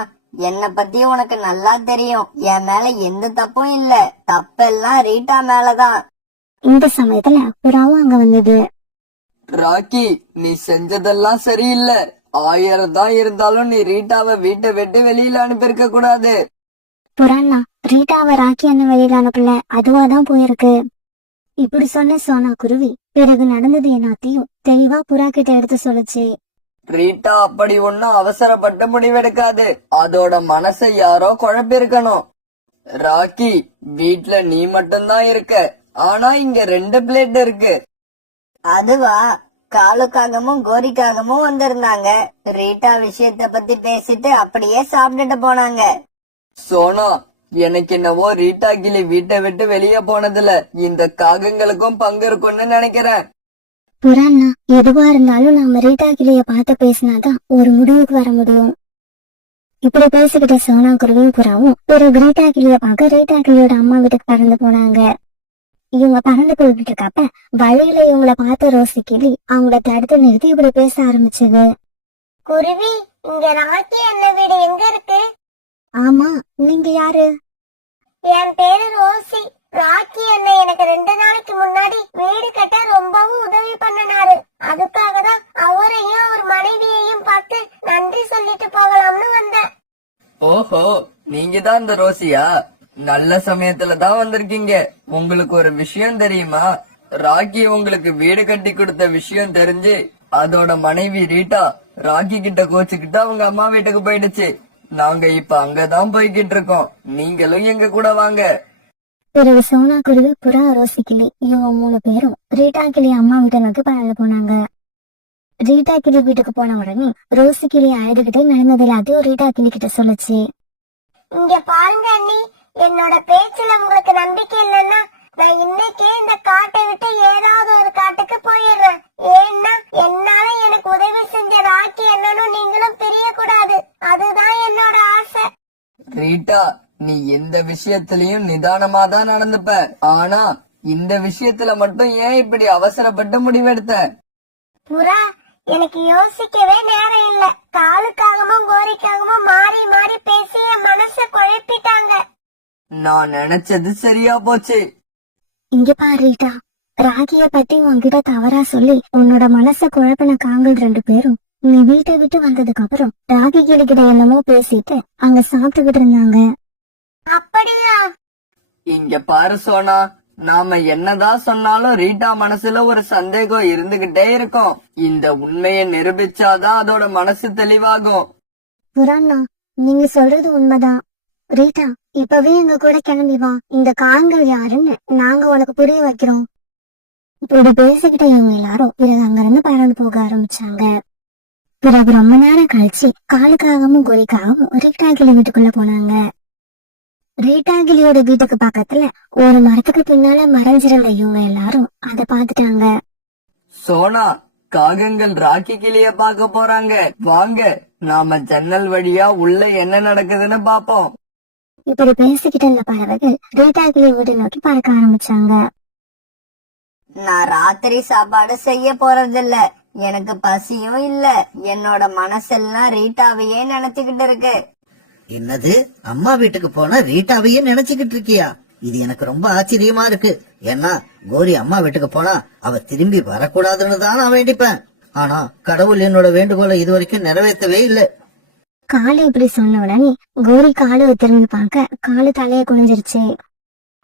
என்ன பத்தி உனக்கு நல்லா தெரியும். என் மேல எந்த தப்பும் இல்ல. தப்பெல்லாம் ரீட்டா மேலதான். இந்த சமயத்துல புறாவும் அங்க வந்தது. ராக்கி, நீ செஞ்சதெல்லாம் சரியில்லை. 1000 தான் இருந்தாலும் நீ ரீட்டாவை வீட்டை விட்டு வெளியில அனுப்பியிருக்க கூடாது. புறாண்ணா, ரீட்டாவை ராக்கி அண்ணன் வெளியில அனுப்பல, அதுவாதான் போயிருக்கு. இப்படி சொன்ன சோனா குருவி பிறகு நடந்தது எல்லாத்தையும் தெளிவா புறா கிட்ட எடுத்து சொல்லுச்சு. ரீட்டா அப்படி ஒன்னும் அவசரப்பட்டு முடிவெடுக்காது. அதோட மனசை யாரோ குழப்பிருக்கணும். ராக்கி, வீட்ல நீ மட்டும்தான் இருக்க. ஆனா இங்க 2 பிளேட் இருக்கு. அதுவா? காலுக்காகவும் கோரிக்காகவும் வந்திருந்தாங்க. ரீட்டா விஷயத்த பத்தி பேசிட்டு அப்படியே சாப்பிட்டுட்டு போனாங்க. சோனா, எனக்கு என்னவோ ரீட்டா கிளி வீட்டை விட்டு வெளியே போனதுல இந்த காகங்களுக்கும் பங்கு இருக்கும்னு நினைக்கிறேன். புறாண்ணா, எதுவா இருந்தாலும் நாம ரீட்டா கிளிய பார்த்து பேசினாதான் ஒரு முடிவுக்கு வர முடியும். இப்படி பேசிக்கிட்ட சோனா குருவியும் புறாவும் பிறகு ரீட்டா கிளிய பார்க்க ரீட்டா கிளியோட அம்மா வீட்டுக்கு பறந்து போனாங்க. இவங்க பறந்து போய்கிட்டு இருக்கப்ப வழியில இவங்களை பார்த்த ரோசி கிளி அவங்கள தடுத்து நிறுத்தி இப்படி பேச ஆரம்பிச்சது. குருவி, இங்க ராக்கி அண்ணன் வீடு எங்க இருக்கு? ஆமா, நீங்க யாரு? என் பேரு ரோசி. ராக்கி அண்ணன் எனக்கு 2 நாளைக்கு முன்னாடி வீடு கட்ட ரொம்பவும் உதவி பண்ணனாரு. அதுக்காக தான் அவரையும் அவர் மனைவியையும் பார்த்து நன்றி சொல்லிட்டு போகலாம்னு வந்தேன். ஓஹோ, நீங்க தான் இந்த ரோசியா? நல்ல சமயத்துல தான் வந்திருக்கீங்க. உங்களுக்கு ஒரு விஷயம் தெரியுமா? ராக்கி உங்களுக்கு வீடு கட்டி கொடுத்த விஷயம் தெரிஞ்சு அதோட மனைவி ரீட்டா ராக்கி கிட்ட கோச்சுக்கிட்டு அவங்க அம்மா வீட்டுக்கு போயிடுச்சு. நாங்க இப்ப அங்கதான் போய்கிட்டு இருக்கோம். நீங்களும் எங்க கூட வாங்க. பிறகு சோனா குருவி புறா ரோசி கிளி இவங்க 3 பேரும் ரீட்டா கிளி அம்மா வீட்டை நோக்கி பறந்து போனாங்க. ரீட்டா கிளி வீட்டுக்கு போன உடனே ரோசி கிளி அழுதுகிட்டே நடந்தது எல்லாத்தையும் ரீட்டா கிளி கிட்ட சொல்லுச்சு. இங்க பாருங்க அண்ணி, என்னோட பேச்சுல உங்களுக்கு நம்பிக்கை இல்லைன்னா நான் இன்னைக்கே இந்த காட்டை விட்டு ஏதாவது ஒரு காட்டுக்கு போயிடுறேன். ஏன்னா என்னால எனக்கு உதவி செஞ்ச ராக்கி என்னன்னு நீங்களும் தெரியக்கூடாது. அதுதான் என்னோட ஆசை. ரீட்டா, நீ எந்த விஷயத்திலயும் நிதானமா தான் நடந்துப்ப. ஆனா இந்த விஷயத்துல மட்டும் ஏன் இப்படி அவசரப்பட்டு முடிவெடுத்த? புறா, எனக்கு யோசிக்கவே நேரம் இல்ல. காலுக்காகவும் கோரிக்காகவும் மாறி மாறி பேசி என் மனசை குழப்பிட்டாங்க. நான் நினைச்சது சரியா போச்சு. இங்க பாரு ரீட்டா, ராகிய பத்தி உன்கிட்ட தவறா சொல்லி உன்னோட மனச குழப்பின காங்கள் 2 பேரும் நீ வீட்டை விட்டு வந்ததுக்கு அப்புறம் ராகி கிட்ட என்னமோ பேசிட்டு அங்க சாப்பிட்டுக்கிட்டு இருந்தாங்க. அப்படியா? இங்க பாரு சோனா, நாம என்னதான் சொன்னாலும் ரீட்டா மனசுல ஒரு சந்தேகம் இருந்துகிட்டே இருக்கும். இந்த உண்மையை நிரூபிச்சாதான் அதோட மனசு தெளிவாகும். புராணா, நீங்க சொல்றது உண்மைதான். ரீட்டா, இப்பவே எங்க கூட கிளம்பி வா. இந்த காங்கள் யாருன்னு நாங்க உனக்கு புரிய வைக்கிறோம். இப்படி பேசிக்கிட்ட இவங்க எல்லாரும் பிறகு அங்கிருந்து பறந்து போக ஆரம்பிச்சாங்க. பிறகு ரொம்ப நேரம் கழிச்சு காலுக்காகவும் கோரிக்காகவும் ரீட்டா கிளி வீட்டுக்குள்ள போனாங்க. ரீட்டா கிளியோட வீட்டுக்கு பக்கத்துல ஒரு மரத்துக்கு பின்னால மறைஞ்சிருந்த இவங்க எல்லாரும் அதை பாத்துட்டாங்க. சோனா, காகங்கள் ராக்கி கிளிய பார்க்க போறாங்க. வாங்க, நாம ஜன்னல் வழியா உள்ள என்ன நடக்குதுன்னு பாப்போம். இப்படி பேசிக்கிட்டு இருந்த பறவைகள் ரீட்டா கிளி வீட்டை நோக்கி பறக்க ஆரம்பிச்சாங்க. நான் ராத்திரி சாப்பாடு செய்ய போறதில்ல, எனக்கு பசியும் இல்ல, என்னோட மனசெல்லாம் ரீட்டாவையே நினைச்சுக்கிட்டு இருக்கு. என்னது, அம்மா வீட்டுக்கு போன ரீட்டாவையே நினைச்சுக்கிட்டு இருக்கியா? இது எனக்கு ரொம்ப ஆச்சரியமா இருக்கு. ஏன்னா கோரி அம்மா வீட்டுக்கு போனா அவ திரும்பி வரக்கூடாதுன்னு தான் நான் வேண்டிப்பேன். ஆனா கடவுள் என்னோட வேண்டுகோளை இது வரைக்கும் நிறைவேற்றவே இல்லை. காலு இப்படி சொன்ன உடனே கோரி காலுவை திரும்பி பார்க்க காலு தலைய குனிஞ்சிருச்சு.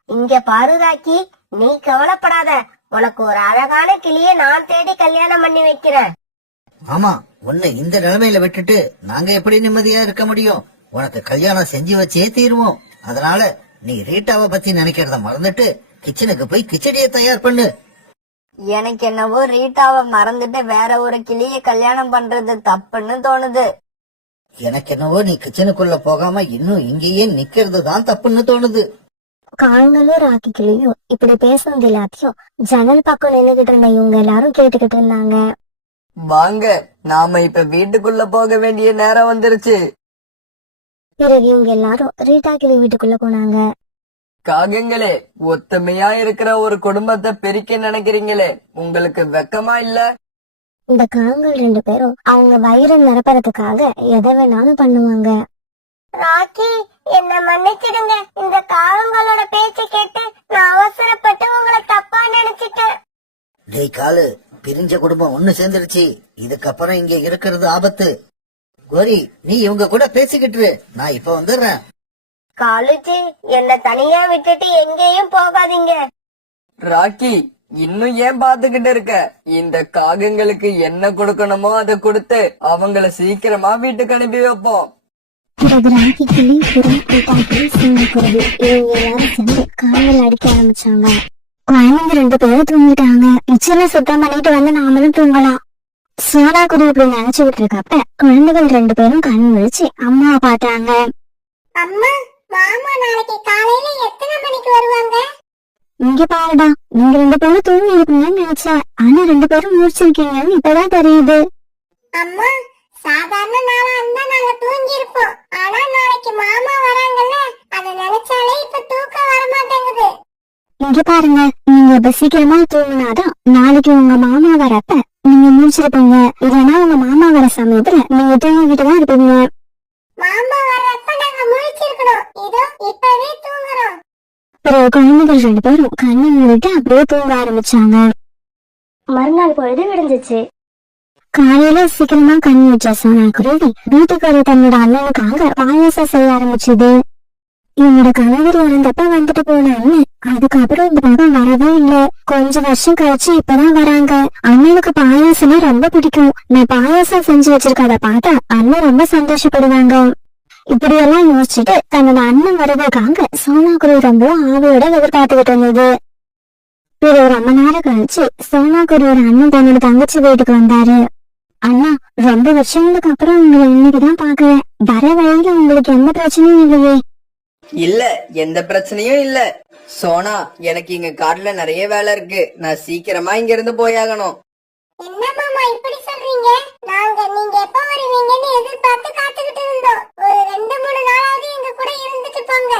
இங்க பாரு ராக்கி, நீ கவலைப்படாத, உனக்கு ஒரு அழகான கிளிய நான் தேடி கல்யாணம் பண்ணி வைக்கிறேன். ஆமா, உன்னை இந்த நிலைமையில விட்டுட்டு நாங்க எப்படி நிம்மதியா இருக்க முடியும்? உனக்கு கல்யாணம் செஞ்சு வச்சே தீருவோம். அதனால நீ ரீட்டாவை பத்தி நினைக்கிறத மறந்துட்டு கிச்சனுக்கு போய் கிச்சடியை தயார் பண்ணு. எனக்கு என்னவோ ரீட்டாவை மறந்துட்டு வேற ஒரு கிளிய கல்யாணம் பண்றது தப்புன்னு தோணுது. எனக்கு என்னவோ நீ கிச்சனுக்குள்ள போகாம இன்னும் இங்கேயே நிக்கிறது தான் தப்புன்னு தோணுது. காங்களும் ராக்கி கிளியும் இப்படி பேசுனது எல்லாத்தையும் ஜன்னல் பக்கம் நின்னுகிட்டு இருந்த இவங்க எல்லாரும் கேட்டுக்கிட்டு இருந்தாங்க. வாங்க, நாம இப்ப வீட்டுக்குள்ள போக வேண்டிய நேரம் வந்துருச்சு. பிறகு இவங்க எல்லாரும் ரீட்டா கிளி வீட்டுக்குள்ள போனாங்க. காகங்களே, ஒத்துமையா இருக்கிற ஒரு குடும்பத்தை பிரிக்க நினைக்கிறீங்களே, உங்களுக்கு வெக்கமா இல்ல? இந்த காங்கள் 2 பேரும் அவங்க வயிறு நிரப்புறதுக்காக எதை வேணாலும் பண்ணுவாங்க. ராக்கி, என்ன மன்னிச்சிடுங்க. இந்த காகங்களோட பேச்சை கேட்டு நான் அவசரப்பட்டு உங்களை தப்பா நினைச்சிட்டேன். டேய் காலு, பிரிஞ்ச குடும்பம் ஒண்ணு சேர்ந்துருச்சு. இதுக்கப்புறம் இங்க இருக்கிறது ஆபத்து. கோரி, நீ இவங்க கூட பேசிக்கிட்டு இரு. நான் இப்ப வந்துடுறேன். காலுஜி, என்ன தனியா விட்டுட்டு எங்கேயும் போகாதீங்க. ராக்கி, இன்னும் ஏன் பாத்துக்கிட்டு இருக்க? இந்த காகங்களுக்கு என்ன கொடுக்கணுமோ அதை கொடுத்து அவங்கள சீக்கிரமா வீட்டுக்கு அனுப்பி வைப்போம். பிறகு ராக்கி கிளி, புறா, ரீட்டா கிளி, சிங்கக்குருவி இவங்க எல்லாரும் சேர்ந்து காங்கள் அடிக்க ஆரம்பிச்சாங்க. குழந்தைங்க 2 பேரும் தூங்கிட்டாங்க. கிச்சனை சுத்தம் பண்ணிட்டு வந்து நாமளும் தூங்கலாம். சோனா குருவி இப்படி நினைச்சுக்கிட்டு இருக்கப்ப குழந்தைகள் 2 பேரும் கண் விழிச்சு அம்மாவை பார்த்தாங்க. அம்மா, மாமா நாளைக்கு காலையில எத்தனை மணிக்கு வருவாங்க? இங்க பாருடா, நீங்க 2 பேரும் தூங்கி இருப்பீங்கன்னு நினைச்சேன். ஆனா 2 பேரும் முடிச்சிருக்கீங்கன்னு இப்பதான் தெரியுது. அம்மா, சாதாரண நாளா இருந்தா நாங்க தூங்கி இருப்போம். ஆனா நாளைக்கு மாமா வராங்கல்ல, அதை நினைச்சாலே இப்ப தூக்கம் வர மாட்டேங்குது. இங்க பாருங்க, நீங்க இப்ப சீக்கிரமா தூங்கினாதான் நாளைக்கு உங்க மாமா வரப்ப நீங்க முடிச்சிருப்பீங்க. இல்லைன்னா உங்க மாமா வர சமயத்துல நீங்க தூங்கிட்டு தான் இருப்பீங்க. மாமா வர்றப்ப நாங்க முழிச்சிருக்கணும். இதோ இப்பவே தூங்குறோம். பிறகு குழந்தைகள் 2 பேரும் கண்ணை மூடிட்டு அப்படியே தூங்க ஆரம்பிச்சாங்க. மறுநாள் பொழுது விடிஞ்சிச்சு. காலையில சீக்கிரமா கண் வச்ச சோனா குருவி வீட்டுக்கு வர தன்னோட அண்ணனுக்காக பாயாசம் செய்ய ஆரம்பிச்சது. இவனோட கணவர் இறந்தப்ப வந்துட்டு போனான்னு அதுக்கப்புறம் இந்த பக்கம் வரவே இல்ல. கொஞ்சம் வருஷம் கழிச்சு இப்பதான் வராங்க. அண்ணனுக்கு பாயாசம்னா ரொம்ப பிடிக்கும். நான் பாயாசம் செஞ்சு வச்சிருக்கத பார்த்தா அண்ணன் ரொம்ப சந்தோஷப்படுவாங்க. இப்படி எல்லாம் யோசிச்சுட்டு தன்னோட அண்ணன் வருவதற்காக சோனா குருவி ரொம்ப ஆவியோட எதிர்பார்த்துக்கிட்டு இருந்தது. பிறகு ரொம்ப நேரம் கழிச்சு சோனா குருவியோட அண்ணன் தன்னோட தங்கச்சி வீட்டுக்கு வந்தாரு. அண்ணா, ரொம்ப வருஷங்களுக்கு அப்புறம் உங்களை இன்னைக்குதான் பாக்குறேன். வர வழியில உங்களுக்கு எந்த பிரச்சனையும் இல்லையே? இல்ல, எந்த பிரச்சனையும் இல்ல. சோனா, எனக்கு இங்க காட்டுல நிறைய வேலை இருக்கு. நான் சீக்கிரமா இங்க இருந்து போயாகணும். என்ன மாமா இப்படி சொல்றீங்க? நாங்க நீங்க எப்ப வருவீங்கன்னு எதிர்பார்த்து காத்துக்கிட்டு இருந்தோம். ஒரு 2-3 நாளாவது எங்க கூட இருந்துட்டு போங்க.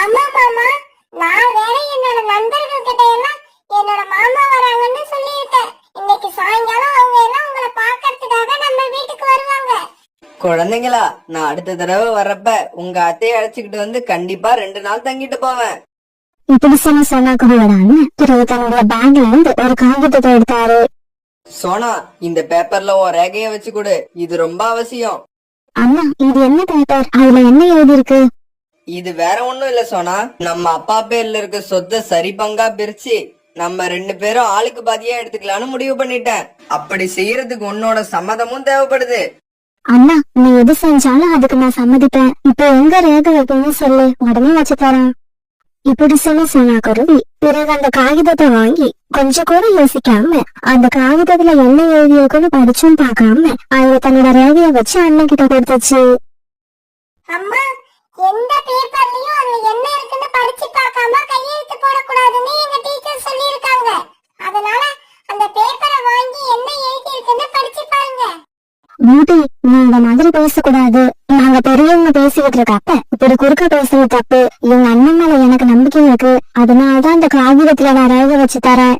ஆமா மாமா, நான் வேற என்னோட நண்பர்கள் கிட்ட எல்லாம் என்னோட மாமா வராங்கன்னு சொல்லிட்டேன். இன்னைக்கு சாயங்காலம் அவங்க எல்லாம் உங்களை பாக்கிறதுக்காக நம்ம வீட்டுக்கு வருவாங்க. குழந்தைங்களா, நான் அடுத்த தடவை வர்றப்ப உங்க அத்தையை அழைச்சுக்கிட்டு வந்து கண்டிப்பா 2 நாள் தங்கிட்டு போவேன். இப்படி சொன்ன சோனா குருவியோட அண்ணன் பிறகு தன்னுடைய பேக்ல இருந்து ஒரு காகிதத்தை எடுத்தாரு. சோனா, இந்த பேப்பர்ல உன் ரேகைய வச்சு கொடு. இது ரொம்ப அவசியம். அண்ணா, இது என்ன பேப்பர்? அதுல என்ன எழுதி இருக்கு? இது வேற ஒண்ணும் இல்ல சோனா, நம்ம அப்பா பேர்ல இருக்க சொத்தை சரி பங்கா பிரிச்சு நம்ம 2 பேரும் ஆளுக்கு பாதியா எடுத்துக்கலாம்னு முடிவு பண்ணிட்டேன். அப்படி செய்யறதுக்கு உன்னோட சம்மதமும் தேவைப்படுது. அண்ணா, நீ எது செஞ்சாலும் அதுக்கு நான் சம்மதிப்பேன். இப்ப எங்க ரேகை வைப்பேன்னு சொல்லு, உடனே வச்சு தரேன். இப்படி சொல்லி சோனா குருவி பிறகு அந்த காகிதத்தை வாங்கி கொஞ்சம் கூட யோசிக்காம அந்த காகிதத்துல என்ன எழுதியிருக்குன்னு படிச்சும் பார்க்காம அதுல தன்னோட ரேகைய வச்சு அண்ணன் கிட்ட கொடுத்துச்சு. அம்மா, எந்த பேப்பர்லயும் அதுல என்ன இருக்குன்னு படிச்சு பார்க்காம கையெழுத்து போடக்கூடாதுன்னு எங்க டீச்சர் சொல்லியிருக்காங்க. அதனால அந்த பேப்பரை வாங்கி என்ன எழுதி இருக்குன்னு படிச்சு பாருங்க. பியூட்டி, நீ இந்த மாதிரி பேசக்கூடாது. நாங்க பெரியவங்க பேசிக்கிட்டு இருக்கப்ப இப்படி குறுக்க பேசுறது தப்பு. இவங்க அண்ணன் மேல எனக்கு நம்பிக்கை இருக்கு, அதனாலதான் அந்த காகிதத்துல நான் ரேகை வச்சு தரேன்.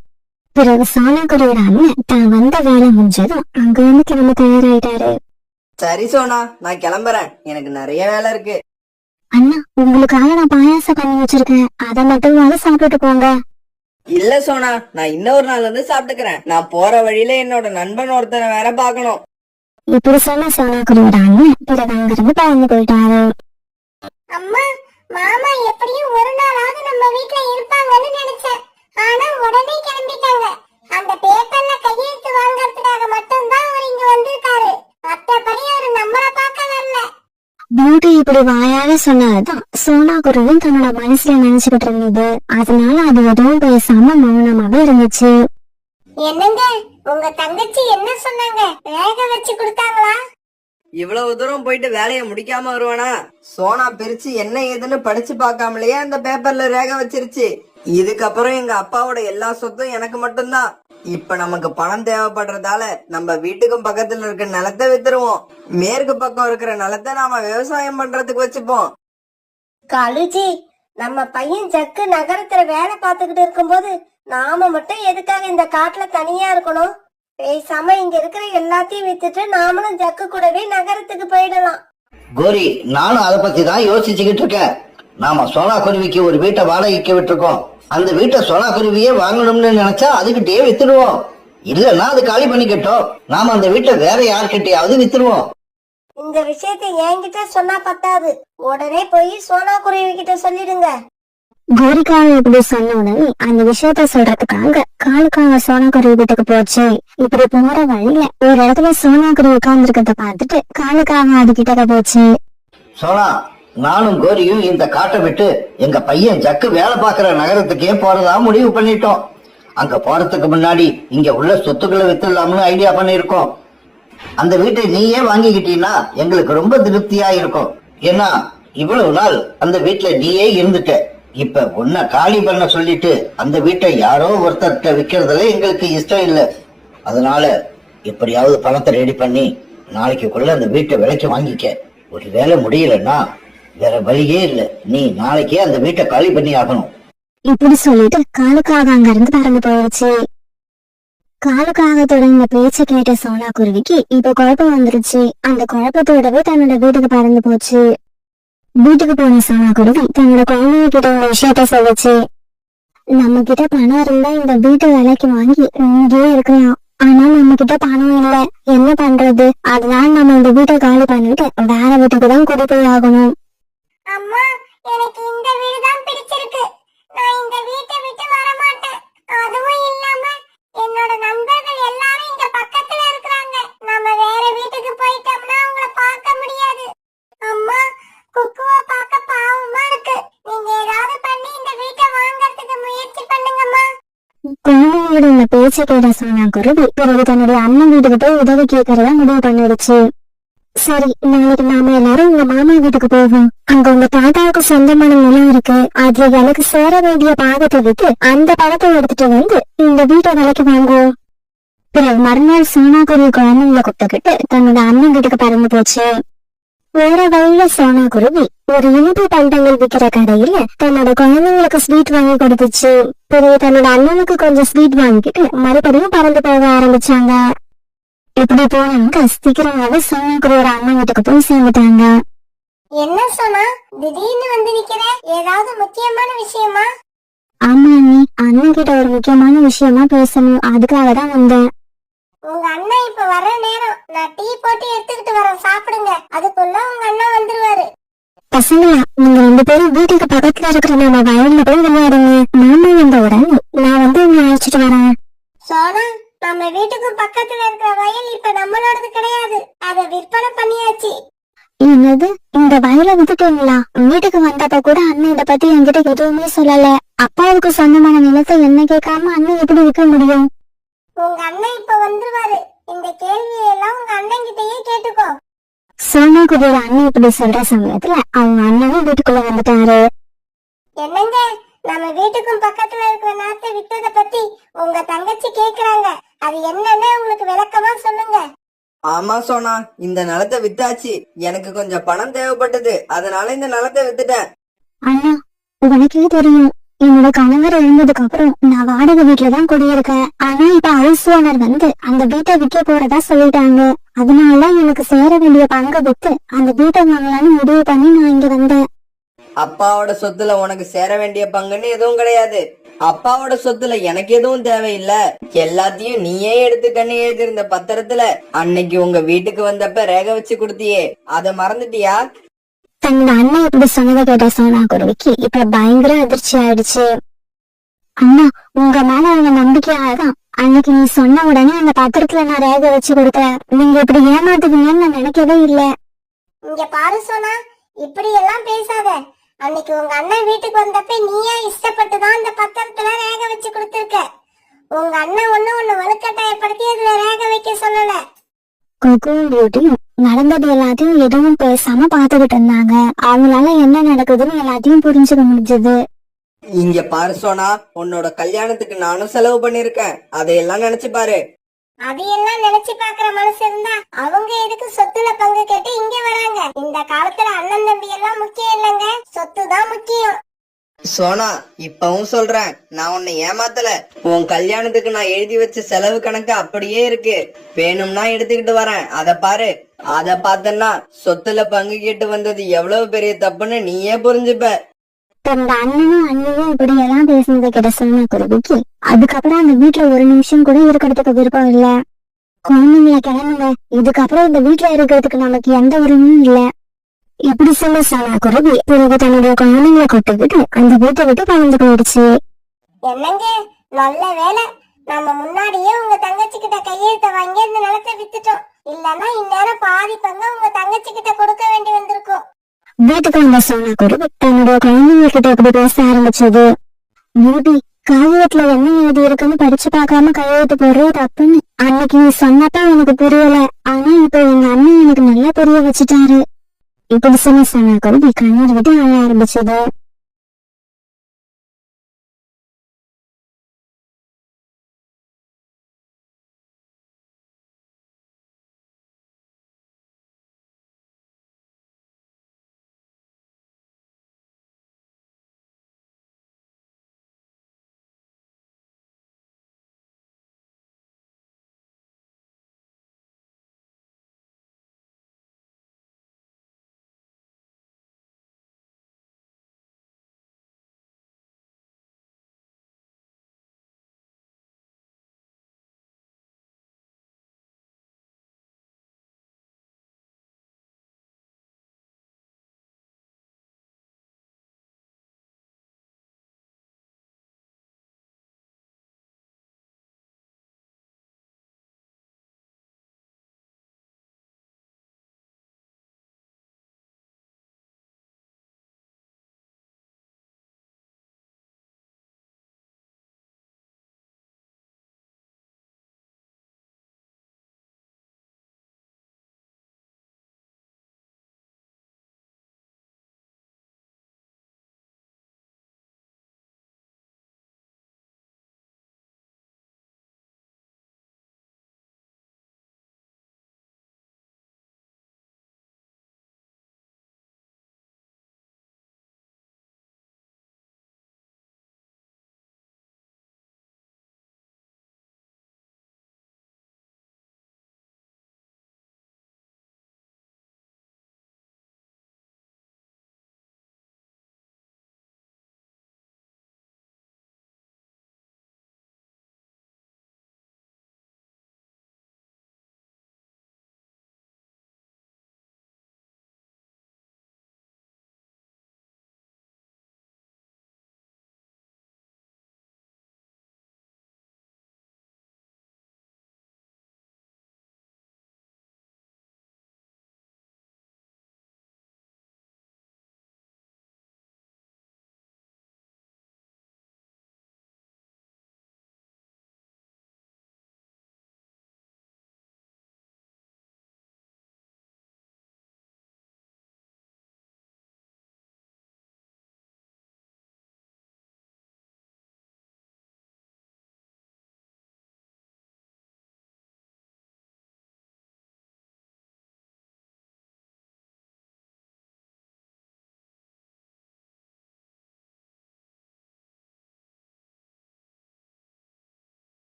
பிறகு சோனா குருவியோட அண்ணன் தான் வந்த வேலை முடிஞ்சதும் அங்க இருந்து கிளம்ப தயாராயிட்டாரு. சரி சோனா, நான் கிளம்புறேன், எனக்கு நிறைய வேலை இருக்கு. அண்ணா, உங்களுக்காக நான் பாயாசம் பண்ணி வச்சிருக்கேன், அதை மட்டும் சாப்பிட்டுட்டு போங்க. இல்ல சோனா, நான் இன்னொரு நாள் வந்து சாப்பிட்டுக்கிறேன். நான் போற வழியில என்னோட நண்பன் ஒருத்தனை வேற பாக்கணும். இப்படி சொன்ன சோனா குருவியோட அண்ணன் பிறகு அங்கிருந்து பறந்து போயிட்டாரு. அம்மா, மாமா எப்படியும் ஒரு நாளாவது நம்ம வீட்ல இருப்பாங்கன்னு நினைச்சேன். ஆனா உடனே கிளம்பிட்டாங்க. அந்த பேப்பர்ல கையெழுத்து வாங்கறதுக்காக மட்டும்தான் அவர் இங்க வந்திருக்காரு. மத்தபடி அவரு நம்மள பார்க்க வரல. பியூட்டி இப்படி வாயால சொன்னதுதான் சோனா குருவும் தன்னோட மனசுல நினைச்சுக்கிட்டு இருந்தது. அதனால அது எதுவும் பேசாம மௌனமாவே இருந்துச்சு. என்னங்க, உங்க தங்கச்சி என்ன சொன்னாங்க? ரேகை வச்சு கொடுத்தாங்களா? இவ்வளவு தூரம் போயிட்டு வேலையை முடிக்காம வருவானா? சோனா பிரிச்சு என்ன ஏதுன்னு படிச்சு பார்க்காமலேயே அந்த பேப்பர்ல ரேகை வச்சிருச்சு. இதுக்கப்புறம் எங்க அப்பாவோட எல்லா சொத்தும் எனக்கு மட்டும்தான். இப்ப நமக்கு பணம் தேவைப்படுறதால நம்ம வீட்டுக்கும் பக்கத்துல இருக்க நிலத்தை வித்துருவோம். மேற்கு பக்கம் இருக்கிற நிலத்தை நாம விவசாயம் பண்றதுக்கு வச்சுப்போம். காலுஜி, நம்ம பையன் ஜக்கு நகரத்துல வேலை பார்த்துக்கிட்டு இருக்கும்போது நாம மட்டும் எதுக்காக இந்த காட்டுல தனியா இருக்கணும்? பேசாம இங்க இருக்கிற எல்லாத்தையும் வித்துட்டு நாமளும் ஜக்கு கூடவே நகரத்துக்கு போயிடலாம். கோரி, நானும் அதை பத்தி தான் யோசிச்சுக்கிட்டு இருக்கேன். நாம சோனா குருவிக்கு ஒரு வீட்டை வாடகைக்கு விட்டுருக்கோம். அந்த வீட்டை சோனா குருவியே வாங்கணும்னு நினைச்சா அதுகிட்டே வித்துடுவோம். இல்லன்னா அது காலி பண்ணிக்கிட்டோம். நாம அந்த வீட்டை வேற யார்கிட்டயாவது வித்துருவோம். இந்த விஷயத்தை என்கிட்ட சொன்னா பத்தாது, உடனே போய் சோனா குருவி கிட்ட சொல்லிடுங்க. கோரிக்காவை இப்படி சொன்ன உடனே அந்த விஷயத்த சொல்றதுக்காக காலுக்காக சோனா குருவி வீட்டுக்கு போச்சு. இப்படி போற வழியில ஒரு இடத்துல சோனா குருவி உட்கார்ந்து இருக்கிறத பார்த்துட்டு காலுக்காக அது கிட்ட போச்சு. சோனா, நானும் கோரியும் இந்த காட்டை விட்டு எங்க பையன் ஜக்கு வேலை பார்க்கிற நகரத்துக்கே போறதா முடிவு பண்ணிட்டோம். அங்க போறதுக்கு முன்னாடி இங்க உள்ள சொத்துக்களை வித்துடலாம்னு ஐடியா பண்ணிருக்கோம். அந்த வீட்டை நீயே வாங்கிக்கிட்டீங்கன்னா எங்களுக்கு ரொம்ப திருப்தியா இருக்கும். ஏன்னா இவ்வளவு நாள் அந்த வீட்டுல நீயே இருந்துட்ட. இப்ப உன்னை காலி பண்ண சொல்லிட்டு அந்த வீட்டை யாரோ ஒருத்தர்கிட்ட விக்கிறதுல எங்களுக்கு இஷ்டம் இல்லை. அதனால எப்படியாவது பணத்தை ரெடி பண்ணி நாளைக்குள்ள அந்த வீட்டை விலைக்கு வாங்கிக்க. ஒரு வேலை முடியலன்னா வேற வழியே இல்லை, நீ நாளைக்கே அந்த வீட்டை காலி பண்ணி ஆகணும். இப்படி சொல்லிட்டு காலுக்காக அங்க இருந்து பறந்து போயிடுச்சு. காலுக்காக தொடங்கின பேச்ச கேட்ட சோனா குருவிக்கு இப்ப குழப்பம் வந்துருச்சு. அந்த குழப்பத்தோடவே தன்னோட வீட்டுக்கு பறந்து போச்சு. வீட்டுக்கு போன சோனா குருவி தன்னோட குழந்தைங்க கிட்ட இந்த விஷயத்த சொல்லுச்சு. நம்ம கிட்ட பணம் இருந்தா இந்த வீட்டை விலைக்கு வாங்கி இங்கேயே இருக்கலாம். ஆனா நம்ம கிட்ட பணம் இல்ல, என்ன பண்றது? அதனால நம்ம இந்த வீட்டை காலி பண்ணிட்டு வேற வீட்டுக்கு தான் குடி போய் ஆகணும். அம்மா, எனக்கு இந்த வீடு தான் பிடிச்சிருக்கு. நான் இந்த வீட்டை விட்டு வர மாட்டேன். அதுவும் இல்லாம என்னோட நண்பர்கள் எல்லாரும் இங்க பக்கத்துல இருக்கிறாங்க. நம்ம வேற வீட்டுக்கு போயிட்டோம்னா அவங்கள பார்க்க முடியாது. அம்மா, குக்குவை பார்க்க பாவமா இருக்கு. நீங்க ஏதாவது பண்ணி இந்த வீட்டை வாங்கறதுக்கு முயற்சி பண்ணுங்கம்மா. குழந்தையோட இந்த பேச்சை கேட்ட சோனா குருவி பிறகு தன்னுடைய அண்ணன் வீட்டுக்கு போய் உதவி கேட்கறதா முடிவு பண்ணிடுச்சு. சரி, நாளைக்கு நாம எல்லாரும் உங்க மாமா வீட்டுக்கு போவோம். அங்க உங்க தாத்தாவுக்கு சொந்தமான நிலம் இருக்கு. அதுல எனக்கு சேர வேண்டிய பாகத்தை விட்டு அந்த பணத்தை எடுத்துட்டு வந்து இந்த வீட்டை விலைக்கு வாங்குவோம். பிறகு மறுநாள் சோனா குருவி குழந்தைங்களை கூப்பிட்டுக்கிட்டு தன்னோட அண்ணன் வீட்டுக்கு பறந்து போச்சு. வேற வழியில சோனா குருவி ஒரு இனிப்பு பண்டங்கள் விற்கிற கடையில தன்னோட குழந்தைங்களுக்கு ஸ்வீட் வாங்கி கொடுத்துச்சு. பிறகு தன்னோட அண்ணனுக்கு கொஞ்சம் ஸ்வீட் வாங்கிட்டு மறுபடியும் பறந்து போக ஆரம்பிச்சாங்க. இப்படி போனவங்க சீக்கிரமாவே சோனா குருவியோட அண்ணன் வீட்டுக்கு போய் சேர்ந்துட்டாங்க. என்ன சொன்னா திடீர்னு வந்து நிக்கிற? ஏதாவது முக்கியமான விஷயமா? ஆமா அண்ணி, அண்ணன் கிட்ட ஒரு முக்கியமான விஷயமா பேசணும், அதுக்காக தான் வந்தேன். உங்க அண்ணன் இப்ப வர நேரம். நான் டீ போட்டு எடுத்துக்கிட்டு வரேன், சாப்பிடுங்க. அதுக்குள்ள உங்க அண்ணன் வந்துருவாரு. பசங்களா, நீங்க 2 பேரும் வீட்டுக்கு பக்கத்துல இருக்கிற நம்ம வயல்ல போய் விளையாடுங்க. மாமா வந்த உடனே நான் வந்து உங்களை அழைச்சிட்டு வரேன். சோனா, நம்ம வீட்டுக்கும் பக்கத்துல இருக்கிற வயல் இப்ப நம்மளோடது கிடையாது. அத விற்பனை பண்ணியாச்சு. என்னது, இந்த வயலை வித்துட்டீங்களா? வீட்டுக்கு வந்தப்ப கூட அண்ணன் இத பத்தி என்கிட்ட எதுவுமே சொல்லல. அப்பாவுக்கு சொந்தமான நிலத்தை என்ன கேட்காம அண்ணன் எப்படி விற்க முடியும்? உங்க அண்ணன் இப்ப வந்துருவாரு. இந்த கேள்வியெல்லாம் உங்க அண்ணன் கிட்டயே கேட்டுக்கோ. சோனா குருவியோட அண்ணன் இப்படி சொல்ற சமயத்துல அவங்க அண்ணனும் வீட்டுக்குள்ள வந்துட்டாரு. என்னங்க, நம்ம வீட்டுக்கும் பக்கத்துல இருக்கிற நாட்டை வித்தத பத்தி உங்க தங்கச்சி கேக்குறாங்க. அது என்னன்னு உங்களுக்கு விளக்கமா சொல்லுங்க. ஆமா சோனா, இந்த நிலத்தை வித்தாச்சு. எனக்கு கொஞ்சம் பணம் தேவைப்பட்டது, அதனால இந்த நிலத்தை வித்துட்டேன். அண்ணா, உனக்கே தெரியும், என்னோட கணவர் இறந்ததுக்கு அப்புறம் நான் வாடகை வீட்டுலதான் குடியிருக்கேன். ஆனா இப்ப ஹவுஸ் ஓனர் வந்து அந்த வீட்டை விற்க போறதா சொல்லிட்டாங்க. அதனால எனக்கு சேர வேண்டிய பங்கை வித்து அந்த வீட்டை வாங்கலாம்னு முடிவு பண்ணி நான் இங்க வந்தேன். அப்பாவோட சொத்துல உனக்கு சேர வேண்டிய பங்குன்னு எதுவும் கிடையாது. அப்பாவோட சொத்துல எனக்கு எதுவும் தேவையில்ல. எல்லாத்தையும் நீயே எடுத்து கண்ணு எழுதிருந்த பத்திரத்துல அன்னைக்கு உங்க வீட்டுக்கு வந்தப்ப ரேக வச்சு கொடுத்தியே, அத மறந்துட்டியா? தன்னோட அண்ணன் இப்படி சொன்னதை கேட்ட சோனா குருவிக்கு இப்ப பயங்கர அதிர்ச்சி ஆயிடுச்சு. அண்ணா, உங்க மேல அவங்க நம்பிக்கையாலதான் அன்னைக்கு நீ சொன்ன உடனே அந்த பத்திரத்துல நான் ரேக வச்சு கொடுத்தேன். நீங்க இப்படி ஏமாத்துவீங்கன்னு நான் நினைக்கவே இல்ல. இங்க பாரு சோனா, இப்படி எல்லாம் பேசாத. அன்னைக்கு உங்க அண்ணன் வீட்டுக்கு வந்தப்ப நீயே இஷ்டப்பட்டுதான் அந்த பத்திரத்துல ரேக வச்சு கொடுத்திருக்க. உங்க அண்ணன் ஒண்ணு வலுக்கட்டாயப்படுத்தி அதுல ரேக வைக்க சொல்லல. கொக்கும் பியூட்டியும் நடந்தது எல்லாத்தையும் எதுவும் பேசாம பாத்துக்கிட்டு இருந்தாங்க. அவங்களால என்ன நடக்குதுன்னு எல்லாத்தையும் புரிஞ்சுக்க முடிஞ்சது. இங்க பாரு சோனா, உன்னோட கல்யாணத்துக்கு நானும் செலவு பண்ணிருக்கேன். அதையெல்லாம் நினைச்சு பாரு. அதையெல்லாம் நினைச்சு பாக்குற மனசு இருந்தா அவங்க எதுக்கு சொத்துல பங்கு கேட்டு இங்க வராங்க? இந்த காலத்துல அண்ணன் தம்பி எல்லாம் முக்கியம் இல்லைங்க, சொத்து தான் முக்கியம். சோனா, இப்பவும் சொல்றேன், நான் உன்னை ஏமாத்தல. உன் கல்யாணத்துக்கு நான் எழுதி வச்ச செலவு கணக்கு அப்படியே இருக்கு. வேணும்னா எடுத்துக்கிட்டு வரேன், அத பாரு. அத பார்த்தன்னா சொத்துல பங்கு கேட்டு வந்தது எவ்வளவு பெரிய தப்புன்னு நீயே புரிஞ்சுப்ப. தன்னோட அண்ணனும் அண்ணியும் இப்படி எல்லாம் பேசினதை கேட்ட சோனா குருவிக்கு அதுக்கப்புறம் அந்த வீட்டுல ஒரு நிமிஷம் கூட இருக்கிறதுக்கு விருப்பம் இல்ல. குழந்தைங்களை கிளம்புங்க, இதுக்கப்புறம் இந்த வீட்டுல இருக்கிறதுக்கு நமக்கு எந்த உரிமையும் இல்ல. இப்படி சொல்ல சோனா குருவி பிறகு தன்னுடைய குழந்தைங்களை கொட்டுக்கிட்டு அந்த வீட்டை விட்டு பறந்து போயிடுச்சு. என்னங்க, நல்ல வேலை நம்ம முன்னாடியே உங்க தங்கச்சி கிட்ட கையெழுத்த வாங்கி அந்த நிலத்தை வித்துட்டோம். இல்லன்னா இந்நேரம் பாதி பங்கு உங்க தங்கச்சி கிட்ட கொடுக்க வேண்டி வந்திருக்கும். வீட்டுக்கு வந்த சோனா குருவி தன்னுடைய குழந்தைங்க கிட்ட இப்படி பேச ஆரம்பிச்சது. பியூட்டி, காகிதத்துல என்ன எழுதி இருக்குன்னு படிச்சு பார்க்காம கையெழுத்து போடுறது தப்புன்னு அன்னைக்கு நீ சொன்னப்ப எனக்கு புரியல. ஆனா இப்ப எங்க அண்ணன் எனக்கு நல்லா புரிய வச்சுட்டாரு. இப்படி சொன்ன சோனா குருவி கண்ணீர் விட்டு அழ ஆரம்பிச்சது.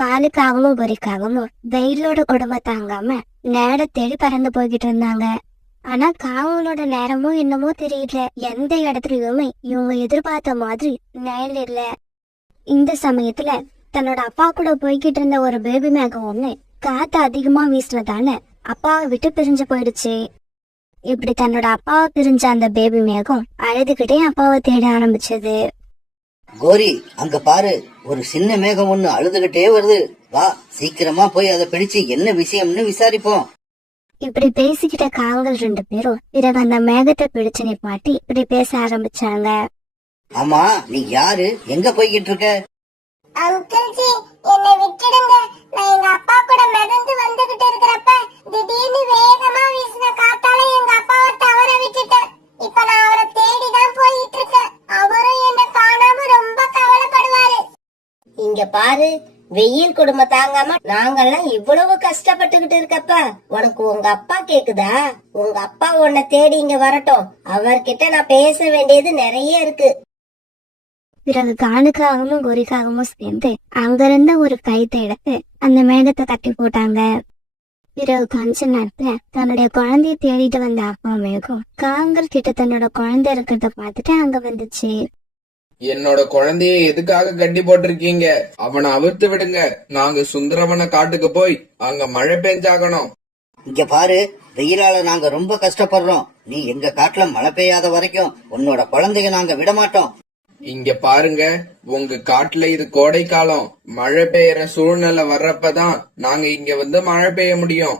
காலுக்காகவும் பொறிக்காகவும் வெயிலோட கொடுமை தாங்காம நேர தேடி பறந்து போய்கிட்டு இருந்தாங்க. ஆனா காவங்களோட நேரமும் என்னமோ தெரியல, எந்த இடத்துலயுமே இவங்க எதிர்பார்த்த மாதிரி நேரம் இல்ல. இந்த சமயத்துல தன்னோட அப்பா கூட போய்கிட்டு இருந்த ஒரு பேபி மேகம் ஒண்ணு காத்து அதிகமா வீசுறதால அப்பாவை விட்டு பிரிஞ்சு போயிடுச்சு. இப்படி தன்னோட அப்பாவை பிரிஞ்ச அந்த பேபி மேகம் அழுதுகிட்டே அப்பாவை தேட ஆரம்பிச்சது. கோரி, அங்க பாரு, ஒரு சின்ன மேகம் ஒண்ணு அழுதுகிட்டே வருது. வா, சீக்கிரமா போய் அதை பிடிச்சு என்ன விஷயம்னு விசாரிப்போம். இப்படி பேசிக்கிட்ட காவங்கள் 2 பேரும் பிறகு அந்த மேகத்தை பிடிச்சு நிப்பாட்டி இப்படி பேச ஆரம்பிச்சாங்க. ஆமா, நீ யாரு? எங்க போய்கிட்டு இருக்க? அங்கிள் ஜி, என்னை விட்டுடுங்க. நான் எங்க அப்பா கூட மிதந்து வந்துகிட்டு இருக்கிறப்ப திடீர்னு வேகமா வீசின காத்தால எங்க அப்பாவை தவற விட்டுட்டேன். இப்ப நான் அவரை தேடிதான் போயிட்டு இருக்கேன். அவரும் என்ன காணாம ரொம்ப கவலைப்படுவாரு. இங்க பாரு, வெயில் கொடுமை தாங்காம நாங்கெல்லாம் இவ்வளவு கஷ்டப்பட்டுகிட்டு இருக்கப்ப உனக்கு உங்க அப்பா கேக்குதா? உங்க அப்பா உன்னை தேடி இங்க வரட்டும். அவர்கிட்ட நான் பேச வேண்டியது நிறைய இருக்கு. பிறகு காணுக்காகவும் கோரிக்காகவும் சேர்ந்து அங்கிருந்த ஒரு கைத்தை எடுத்து அந்த மேகத்தை தட்டி போட்டாங்க. பிறகு கொஞ்ச நேரத்துல தன்னுடைய குழந்தைய தேடிட்டு வந்த அப்பா மேகம் காங்கள் கிட்ட தன்னோட குழந்தை இருக்கிறத பார்த்துட்டு அங்க வந்துச்சு. என்னோட குழந்தைய எதுக்காக கட்டி போட்டிருக்கீங்க? அவனை அவிர்த்து விடுங்க. நாங்க சுந்தரவன காட்டுக்கு போய் அங்க மழை பெஞ்சாகணும். இங்க பாரு, வெயிலால நாங்க ரொம்ப கஷ்டப்படுறோம். நீ எங்க காட்டுல மழை பெய்யாத வரைக்கும் உன்னோட குழந்தைய நாங்க விட மாட்டோம். இங்க பாருங்க, உங்க காட்டுல இது கோடை காலம். மழை பெய்யற சூழ்நிலை வர்றப்பதான் நாங்க இங்க வந்து மழை பெய்ய முடியும்.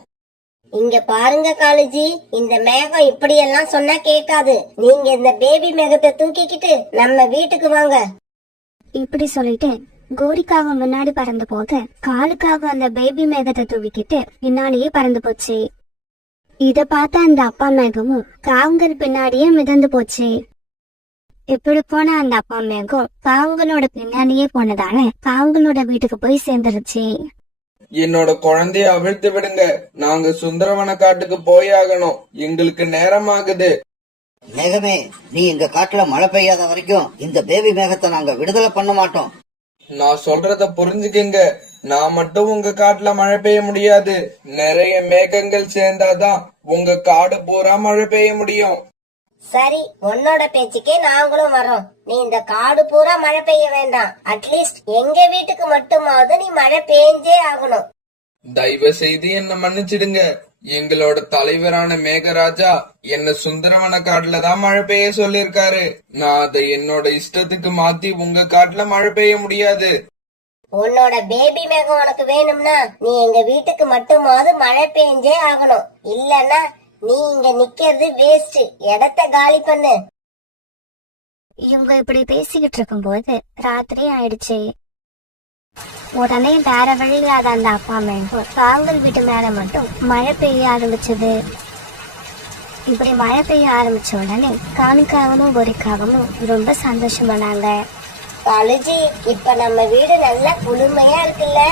இங்க பாருங்க காலேஜி, இந்த மேகம் இப்படியெல்லாம் சொன்னா கேட்காது. நீங்க இந்த பேபி மேகத்தை தூக்கிக்கிட்டு நம்ம வீட்டுக்கு வாங்க. இப்படி சொல்லிட்டு கோரிக்காக முன்னாடி பறந்து போக காலுக்காக அந்த பேபி மேகத்தை தூக்கிக்கிட்டு பின்னாடியே பறந்து போச்சு. இத பார்த்த அந்த அப்பா மேகமும் காவங்கள் பின்னாடியே மிதந்து போச்சு. இப்படி போன அந்த அப்பா மேகம் காவங்களோட பின்னாடியே போனதால காவங்களோட வீட்டுக்கு போய் சேர்ந்துருச்சு. என்னோட குழந்தைய அவிழ்த்து விடுங்க. நாங்க சுந்தரவன காட்டுக்கு போயாகணும். எங்களுக்கு நேரம் ஆகுது. மேகமே, நீ எங்க காட்டுல மழை பெய்யாத வரைக்கும் இந்த பேபி மேகத்தை நாங்க விடுதலை பண்ண மாட்டோம். நான் சொல்றத புரிஞ்சுக்கங்க. நான் மட்டும் உங்க காட்டுல மழை பெய்ய முடியாது. நிறைய மேகங்கள் சேர்ந்தாதான் உங்க காடு பூரா மழை பெய்ய முடியும். சரி, உன்னோட பேச்சுக்கே நாங்களும் வரோம். நீ இந்த காடு பூரா மழை பெய்ய வேண்டாம். அட்லீஸ்ட் எங்க வீட்டுக்கு மட்டுமாவது நீ மழை பெய்ஞ்சே ஆகணும். தயவு செய்து என்ன மன்னிச்சிடுங்க. எங்களோட தலைவரான மேகராஜா என்ன சுந்தரவன காட்டுல தான் மழை பெய்ய சொல்லிருக்காரு. நான் அதை என்னோட இஷ்டத்துக்கு மாத்தி உங்க காட்டுல மழை பெய்ய முடியாது. உன்னோட பேபி மேகம் உனக்கு வேணும்னா நீ எங்க வீட்டுக்கு மட்டுமாவது மழை பெய்ஞ்சே ஆகணும். இல்லன்னா நீ இங்க நிக்கிறது வேஸ்ட். இடத்த காலி பண்ணு. இவங்க இப்படி பேசிக்கிட்டு இருக்கும்போது ராத்திரி ஆயிடுச்சு. உடனே வேற வழியில்லாத அந்த அப்பா மேகம் காவல் வீட்டு மேல மட்டும் மழை பெய்ய ஆரம்பிச்சது. இப்படி மழை பெய்ய ஆரம்பிச்ச உடனே காணுக்காகவும் பொறிக்காகவும் ரொம்ப சந்தோஷமானாங்க. காலேஜி, இப்ப நம்ம வீடு நல்லா குளுமையா இருக்குல்ல?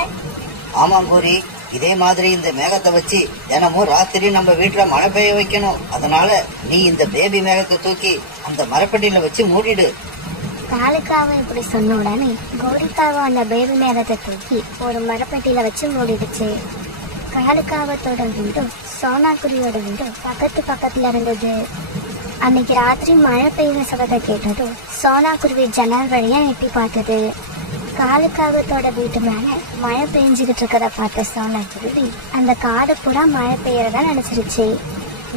ஆமா கோரி, இதே மாதிரி இந்த மேகத்தை வச்சு தினமும் ராத்திரி நம்ம வீட்டுல மழை பெய்ய வைக்கணும். அதனால நீ இந்த பேபி மேகத்தை தூக்கி அந்த மரப்பட்டியில வச்சு மூடிடு. காலுக்காவும் இப்படி சொன்ன உடனே கோரிக்காவும் அந்த பேபி மேகத்தை தூக்கி ஒரு மரப்பட்டியில வச்சு மூடிடுச்சு. காலுக்காவத்தோட வீடும் சோனாக்குருவியோட வீடும் பக்கத்துல இருந்தது. அன்னைக்கு ராத்திரி மழை பெய்யுற சபத்தை கேட்டதும் சோனாக்குருவி ஜன்னல் வழியா எட்டி பார்த்தது. காலுக்காகத்தோட வீட்டு மேல மழை பெஞ்சுகிட்டு இருக்கத பார்த்த சோனாக்குருவி அந்த காடு பூரா மழை பெய்யறதா நினைச்சிருச்சு.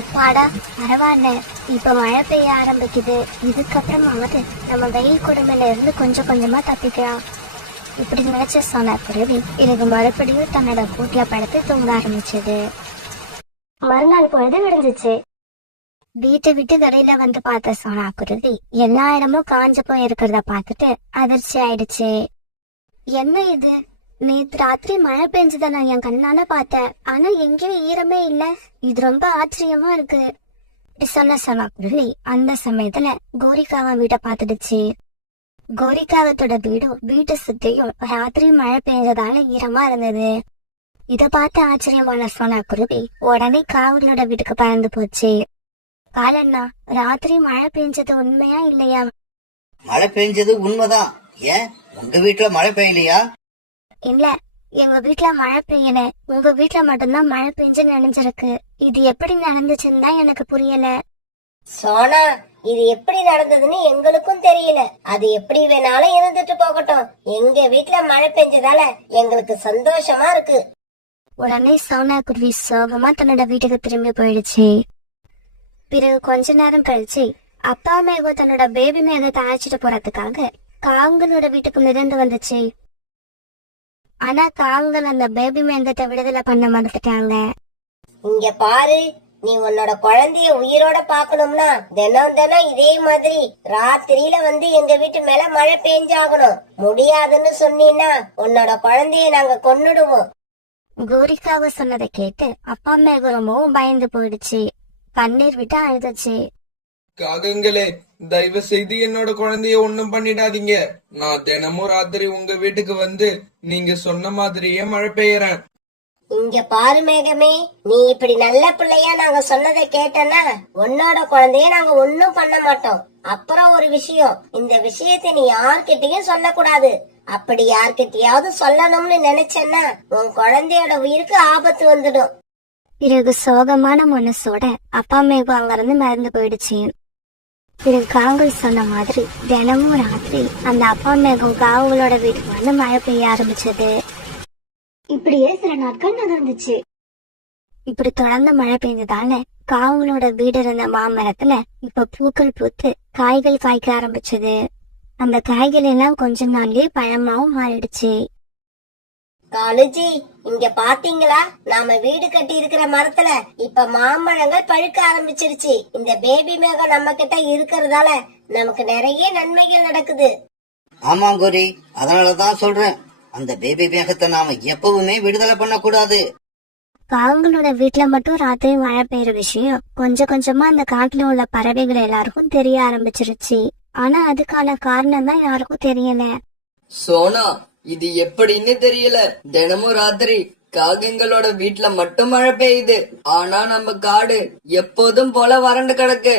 இப்பாடா, பரவாயில்ல, இப்ப மழை பெய்ய ஆரம்பிக்குது. இதுக்கப்புறமாவது நம்ம வெயில் கொடுமையில இருந்து கொஞ்சம் கொஞ்சமா தப்பிக்கலாம். இப்படி நினைச்ச சோனாக்குருவி எனக்கு மறுபடியும் தன்னோட கூட்டில படுத்து தூங்க ஆரம்பிச்சது. மறுநாள் பொழுது விடிஞ்சிச்சு. வீட்டை விட்டு வெளியில வந்து பார்த்த சோனாக்குருவி எல்லா இடமும் காஞ்சு போய் இருக்கிறத பார்த்துட்டு அதிர்ச்சி ஆயிடுச்சு. என்ன இது, நேத்து ராத்திரி மழை பெஞ்சத நான் என் கண்ணால பார்த்தேன். ஆனா எங்கேயும் ஈரமே இல்ல. இது ரொம்ப ஆச்சரியமா இருக்கு. இப்படி சொன்ன சோனாக்குருவி அந்த சமயத்துல கோரிக்காவ வீட்டை பார்த்துடுச்சு. கோரிக்காவத்தோட வீடும் வீட்டை சுத்தியும் ராத்திரி மழை பெஞ்சதால ஈரமா இருந்தது. இத பார்த்து ஆச்சரியமான சோனாக்குருவி உடனே காவலோட வீட்டுக்கு பறந்து போச்சு. காலண்ணா, ராத்திரி மழை பெஞ்சது உண்மையா இல்லையா? மழை பெஞ்சது உண்மைதான். ஏன் உங்க வீட்டுல மழை பெய்யலையா? இல்ல, எங்க வீட்ல மழை பெய்யல, உங்க வீட்ல மட்டும்தான் மழை பெஞ்சு நனைஞ்சிருக்கு. இது எப்படி நடந்துச்சுன்னு தான் எனக்கு புரியல. சோனா, இது எப்படி நடந்ததுன்னு எங்களுக்கும் தெரியல. அது எப்படி வேணாலும் இருந்துட்டு போகட்டும். எங்க வீட்ல மழை பெஞ்சதால எங்களுக்கு சந்தோஷமா இருக்கு. உடனே சோனா குருவி சோகமா தன்னோட வீட்டுக்கு திரும்பி போயிடுச்சு. பிறகு கொஞ்ச நேரம் கழிச்சு அப்பா மேகம் தன்னோட பேபி மேகத்தை அழைச்சிட்டு போறதுக்காக காங்களோட வீட்டுக்கு மிதந்து வந்துச்சு. ஆனா காங்கள் அந்த பேபி மேகத்தை விடுதலை பண்ண மறந்துட்டாங்க. இங்க பாரு, நீ உன்னோட குழந்தைய உயிரோட பாக்கணும்னா தினம் தினம் இதே மாதிரி ராத்திரியில வந்து எங்க வீட்டு மேல மழை பெஞ்சாகணும். முடியாதுன்னு சொன்னீன்னா உன்னோட குழந்தைய நாங்க கொன்னுடுவோம். கோரிக்காக சொன்னதை கேட்டு அப்பா மேகம் ரொம்பவும் பயந்து போயிடுச்சு. கண்ணீர் விட்டு அழுதுச்சு. காகங்களே, தயவு செய்து என்னோட குழந்தைய ஒண்ணும் பண்ணிடாதீங்க. நான் தினமும் ராத்திரி உங்க வீட்டுக்கு வந்து நீங்க சொன்ன மாதிரியே மழை பெய்யறேன். இங்க பாரு மேகமே, நீ இப்படி நல்ல பிள்ளையா நாங்க சொன்னதை கேட்டனா உன்னோட குழந்தைய நாங்க ஒன்னும் பண்ண மாட்டோம். அப்புறம் ஒரு விஷயம், இந்த விஷயத்தை நீ யார்கிட்டயும் சொல்லக்கூடாது. அப்படி யார்கிட்டயாவது சொல்லணும்னு நினைச்சேன்னா உன் குழந்தையோட உயிருக்கு ஆபத்து வந்துடும். பிறகு சோகமான மனசோட அப்பா மேகம் அங்கிருந்து மறந்து போயிடுச்சு. பிறகு காவல் சொன்ன மாதிரி தினமும் ராத்திரி அந்த அப்பா மேகம் காவங்களோட வீட்டுக்கு வந்து மழை பெய்ய ஆரம்பிச்சது. இப்படியே சில நாட்கள் நகர்ந்துச்சு. இப்படி தொடர்ந்து மழை பெய்ஞ்சதால காவங்களோட வீடு இருந்த மாமரத்துல இப்ப பூக்கள் பூத்து காய்கள் காய்க்க ஆரம்பிச்சது. அந்த காய்கள் எல்லாம் கொஞ்ச நாள்லயே பழமாவும் மாறிடுச்சு. காலுஜி, இங்க பாத்தீங்களா, நாம வீடு கட்டி இருக்கிற மரத்துல இப்ப மாம்பழங்கள் பழுக்க ஆரம்பிச்சிருச்சு. இந்த பேபி மேகம் நம்ம கிட்ட இருக்கிறதால நமக்கு நிறைய நன்மைகள் நடக்குது. ஆமா கோரி, அதனாலதான் சொல்றேன், அந்த பேபி மேகத்தை நாம எப்பவுமே விடுதலை பண்ணக்கூடாது. காவங்களோட வீட்டுல மட்டும் ராத்திரி மழை பெய்யுற விஷயம் கொஞ்சம் கொஞ்சமா அந்த காட்டுல உள்ள பறவைகள் எல்லாருக்கும் தெரிய ஆரம்பிச்சிருச்சு. ஆனா அதுக்கான காரணம் தான் யாருக்கும் தெரியல. சோனா, இது எப்படின்னு தெரியல. தினமும் ராத்திரி காகங்களோட வீட்டுல மட்டும் மழை பெய்யுது. ஆனா நம்ம காடு எப்போதும் போல வறண்டு கிடக்கு.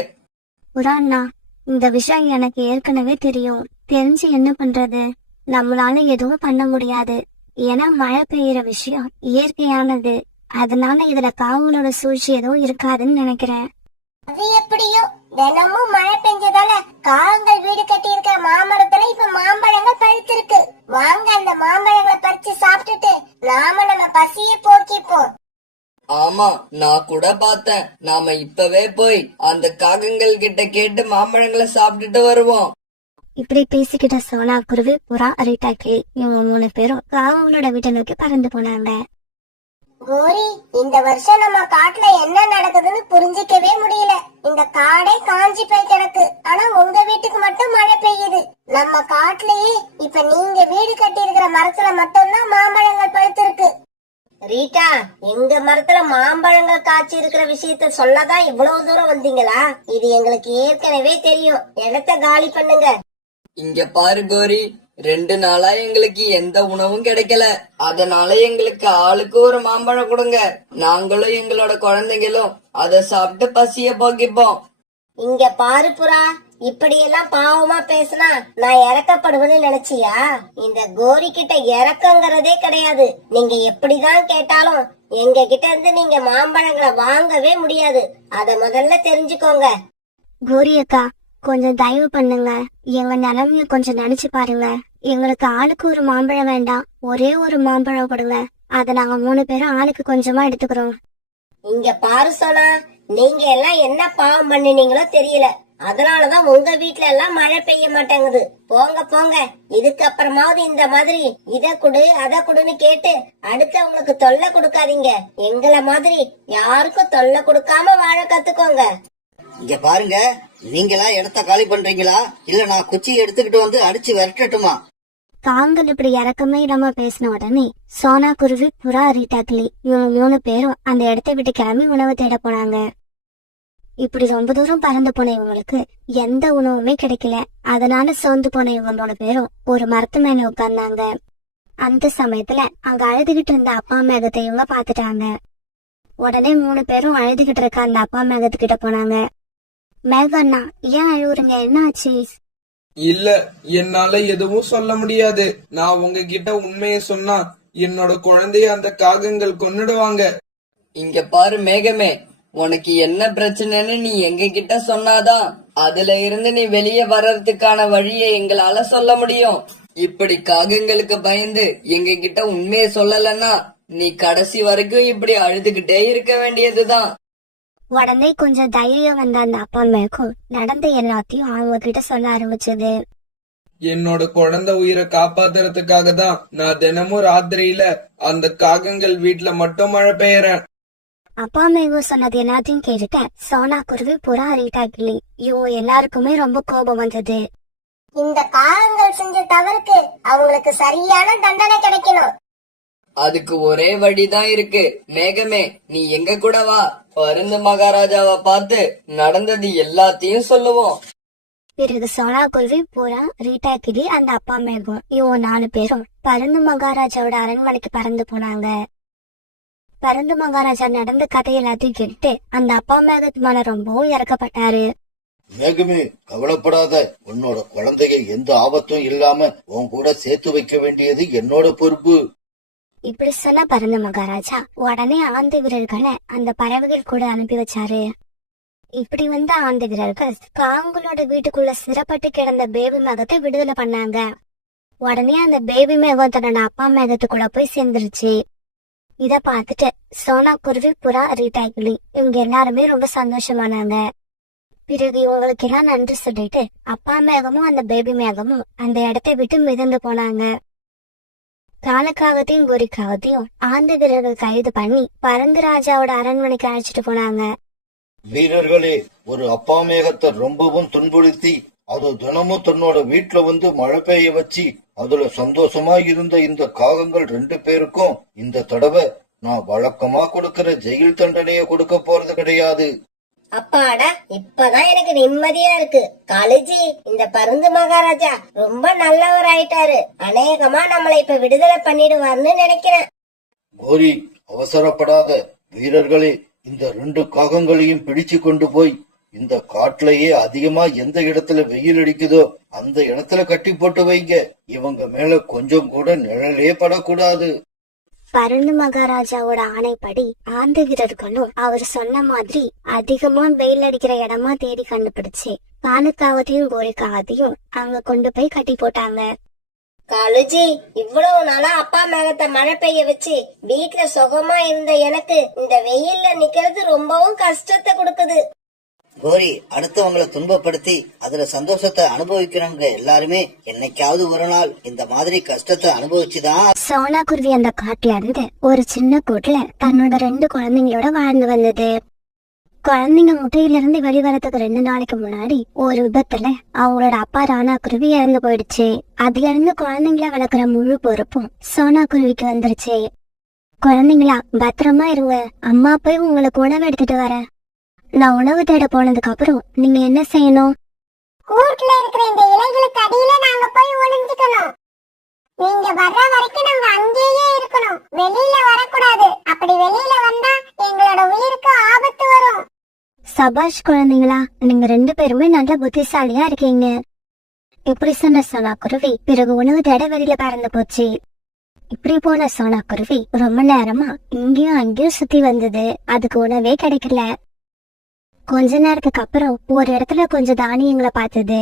புறாண்ணா, இந்த விஷயம் எனக்கு ஏற்கனவே தெரியும். தெரிஞ்சு என்ன பண்றது? நம்மளால எதுவும் பண்ண முடியாது. ஏன்னா மழை பெய்யுற விஷயம் இயற்கையானது. அதனால இதுல காவங்களோட சூழ்ச்சி எதுவும் இருக்காதுன்னு நினைக்கிறேன். அது எப்படியோ தினமும் மழை பெஞ்சதால காகங்கள் வீடு கட்டி இருக்கிற மாமரத்துல இப்ப மாம்பழங்கள் பழுத்திருக்கு. வாங்க அந்த மாம்பழங்களை பறிச்சு சாப்பிட்டுட்டு நாம நம்ம பசிய போக்கிப்போம். ஆமா, நான் கூட பார்த்தேன். நாம இப்பவே போய் அந்த காகங்கள் கிட்ட கேட்டு மாம்பழங்களை சாப்பிட்டுட்டு வருவோம். இப்படி பேசிக்கிட்ட சோனா குருவி, புறா, அரிட்டாக்கி இவங்க 3 பேரும் காவங்களோட வீட்டை நோக்கி பறந்து போனாங்க. கோரி, இந்த வருஷம் நம்ம காட்டுல என்ன நடக்குதுன்னு புரிஞ்சிக்கவே முடியல. இந்த காடே காஞ்சி போய் கிடக்கு. ஆனா உங்க வீட்டுக்கு மட்டும் மழை பெய்யுது. நம்ம காட்டுலயே இப்ப நீங்க வீடு கட்டி இருக்கிற மரத்துல மட்டும்தான் மாம்பழங்கள் பழுத்திருக்கு. ரீட்டா, எங்க மரத்துல மாம்பழங்கள் காய்ச்சி இருக்கிற விஷயத்த சொல்லதான் இவ்வளவு தூரம் வந்தீங்களா? இது எங்களுக்கு ஏற்கனவே தெரியும். இடத்த காலி பண்ணுங்க. இங்க பாரு கோரி, 2 நாளா எங்களுக்கு எந்த உணவும் கிடைக்கல. அதனால எங்களுக்கு ஆளுக்கு ஒரு மாம்பழம் கொடுங்க. நாங்களும் எங்களோட குழந்தைங்களும் அதை சாப்பிட்டு பசிய போக்கிப்போம். இங்க பாரு புறா, இப்படியெல்லாம் பாவமா பேசினா நான் இறக்கப்படுவேன்னு நினைச்சியா? இந்த கோரி கிட்ட இறக்கங்கிறதே கிடையாது. நீங்க எப்படிதான் கேட்டாலும் எங்க கிட்ட இருந்து நீங்க மாம்பழங்களை வாங்கவே முடியாது. அத முதல்ல தெரிஞ்சுக்கோங்க. கோரி அக்கா, கொஞ்சம் தயவு பண்ணுங்க. எங்க நிலைமைய கொஞ்சம் நினைச்சு பாருங்க. எங்களுக்கு ஆளுக்கு ஒரு மாம்பழம் வேண்டாம், ஒரே ஒரு மாம்பழம் கொடுங்க. அத நாங்க 3 பேரும் ஆளுக்கு கொஞ்சமா எடுத்துக்கிறோம். இங்க பாரு சோனா, நீங்க எல்லாம் என்ன பாவம் பண்ணினீங்களோ தெரியல. அதனாலதான் உங்க வீட்ல எல்லாம் மழை பெய்ய மாட்டேங்குது. போங்க போங்க, இதுக்கப்புறமாவது இந்த மாதிரி இத குடு அத குடுன்னு கேட்டு அடுத்தவங்களுக்கு தொல்லை கொடுக்காதீங்க. எங்களை மாதிரி யாருக்கும் தொல்லை கொடுக்காம வாழ கத்துக்கோங்க. இங்க பாருங்க, நீங்களா இடத்த காலி பண்றீங்களா, இல்ல நான் குச்சி எடுத்துக்கிட்டு வந்து அடிச்சு விரட்டட்டுமா? காங்கள் இப்படி இறக்கமே இல்லாம பேசின உடனே சோனா குருவி, புறா, அரிட்டாக்கிளி இவங்க 3 பேரும் அந்த இடத்தை விட்டு கிளம்பி உணவு தேட போனாங்க. இப்படி ரொம்ப தூரம் பறந்து போன இவங்களுக்கு எந்த உணவுமே கிடைக்கல. அதனால சோர்ந்து போன இவங்க 3 பேரும் ஒரு மரத்து மேல உட்கார்ந்தாங்க. அந்த சமயத்துல அங்க அழுதுகிட்டு இருந்த அப்பா மேகத்தை இவங்க பாத்துட்டாங்க. உடனே 3 பேரும் அழுதுகிட்டு இருக்க அந்த அப்பா மேகத்துக்கிட்ட போனாங்க. மேகண்ணா, ஏன் அழுவுறீங்க? என்ன ஆச்சு? இல்ல, என்னால எதுவும் சொல்ல முடியாது. நான் உங்ககிட்ட உண்மையை சொன்னா என்னோட குழந்தைய அந்த காகங்கள் கொன்னுடுவாங்க. இங்க பாரு மேகமே, உனக்கு என்ன பிரச்சனைன்னு நீ எங்க கிட்ட சொன்னாதான் அதுல இருந்து நீ வெளியே வர்றதுக்கான வழியை எங்களால சொல்ல முடியும். இப்படி காகங்களுக்கு பயந்து எங்க கிட்ட உண்மையை சொல்லலன்னா நீ கடைசி வரைக்கும் இப்படி அழுதுகிட்டே இருக்க வேண்டியதுதான். உடனே கொஞ்சம் தைரியம் வந்த அந்த அப்பா அம்மாக்கும் நடந்த எல்லாத்தையும் அவங்க கிட்ட சொல்ல ஆரம்பிச்சது. என்னோட குழந்தை உயிரை காப்பாத்துறதுக்காக தான் நான் தினமும் ராத்திரியில அந்த காகங்கள் வீட்டுல மட்டும் மழை பெய்யறேன். அப்பா அம்மா சொன்னது எல்லாத்தையும் கேட்டுட்ட சோனா குருவி, புறா, ரீட்டா கிளி எல்லாருக்குமே ரொம்ப கோபம் வந்தது. இந்த காகங்கள் செஞ்ச தவறுக்கு அவங்களுக்கு சரியான தண்டனை கிடைக்கணும். அதுக்கு ஒரே வழிதான் இருக்கு. மேகமே, நீ எங்க கூட வா, பருந்து மகாராஜாவை பார்த்து நடந்தது எல்லாத்தையும் சொல்லுவோம். பிறகு சோனா குருவி, புறா, ரீட்டா கிளி, அந்த அப்பா மேகம் 4 பேரும் பருந்து மகாராஜாவோட அரண்மனைக்கு பறந்து போனாங்க. பருந்து மகாராஜா நடந்த கதை எல்லாத்தையும் கேட்டு அந்த அப்பா மேகத்து மேல ரொம்பவும் இறக்கப்பட்டாரு. மேகமே, கவலைப்படாத. உன்னோட குழந்தைய எந்த ஆபத்தும் இல்லாம உன் கூட சேர்த்து வைக்க வேண்டியது என்னோட பொறுப்பு. இப்படி சொன்ன பருந்து மகாராஜா உடனே ஆந்தை வீரர்களை அந்த பறவைகள் கூட அனுப்பி வச்சாரு. இப்படி வந்த ஆந்தை வீரர்கள் காங்களோட வீட்டுக்குள்ள சிறப்பட்டு கிடந்த பேபி மேகத்தை விடுதலை பண்ணாங்க. உடனே அந்த பேபி மேகம் தன்னோட அப்பா மேகத்துக்குள்ள போய் சேர்ந்துருச்சு. இத பார்த்துட்டு சோனா குருவி, புறா, ரீட்டா கிளி இவங்க எல்லாருமே ரொம்ப சந்தோஷமானாங்க. பிறகு இவங்களுக்கு எல்லாம் நன்றி சொல்லிட்டு அப்பா மேகமும் அந்த பேபி மேகமும் அந்த இடத்தை விட்டு மிதந்து போனாங்க. காலக்காகத்தையும் கோரிக்காகத்தையும் ஆந்தை வீரர்கள் கைது பண்ணி பருந்து ராஜாவோட அரண்மனைக்கு அழைச்சிட்டு போனாங்க. வீரர்களே, ஒரு அப்பா மேகத்தை ரொம்பவும் துன்புறுத்தி அது தினமும் தன்னோட வீட்டுல வந்து மழை பெய்ய வச்சு அதுல சந்தோஷமா இருந்த இந்த காகங்கள் 2 பேருக்கும் இந்த தடவை நான் வழக்கமா கொடுக்கிற ஜெயில் தண்டனைய கொடுக்க போறது கிடையாது. அப்பாடா, இப்பதான் எனக்கு நிம்மதியா இருக்கு. காலேஜி, இந்த பருந்து மகாராஜா ரொம்ப நல்லவர் ஆயிட்டாரு. அநேகமா நம்மளை இப்ப விடுதலை பண்ணிடுவார்னு நினைக்கிறேன். கோரி, அவசரப்படாத. வீரர்களே, இந்த 2 காகங்களையும் பிடிச்சு கொண்டு போய் இந்த காட்டுலயே அதிகமா எந்த இடத்துல வெயில் அடிக்குதோ அந்த இடத்துல கட்டி போட்டு வைங்க. இவங்க மேல கொஞ்சம் கூட நிழலே படக்கூடாது. பருந்து மகாராஜாவோட ஆணைப்படி ஆந்தை வீரர்களும் அவர் சொன்ன மாதிரி அதிகமா வெயில் அடிக்கிற இடமா தேடி கண்டுபிடிச்சு காலுக்காகத்தையும் கோரிக்காகத்தையும் அங்க கொண்டு போய் கட்டி போட்டாங்க. காலுஜி, இவ்வளவு நாளா அப்பா மேகத்தை மழை பெய்ய வச்சு வீட்டுல சுகமா இருந்த எனக்கு இந்த வெயில்ல நிக்கிறது ரொம்பவும் கஷ்டத்தை கொடுக்குது. கோரி, அடுத்தவங்களை துன்பப்படுத்தி அதுல சந்தோஷத்தை அனுபவிக்கிறவங்க எல்லாருமே என்னைக்காவது ஒரு நாள் இந்த மாதிரி கஷ்டத்தை அனுபவிச்சுதான். சோனா குருவி அந்த காட்டுல இருந்து ஒரு சின்ன கூட்டுல தன்னோட 2 குழந்தைங்களோட வாழ்ந்து வந்தது. குழந்தைங்க முட்டையில இருந்து வெளிவரத்துக்கு 2 நாளைக்கு முன்னாடி ஒரு விபத்துல அவங்களோட அப்பா ராணா குருவி இறந்து போயிடுச்சு. அதுல இருந்து குழந்தைங்கள வளர்க்குற முழு பொறுப்பும் சோனா குருவிக்கு வந்துருச்சு. குழந்தைங்களா, பத்திரமா இருங்க. அம்மா போய் உங்களுக்கு உணவு எடுத்துட்டு வர. நான் உணவு தேட போனதுக்கு அப்புறம் நீங்க என்ன செய்யணும்? கூட்டுல இருக்கிற இந்த இலைகளுக்கு அடியில நாங்க போய் ஒளிஞ்சுக்கணும். நீங்க வர்ற வரைக்கும் நாங்க அங்கேயே இருக்கணும். வெளியில வரக்கூடாது. அப்படி வெளியில வந்தா எங்களோட உயிருக்கு ஆபத்து வரும். சபாஷ் குழந்தைங்களா, நீங்க 2 பேருமே நல்ல புத்திசாலியா இருக்கீங்க. இப்படி சொன்ன சோனா குருவி பிறகு உணவு தேட வெளியில பறந்து போச்சு. இப்படி போன சோனா குருவி ரொம்ப நேரமா இங்கேயும் அங்கேயும் சுத்தி வந்தது. அதுக்கு உணவே கிடைக்கல. கொஞ்ச நேரத்துக்கு அப்புறம் ஒரு இடத்துல கொஞ்சம் தானியங்களை பார்த்தது.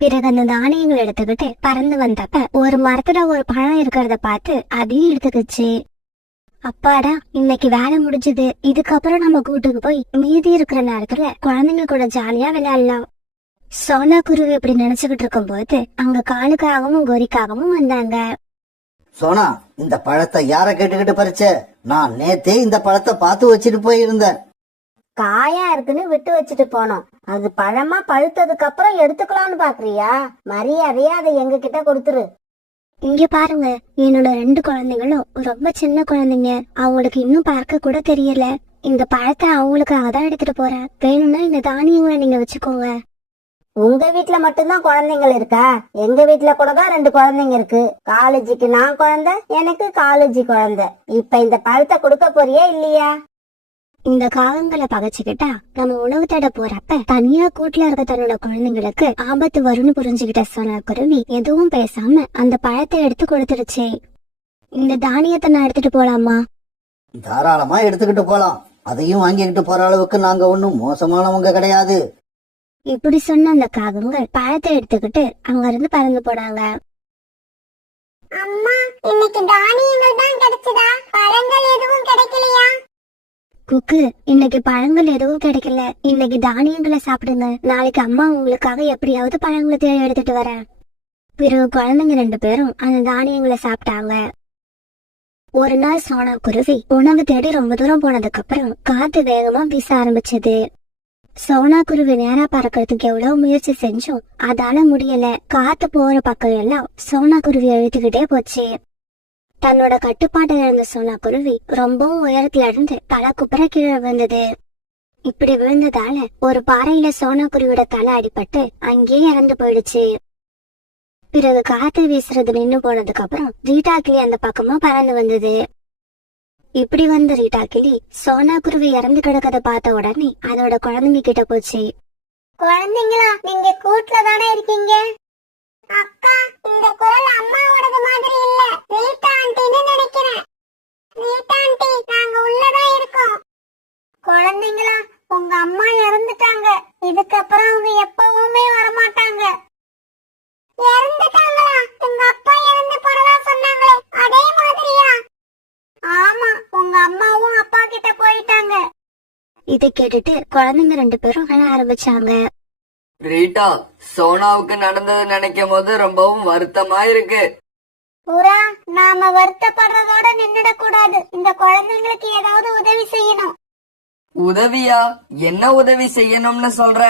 பிறகு அந்த தானியங்களை எடுத்துக்கிட்டு பறந்து வந்தப்ப ஒரு மரத்துல ஒரு பழம் இருக்கிறத பார்த்து அதையும் எடுத்துக்கிச்சு. அப்பாடா, இன்னைக்கு வேலை முடிஞ்சது. இதுக்கப்புறம் நம்ம கூட்டுக்கு போய் மீதி இருக்கிற நேரத்துல குழந்தைங்க கூட ஜாலியா விளையாடலாம். சோனா குருவி இப்படி நினைச்சுக்கிட்டு இருக்கும் போது அங்க காலுக்காகவும் கோரிக்காகவும் வந்தாங்க. சோனா, இந்த பழத்தை யார கேட்டுக்கிட்டு பறிச்ச? நான் நேத்தே இந்த பழத்தை பார்த்து வச்சுட்டு போயிருந்தேன். காயா இருக்குன்னு விட்டு வச்சுட்டு போனோம். அது பழமா பழுத்ததுக்கு அப்புறம் எடுத்துக்கலாம்னு பாக்குறியா? மரியாதையா அதை எங்க கிட்ட கொடுத்துரு. இங்க பாருங்க, என்னோட 2 குழந்தைங்களும் ரொம்ப சின்ன குழந்தைங்க. அவங்களுக்கு இன்னும் பார்க்க கூட தெரியல. இந்த பழத்தை அவங்களுக்காக தான் எடுத்துட்டு போறேன். வேணும்னா இந்த தானியங்களை நீங்க வச்சுக்கோங்க. உங்க வீட்டுல மட்டும்தான் குழந்தைங்கள் இருக்கா? எங்க வீட்டுல கூட தான் 2 குழந்தைங்க இருக்கு. காலேஜுக்கு நான் குழந்தை, எனக்கு காலேஜி குழந்தை. இப்ப இந்த பழத்தை கொடுக்க போறியா இல்லையா? இந்த காகங்களை பகைச்சுக்கிட்டா நம்ம உணவு தேட போறப்ப தனியா கூட்டுல இருக்க தன்னோட குழந்தைங்களுக்கு ஆபத்து வரும்னு புரிஞ்சுக்கிட்ட சோனா குருவி எதுவும் பேசாம அந்த பழத்தை எடுத்து கொடுத்துருச்சு. இந்த தானியத்தை நான் எடுத்துட்டு போலாமா? தாராளமா எடுத்துக்கிட்டு போலாம். அதையும் வாங்கிக்கிட்டு போற அளவுக்கு நாங்க ஒண்ணும் மோசமானவங்க கிடையாது. இப்படி சொன்ன அந்த காகங்கள் பழத்தை எடுத்துக்கிட்டு அங்க இருந்து பறந்து போனாங்க. அம்மா, இன்னைக்கு தானியங்கள் தான் கிடைச்சதா? பழங்கள் எதுவும் கிடைக்கலையா? குக்கு, இன்னைக்கு பழங்கள் எதுவும் கிடைக்கல. இன்னைக்கு தானியங்களை சாப்பிடுங்க. நாளைக்கு அம்மா உங்களுக்காக எப்படியாவது பழங்களை தேடி எடுத்துட்டு வரேன். பிறகு குழந்தைங்க 2 பேரும் அந்த தானியங்களை சாப்பிட்டாங்க. ஒரு நாள் சோனா குருவி உணவு தேடி ரொம்ப தூரம் போனதுக்கு அப்புறம் காத்து வேகமா வீச ஆரம்பிச்சது. சோனா குருவி நேரா பறக்கிறதுக்கு எவ்வளவு முயற்சி செஞ்சும் அதால முடியல. காத்து போற பக்கம் எல்லாம் சோனா குருவி அழுத்துக்கிட்டே போச்சு. தன்னோட கட்டுப்பாட்டுல இருந்த சோனா குருவி ரொம்பவும் உயரத்துல இருந்து தலை குப்புற கீழே விழுந்தது. இப்படி விழுந்ததால ஒரு பாறையில சோனா குருவியோட தலை அடிபட்டு அங்கேயே இறந்து போயிடுச்சு. பிறகு காத்து வீசுறது நின்னு போனதுக்கு அப்புறம் ரீட்டா கிளி அந்த பக்கமா பறந்து வந்தது. இப்படி வந்த ரீட்டா கிளி சோனா குருவி இறந்து கிடக்கத பார்த்த உடனே அதோட குழந்தைங்க கிட்ட போச்சு. குழந்தைங்களா, நீங்க கூட்டுல தானே இருக்கீங்க? அக்கா, இந்த குரல் அம்மாவோடது மாதிரி இல்ல. ரீட்டா ஆண்டின்னு நினைக்கிறேன். ரீட்டா ஆண்டி, நாங்க உள்ளதான் இருக்கோம். குழந்தைங்களா, உங்க அம்மா இறந்துட்டாங்க. இதுக்கப்புறம் அவங்க எப்பவுமே வரமாட்டாங்க. இறந்துட்டாங்களா? உங்க அப்பா இறந்து போறதா சொன்னாங்களே, அதே மாதிரியா? ஆமா, உங்க அம்மாவும் அப்பா கிட்ட போயிட்டாங்க. இதை கேட்டுட்டு குழந்தைங்க 2 பேரும் அழ ஆரம்பிச்சாங்க. ரீட்டா, சோனாவுக்கு நடந்தது நினைக்கும் போது ரொம்பவும் வருத்தமா இருக்கு. புறா, நாம வருத்தப்படுறதோட நின்னுடக் கூடாது. இந்த குழந்தைங்களுக்கு ஏதாவது உதவி செய்யணும். உதவியா? என்ன உதவி செய்யணும்னு சொல்ற?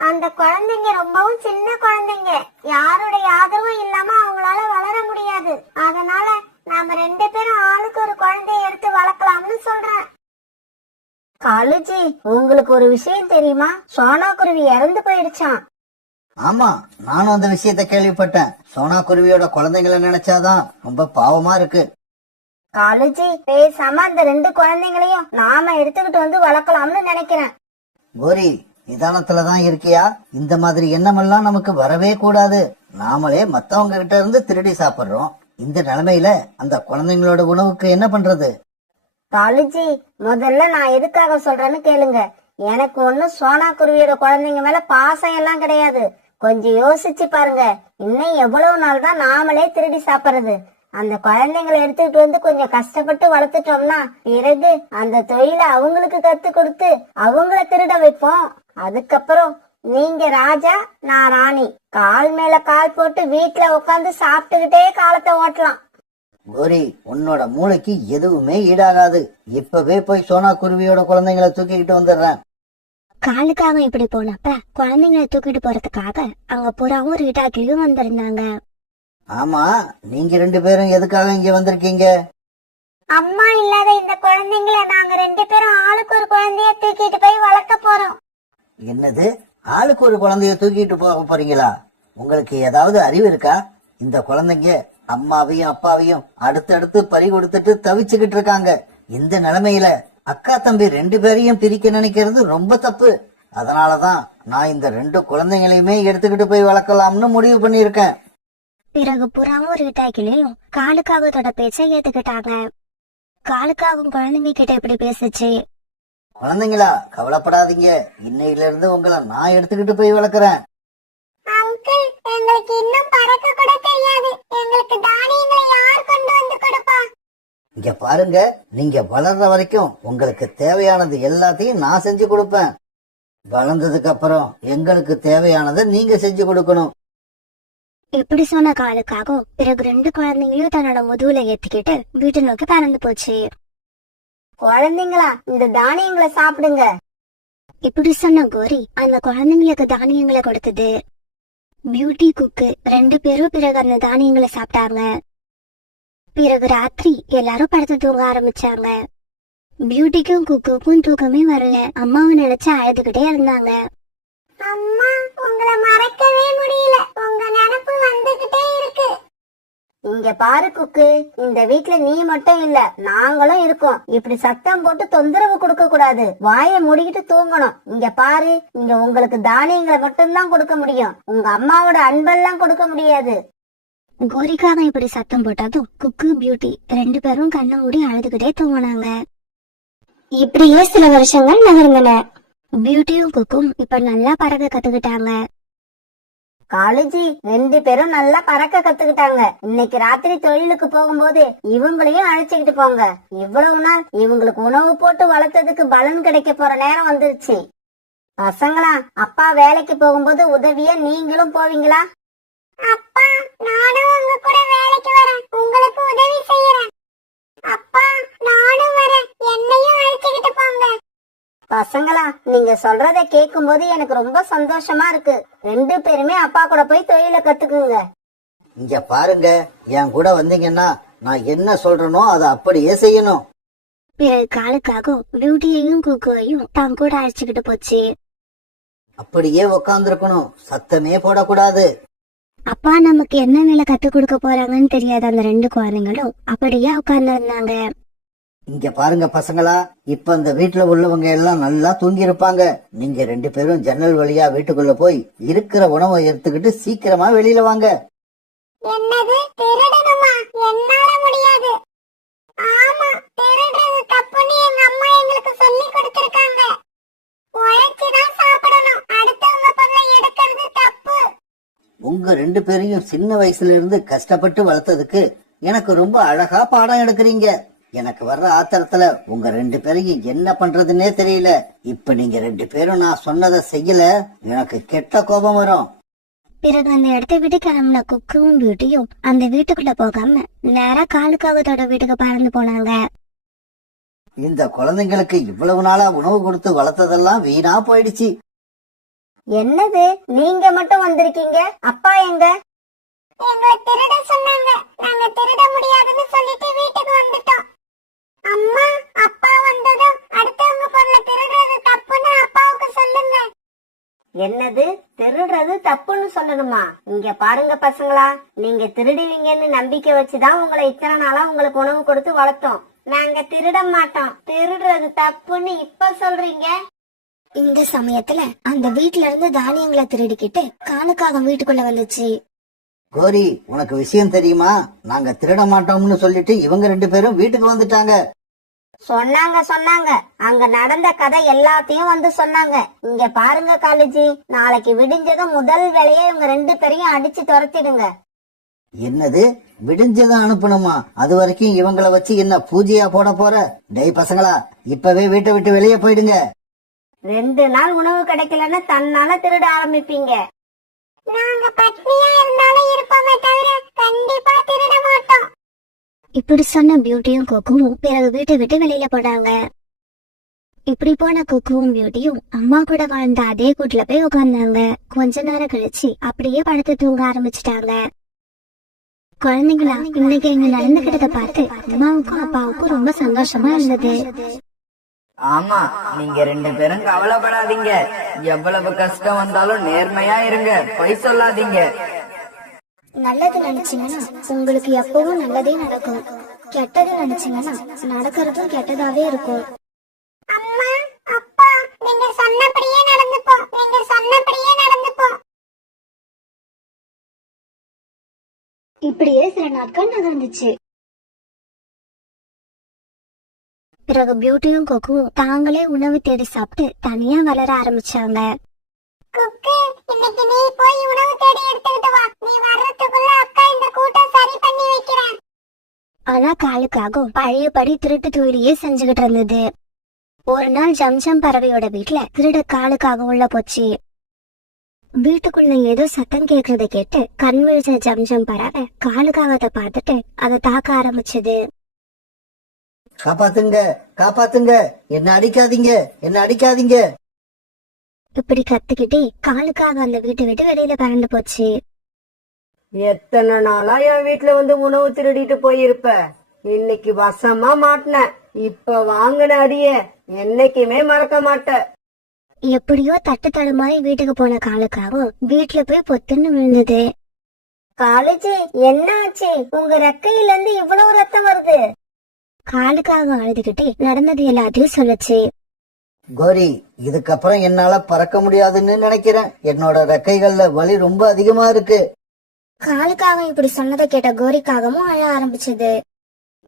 அந்த குழந்தைங்க ரொம்பவும் சின்ன குழந்தைங்க. யாருடைய ஆதரவும் இல்லாம அவங்களால வளர முடியாது. அதனால நாம 2 பேரும் ஆளுக்கு ஒரு குழந்தைய எடுத்து வளர்க்கலாம்னு சொல்றேன். காலுஜி, உங்களுக்கு ஒரு விஷயம் தெரியுமா? சோனா குருவி இறந்து போயிடுச்சான். ஆமா, நானும் அந்த விஷயத்த கேள்விப்பட்டேன். சோனா குருவியோட குழந்தைங்களை நினைச்சாதான் ரொம்ப பாவமா இருக்கு. காலுஜி, பேசாம அந்த 2 குழந்தைங்களையும் நாம எடுத்துக்கிட்டு வந்து வளர்க்கலாம்னு நினைக்கிறேன். கோரி, நிதானத்துலதான் இருக்கியா? இந்த மாதிரி எண்ணமெல்லாம் நமக்கு வரவே கூடாது. நாமளே மத்தவங்க கிட்ட இருந்து திருடி சாப்பிடுறோம். இந்த நிலைமையில அந்த குழந்தைங்களோட உணவுக்கு என்ன பண்றது? காலுஜி, முதல்ல நான் எதுக்காக சொல்றேன்னு கேளுங்க. எனக்கு ஒண்ணும் சோனா குருவியோட குழந்தைங்க மேல பாசம் எல்லாம் கிடையாது. கொஞ்சம் யோசிச்சு பாருங்க. இன்னும் எவ்வளவு நாள் தான் நாமளே திருடி சாப்பிடுறது? அந்த குழந்தைங்களை எடுத்துக்கிட்டு வந்து கொஞ்சம் கஷ்டப்பட்டு வளர்த்துட்டோம்னா பிறகு அந்த தொழிலை அவங்களுக்கு கத்து கொடுத்து அவங்கள திருட வைப்போம். அதுக்கப்புறம் நீங்க ராஜா, நான் ராணி. கால் மேல கால் போட்டு வீட்டுல உட்காந்து சாப்பிட்டுக்கிட்டே காலத்தை ஓட்டலாம். கோரி, உன்னோட மூளைக்கு எதுவுமே ஈடாகாது. இப்பவே போய் சோனா குருவியோட குழந்தைங்களை தூக்கிக்கிட்டு வந்துடுறேன். காலுக்காக இப்படி போனப்ப குழந்தைங்களை தூக்கிட்டு போறதுக்காக அங்க புறாவும் ரீட்டா கிளியும் வந்திருந்தாங்க. ஆமா, நீங்க 2 பேரும் எதுக்காக இங்க வந்திருக்கீங்க? அம்மா இல்லாத இந்த குழந்தைங்களை நாங்க 2 பேரும் ஆளுக்கு ஒரு குழந்தைய தூக்கிட்டு போய் வளர்க்க போறோம். என்னது, ஆளுக்கு ஒரு குழந்தைய தூக்கிட்டு போக போறீங்களா? உங்களுக்கு ஏதாவது அறிவு இருக்கா? இந்த குழந்தைங்க அம்மாவையும் அப்பாவையும் அடுத்தடுத்து பறி கொடுத்துட்டு தவிச்சுக்கிட்டு இருக்காங்க. இந்த நிலைமையில அக்கா தம்பி 2 பேரையும் பிரிக்க நினைக்கிறது ரொம்ப தப்பு. அதனாலதான் நான் இந்த 2 குழந்தைங்களையுமே எடுத்துக்கிட்டு போய் வளர்க்கலாம்னு முடிவு பண்ணிருக்கேன். பிறகு புறாவும் ரீட்டா கிளியும் காலுக்காகத்தோட பேச்சை ஏத்துக்கிட்டாங்க. காலுக்காகவும் குழந்தைங்க கிட்ட இப்படி பேசுச்சு. குழந்தைங்களா, கவலைப்படாதீங்க. இன்னையில இருந்து உங்களை நான் எடுத்துக்கிட்டு போய் வளர்க்கறேன். அங்கிள், எங்களுக்கு இன்னும் பறக்க கூட தெரியாது. எங்களுக்கு தானியங்களை யார் கொண்டு வந்து கொடுப்பா? இங்க பாருங்க, நீங்க வளர்ற வரைக்கும் உங்களுக்கு தேவையானது எல்லாத்தையும் நான் செஞ்சு கொடுப்பேன். வளர்ந்ததுக்கு அப்புறம் எங்களுக்கு தேவையானதை நீங்க செஞ்சு கொடுக்கணும். இப்படி சொன்ன காலுக்காகவும் பிறகு 2 குழந்தைங்களையும் தன்னோட முதுகுல ஏத்திக்கிட்டு வீட்டை நோக்கி பறந்து போச்சு. குழந்தைங்களா, இந்த தானியங்களை சாப்பிடுங்க. இப்படி சொன்ன கோரி அந்த குழந்தைங்களுக்கு தானியங்களை கொடுத்தது. பியூட்டி, குக்கு 2 பேரும் பிறகு அந்த தானியங்களை சாப்பிட்டாங்க. பிறகு ராத்திரி எல்லாரும் படுத்து தூங்க ஆரம்பிச்சாங்க. பியூட்டிக்கும் குக்குக்கும் தூக்கமே வரல. அம்மாவை நினைச்சு அழுதுகிட்டே இருந்தாங்க. அம்மா, உங்களை மறக்கவே முடியல. உங்க நினைப்பு வந்துகிட்டே இருக்கு. இங்க பாரு குக்கு, இந்த வீட்ல நீ மட்டும் இல்ல, நாங்களும் இருக்கோம். இப்படி சத்தம் போட்டு தொந்தரவு கொடுக்க கூடாது. வாயை மூடிக்கிட்டு தூங்கணும். இங்க பாரு, இங்க உங்களுக்கு தானியங்களை மட்டும்தான் கொடுக்க முடியும். உங்க அம்மாவோட அன்பெல்லாம் கொடுக்க முடியாது. கோரிக்காக இப்படி சத்தம் போட்டதும் குக்கு பியூட்டி 2 பேரும் கண்ணை மூடி அழுதுகிட்டே தூங்கினாங்க. இப்படியே சில வருஷங்கள் நகர்ந்தன. பியூட்டியும் குக்கும் இப்ப நல்லா பறக்க கத்துக்கிட்டாங்க. காலேஜி 2 பேரும் நல்லா பறக்க கத்துக்கிட்டாங்க. இன்னைக்கு ராத்திரி தொழிலுக்கு போகும்போது இவங்களையும் அழைச்சுக்கிட்டு போங்க. இவ்வளவு நாள் இவங்களுக்கு உணவு போட்டு வளர்த்ததுக்கு பலன் கிடைக்க போற நேரம் வந்துருச்சு. பசங்களா, அப்பா வேலைக்கு போகும்போது உதவியா நீங்களும் போவீங்களா? அப்பா, நானும் உங்க கூட வேலைக்கு வரேன், உங்களுக்கு உதவி செய்யறேன். அப்பா, நானும் வரேன், என்னையும் அழைச்சுக்கிட்டு போங்க. பசங்களா, நீங்க சொல்றத கேட்கும் போது எனக்கு ரொம்ப சந்தோஷமா இருக்கு. 2 பேருமே அப்பா கூட போய் தொழில கத்துக்குங்க. இங்க பாருங்க, என் கூட வந்தீங்கன்னா நான் என்ன சொல்றேனோ அதை அப்படியே செய்யணும். பிறகு காலுக்காகவும் பியூட்டியையும் குக்குவையும் தான் கூட அழைச்சுக்கிட்டு போச்சு. அப்படியே உக்காந்துருக்கணும், சத்தமே போடக்கூடாது. அப்பா நமக்கு என்ன வேலை கத்து கொடுக்க போறாங்கன்னு தெரியாத அந்த 2 குழந்தைங்களும் அப்படியே உட்கார்ந்து இருந்தாங்க. இங்க பாருங்க பசங்களா, இப்ப இந்த வீட்டுல உள்ளவங்க எல்லாம் நல்லா தூங்கி இருப்பாங்க. நீங்க 2 பேரும் ஜன்னல் வழியா வீட்டுக்குள்ள போய் இருக்கிற உணவை எடுத்துக்கிட்டு சீக்கிரமா வெளியில வாங்க. என்னது, திருடணுமா? என்னால முடியாது. ஆமா, திருடுறது தப்புன்னு எங்க அம்மா எங்களுக்கு சொல்லி கொடுத்திருக்காங்க. உழைச்சுதான் சாப்பிடணும், அடுத்தவங்க பொருளை எடுக்கிறது தப்பு. உங்க 2 பேரையும் சின்ன வயசுல இருந்து கஷ்டப்பட்டு வளர்த்ததுக்கு எனக்கு ரொம்ப அழகா பாடம் எடுக்கிறீங்க. எனக்கு வர்ற ஆத்திரத்துல உங்க 2 பேரையும் என்ன பண்றதுன்னே தெரியல. இப்ப நீங்க 2 பேரும் நான் சொன்னதை செய்யல, எனக்கு கெட்ட கோபம் வரும். பிறகு அந்த இடத்தை விட்டு கிளம்புன குக்கும் பியூட்டியும் அந்த வீட்டுக்குள்ள போகாம நேரா காலுக்காகத்தோட வீட்டுக்கு பறந்து போனாங்க. இந்த குழந்தைங்களுக்கு இவ்வளவு நாளா உணவு கொடுத்து வளர்த்ததெல்லாம் வீணா போயிடுச்சு. என்னது, நீங்க மட்டும் வந்திருக்கீங்க? அப்பா எங்க? எங்களை திருட சொன்னாங்க, நாங்க திருட முடியாதுன்னு சொல்லிட்டு வீட்டுக்கு வந்துட்டோம். அம்மா, அப்பா வந்ததும் அடுத்தவங்க பொருளை திருடுறது தப்புன்னு அப்பாவுக்கு சொல்லுங்க. என்னது, திருடுறது தப்புன்னு சொல்லணுமா? இங்க பாருங்க பசங்களா, நீங்க திருடுவீங்கன்னு நம்பிக்கை வச்சுதான் உங்களை இத்தனை நாளா உங்களுக்கு உணவு கொடுத்து வளர்த்தோம். நாங்க திருட மாட்டோம், திருடுறது தப்புன்னு இப்ப சொல்றீங்க. இந்த சமயத்துல அந்த வீட்டுல இருந்து தானியங்களை திருடிக்கிட்டு காலுக்காக வீட்டுக்குள்ள வந்துச்சு. கோரி, உனக்கு விஷயம் தெரியுமா? நாங்க திருட மாட்டோம்னு சொல்லிட்டு இவங்க 2 பேரும் வீட்டுக்கு வந்துட்டாங்க. சொன்னாங்க அங்க நடந்த கதை எல்லாத்தையும் வந்து சொன்னாங்க. இங்க பாருங்க காலேஜி, நாளைக்கு விடிஞ்சதும் முதல் வேலையை இவங்க 2 பேரையும் அடிச்சு துரத்திடுங்க. என்னது, விடிஞ்சதான் அனுப்பணுமா? அது வரைக்கும் இவங்கள வச்சு என்ன பூஜையா போட போற? டேய் பசங்களா, இப்பவே வீட்டை விட்டு வெளியே போயிடுங்க. 2 நாள் உணவு கிடைக்கலன்னா தன்னால திருட ஆரம்பிப்பீங்க. நாங்க பட்னியா இருந்தாலும் இருப்போமே தவிர கண்டிப்பா திருட மாட்டோம். இப்படி சொன்ன பியூட்டியும் குக்குவும் பிறகு வீட்டை விட்டு வெளியில போனாங்க. இப்படி போன குக்குவும் பியூட்டியும் அம்மா கூட வாழ்ந்த அதே கூட்டுல போய் உட்கார்ந்தாங்க. கொஞ்ச நேரம் கழிச்சு அப்படியே படுத்து தூங்க ஆரம்பிச்சுட்டாங்க. குழந்தைங்களா, இன்னைக்கு இங்க நடந்துகிட்டத பார்த்து அம்மாவுக்கும் அப்பாவுக்கும் ரொம்ப சந்தோஷமா இருந்தது. ஆமா, நீங்க 2 பேரும் கவலைப்படாதீங்க. எவ்வளவு கஷ்டம் வந்தாலும் நேர்மையா இருங்க, பொய் சொல்லாதீங்க. நல்லது நினைச்சீங்கன்னா உங்களுக்கு எப்பவும் நல்லதே நடக்கும். கெட்டது நினைச்சீங்கன்னா நடக்கிறதும் கெட்டதாவே இருக்கும். அம்மா, அப்பா, நீங்க சொன்னபடியே நடந்துப்போம், நீங்க சொன்னபடியே நடந்துப்போம். இப்படியே சில நாட்கள் நகர்ந்துச்சு. பிறகு பியூட்டியும் குக்கும் தாங்களே உணவு தேடி சாப்பிட்டு தனியா வளர ஆரம்பிச்சாங்க. குக்கு, இன்னைக்கு நீ போய் உணவு தேடி எடுத்துக்கிட்டு வா. நீ வர்றதுக்குள்ள அக்கா இந்த கூட்டம் சரி பண்ணி வைக்கிறேன். ஆனா காலுக்காகவும் பழையபடி திருட்டு தொழிலையே செஞ்சுகிட்டு இருந்தது. ஒரு நாள் ஜம்ஜம் பறவையோட வீட்டுல திருட காலுக்காக உள்ள போச்சு. வீட்டுக்குள்ள ஏதோ சத்தம் கேக்குறத கேட்டு கண் விழிச்ச ஜம்ஜம் பறவை காலுக்காகத்தை பார்த்துட்டு அதை தாக்க ஆரம்பிச்சது. காப்பாத்துங்க, காப்பாத்துங்க, என்ன அடிக்காதீங்க, என்ன அடிக்காதீங்க. இப்படி கத்துக்கிட்டே காலுக்காக அந்த வீட்டை விட்டு வெளியில பறந்து போச்சு. எத்தனை நாளா என் வீட்டுல வந்து உணவு திருடிட்டு போயிருப்ப, இன்னைக்கு வசமா மாட்டின. இப்ப வாங்கின அடிய என்னைக்குமே மறக்க மாட்டேன். எப்படியோ தட்டு தடுமாறி வீட்டுக்கு போன காலுக்காகவும் வீட்டுல போய் பொத்துன்னு விழுந்தது. காலேஜி, என்ன ஆச்சு? உங்க ரெக்கையில இருந்து இவ்வளவு ரத்தம் வருது. காலுக்காக அழுதுகிட்டே நடந்தது எல்லாத்தையும் சொல்லுச்சு. கோரி, இதுக்கப்புறம் என்னால பறக்க முடியாதுன்னு நினைக்கிறேன். என்னோட ரெக்கைகள்ல வலி ரொம்ப அதிகமா இருக்கு. காலுக்காகம் இப்படி சொன்னதை கேட்ட கோரிக்காகமும் அழ ஆரம்பிச்சது.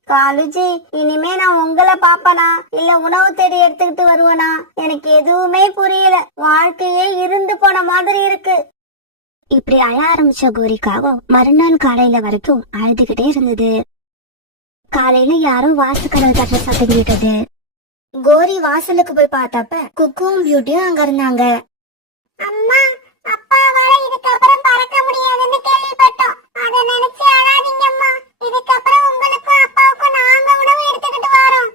காலுஜி, இனிமே நான் உங்களை பாப்பனா இல்ல உணவு தேடி எடுத்துக்கிட்டு வருவனா எனக்கு எதுவுமே புரியல. வாழ்க்கையே இருந்து போன மாதிரி இருக்கு. இப்படி அழ ஆரம்பிச்ச கோரிக்காகம் மறுநாள் காலையில வரைக்கும் அழுதுகிட்டே இருந்தது. காலையில யாரோ வாசல் கதவு தட்டுற சத்தம் கேட்டது. கோரி வாசலுக்கு போய் பார்த்தப்ப குக்கும் பியூட்டியும் அங்க இருந்தாங்க. அம்மா, அப்பாவால இதுக்கப்புறம் பறக்க முடியாதுன்னு கேள்விப்பட்டோம். அத நினைச்சு அழாதீங்கம்மா. இதுக்கப்புறம் உங்களுக்கும் அப்பாவுக்கும் நாங்க உணவு எடுத்துக்கிட்டு வரோம்.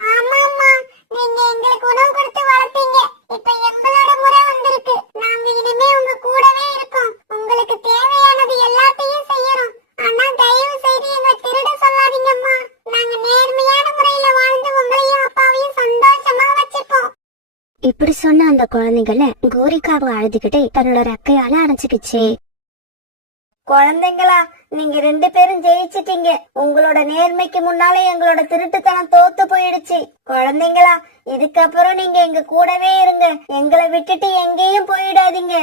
ஆமாம்மா, நீங்க எங்களுக்கு உணவு கொடுத்து வளர்த்தீங்க. இப்ப எங்களோட முறை வந்திருக்கு. நாங்க இனிமே உங்க கூடவே இருக்கோம். உங்களுக்கு தேவையானது எல்லாத்தையும் செய்யறோம். ஆனா தயவு செய்து எங்களை திருட சொல்லாதீங்கம்மா. நாங்க நேர்மையான முறையில வாழ்ந்து உங்களையும் அப்பாவையும் சந்தோஷமா வச்சிருப்போம். இப்படி சொன்ன அந்த குழந்தைகளை கோரிக்காவை அழுதுகிட்டே தன்னோட ரெக்கையால அடைச்சுக்கிச்சு. குழந்தைங்களா, நீங்க 2 பேரும் ஜெயிச்சிட்டீங்க. உங்களோட நேர்மைக்கு முன்னால எங்களோட திருட்டுத்தனம் தோத்து போயிடுச்சு. குழந்தைங்களா, இதுக்கப்புறம் நீங்க எங்க கூடவே இருங்க. எங்களை விட்டுட்டு எங்கேயும் போயிடாதீங்க.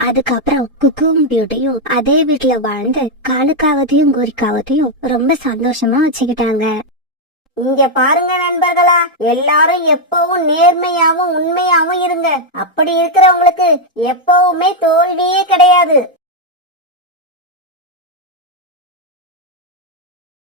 அதுக்கப்புறம் குக்கும் பியூட்டியும் அதே வீட்டுல வாழ்ந்து காலுக்காவத்தையும் கோரிக்காவத்தையும் ரொம்ப சந்தோஷமா வச்சுக்கிட்டாங்க. இங்க பாருங்க நண்பர்களா, எல்லாரும் எப்பவும் நேர்மையாவும் உண்மையாவும் இருங்க. அப்படி இருக்கிறவங்களுக்கு எப்பவுமே தோல்வியே கிடையாது.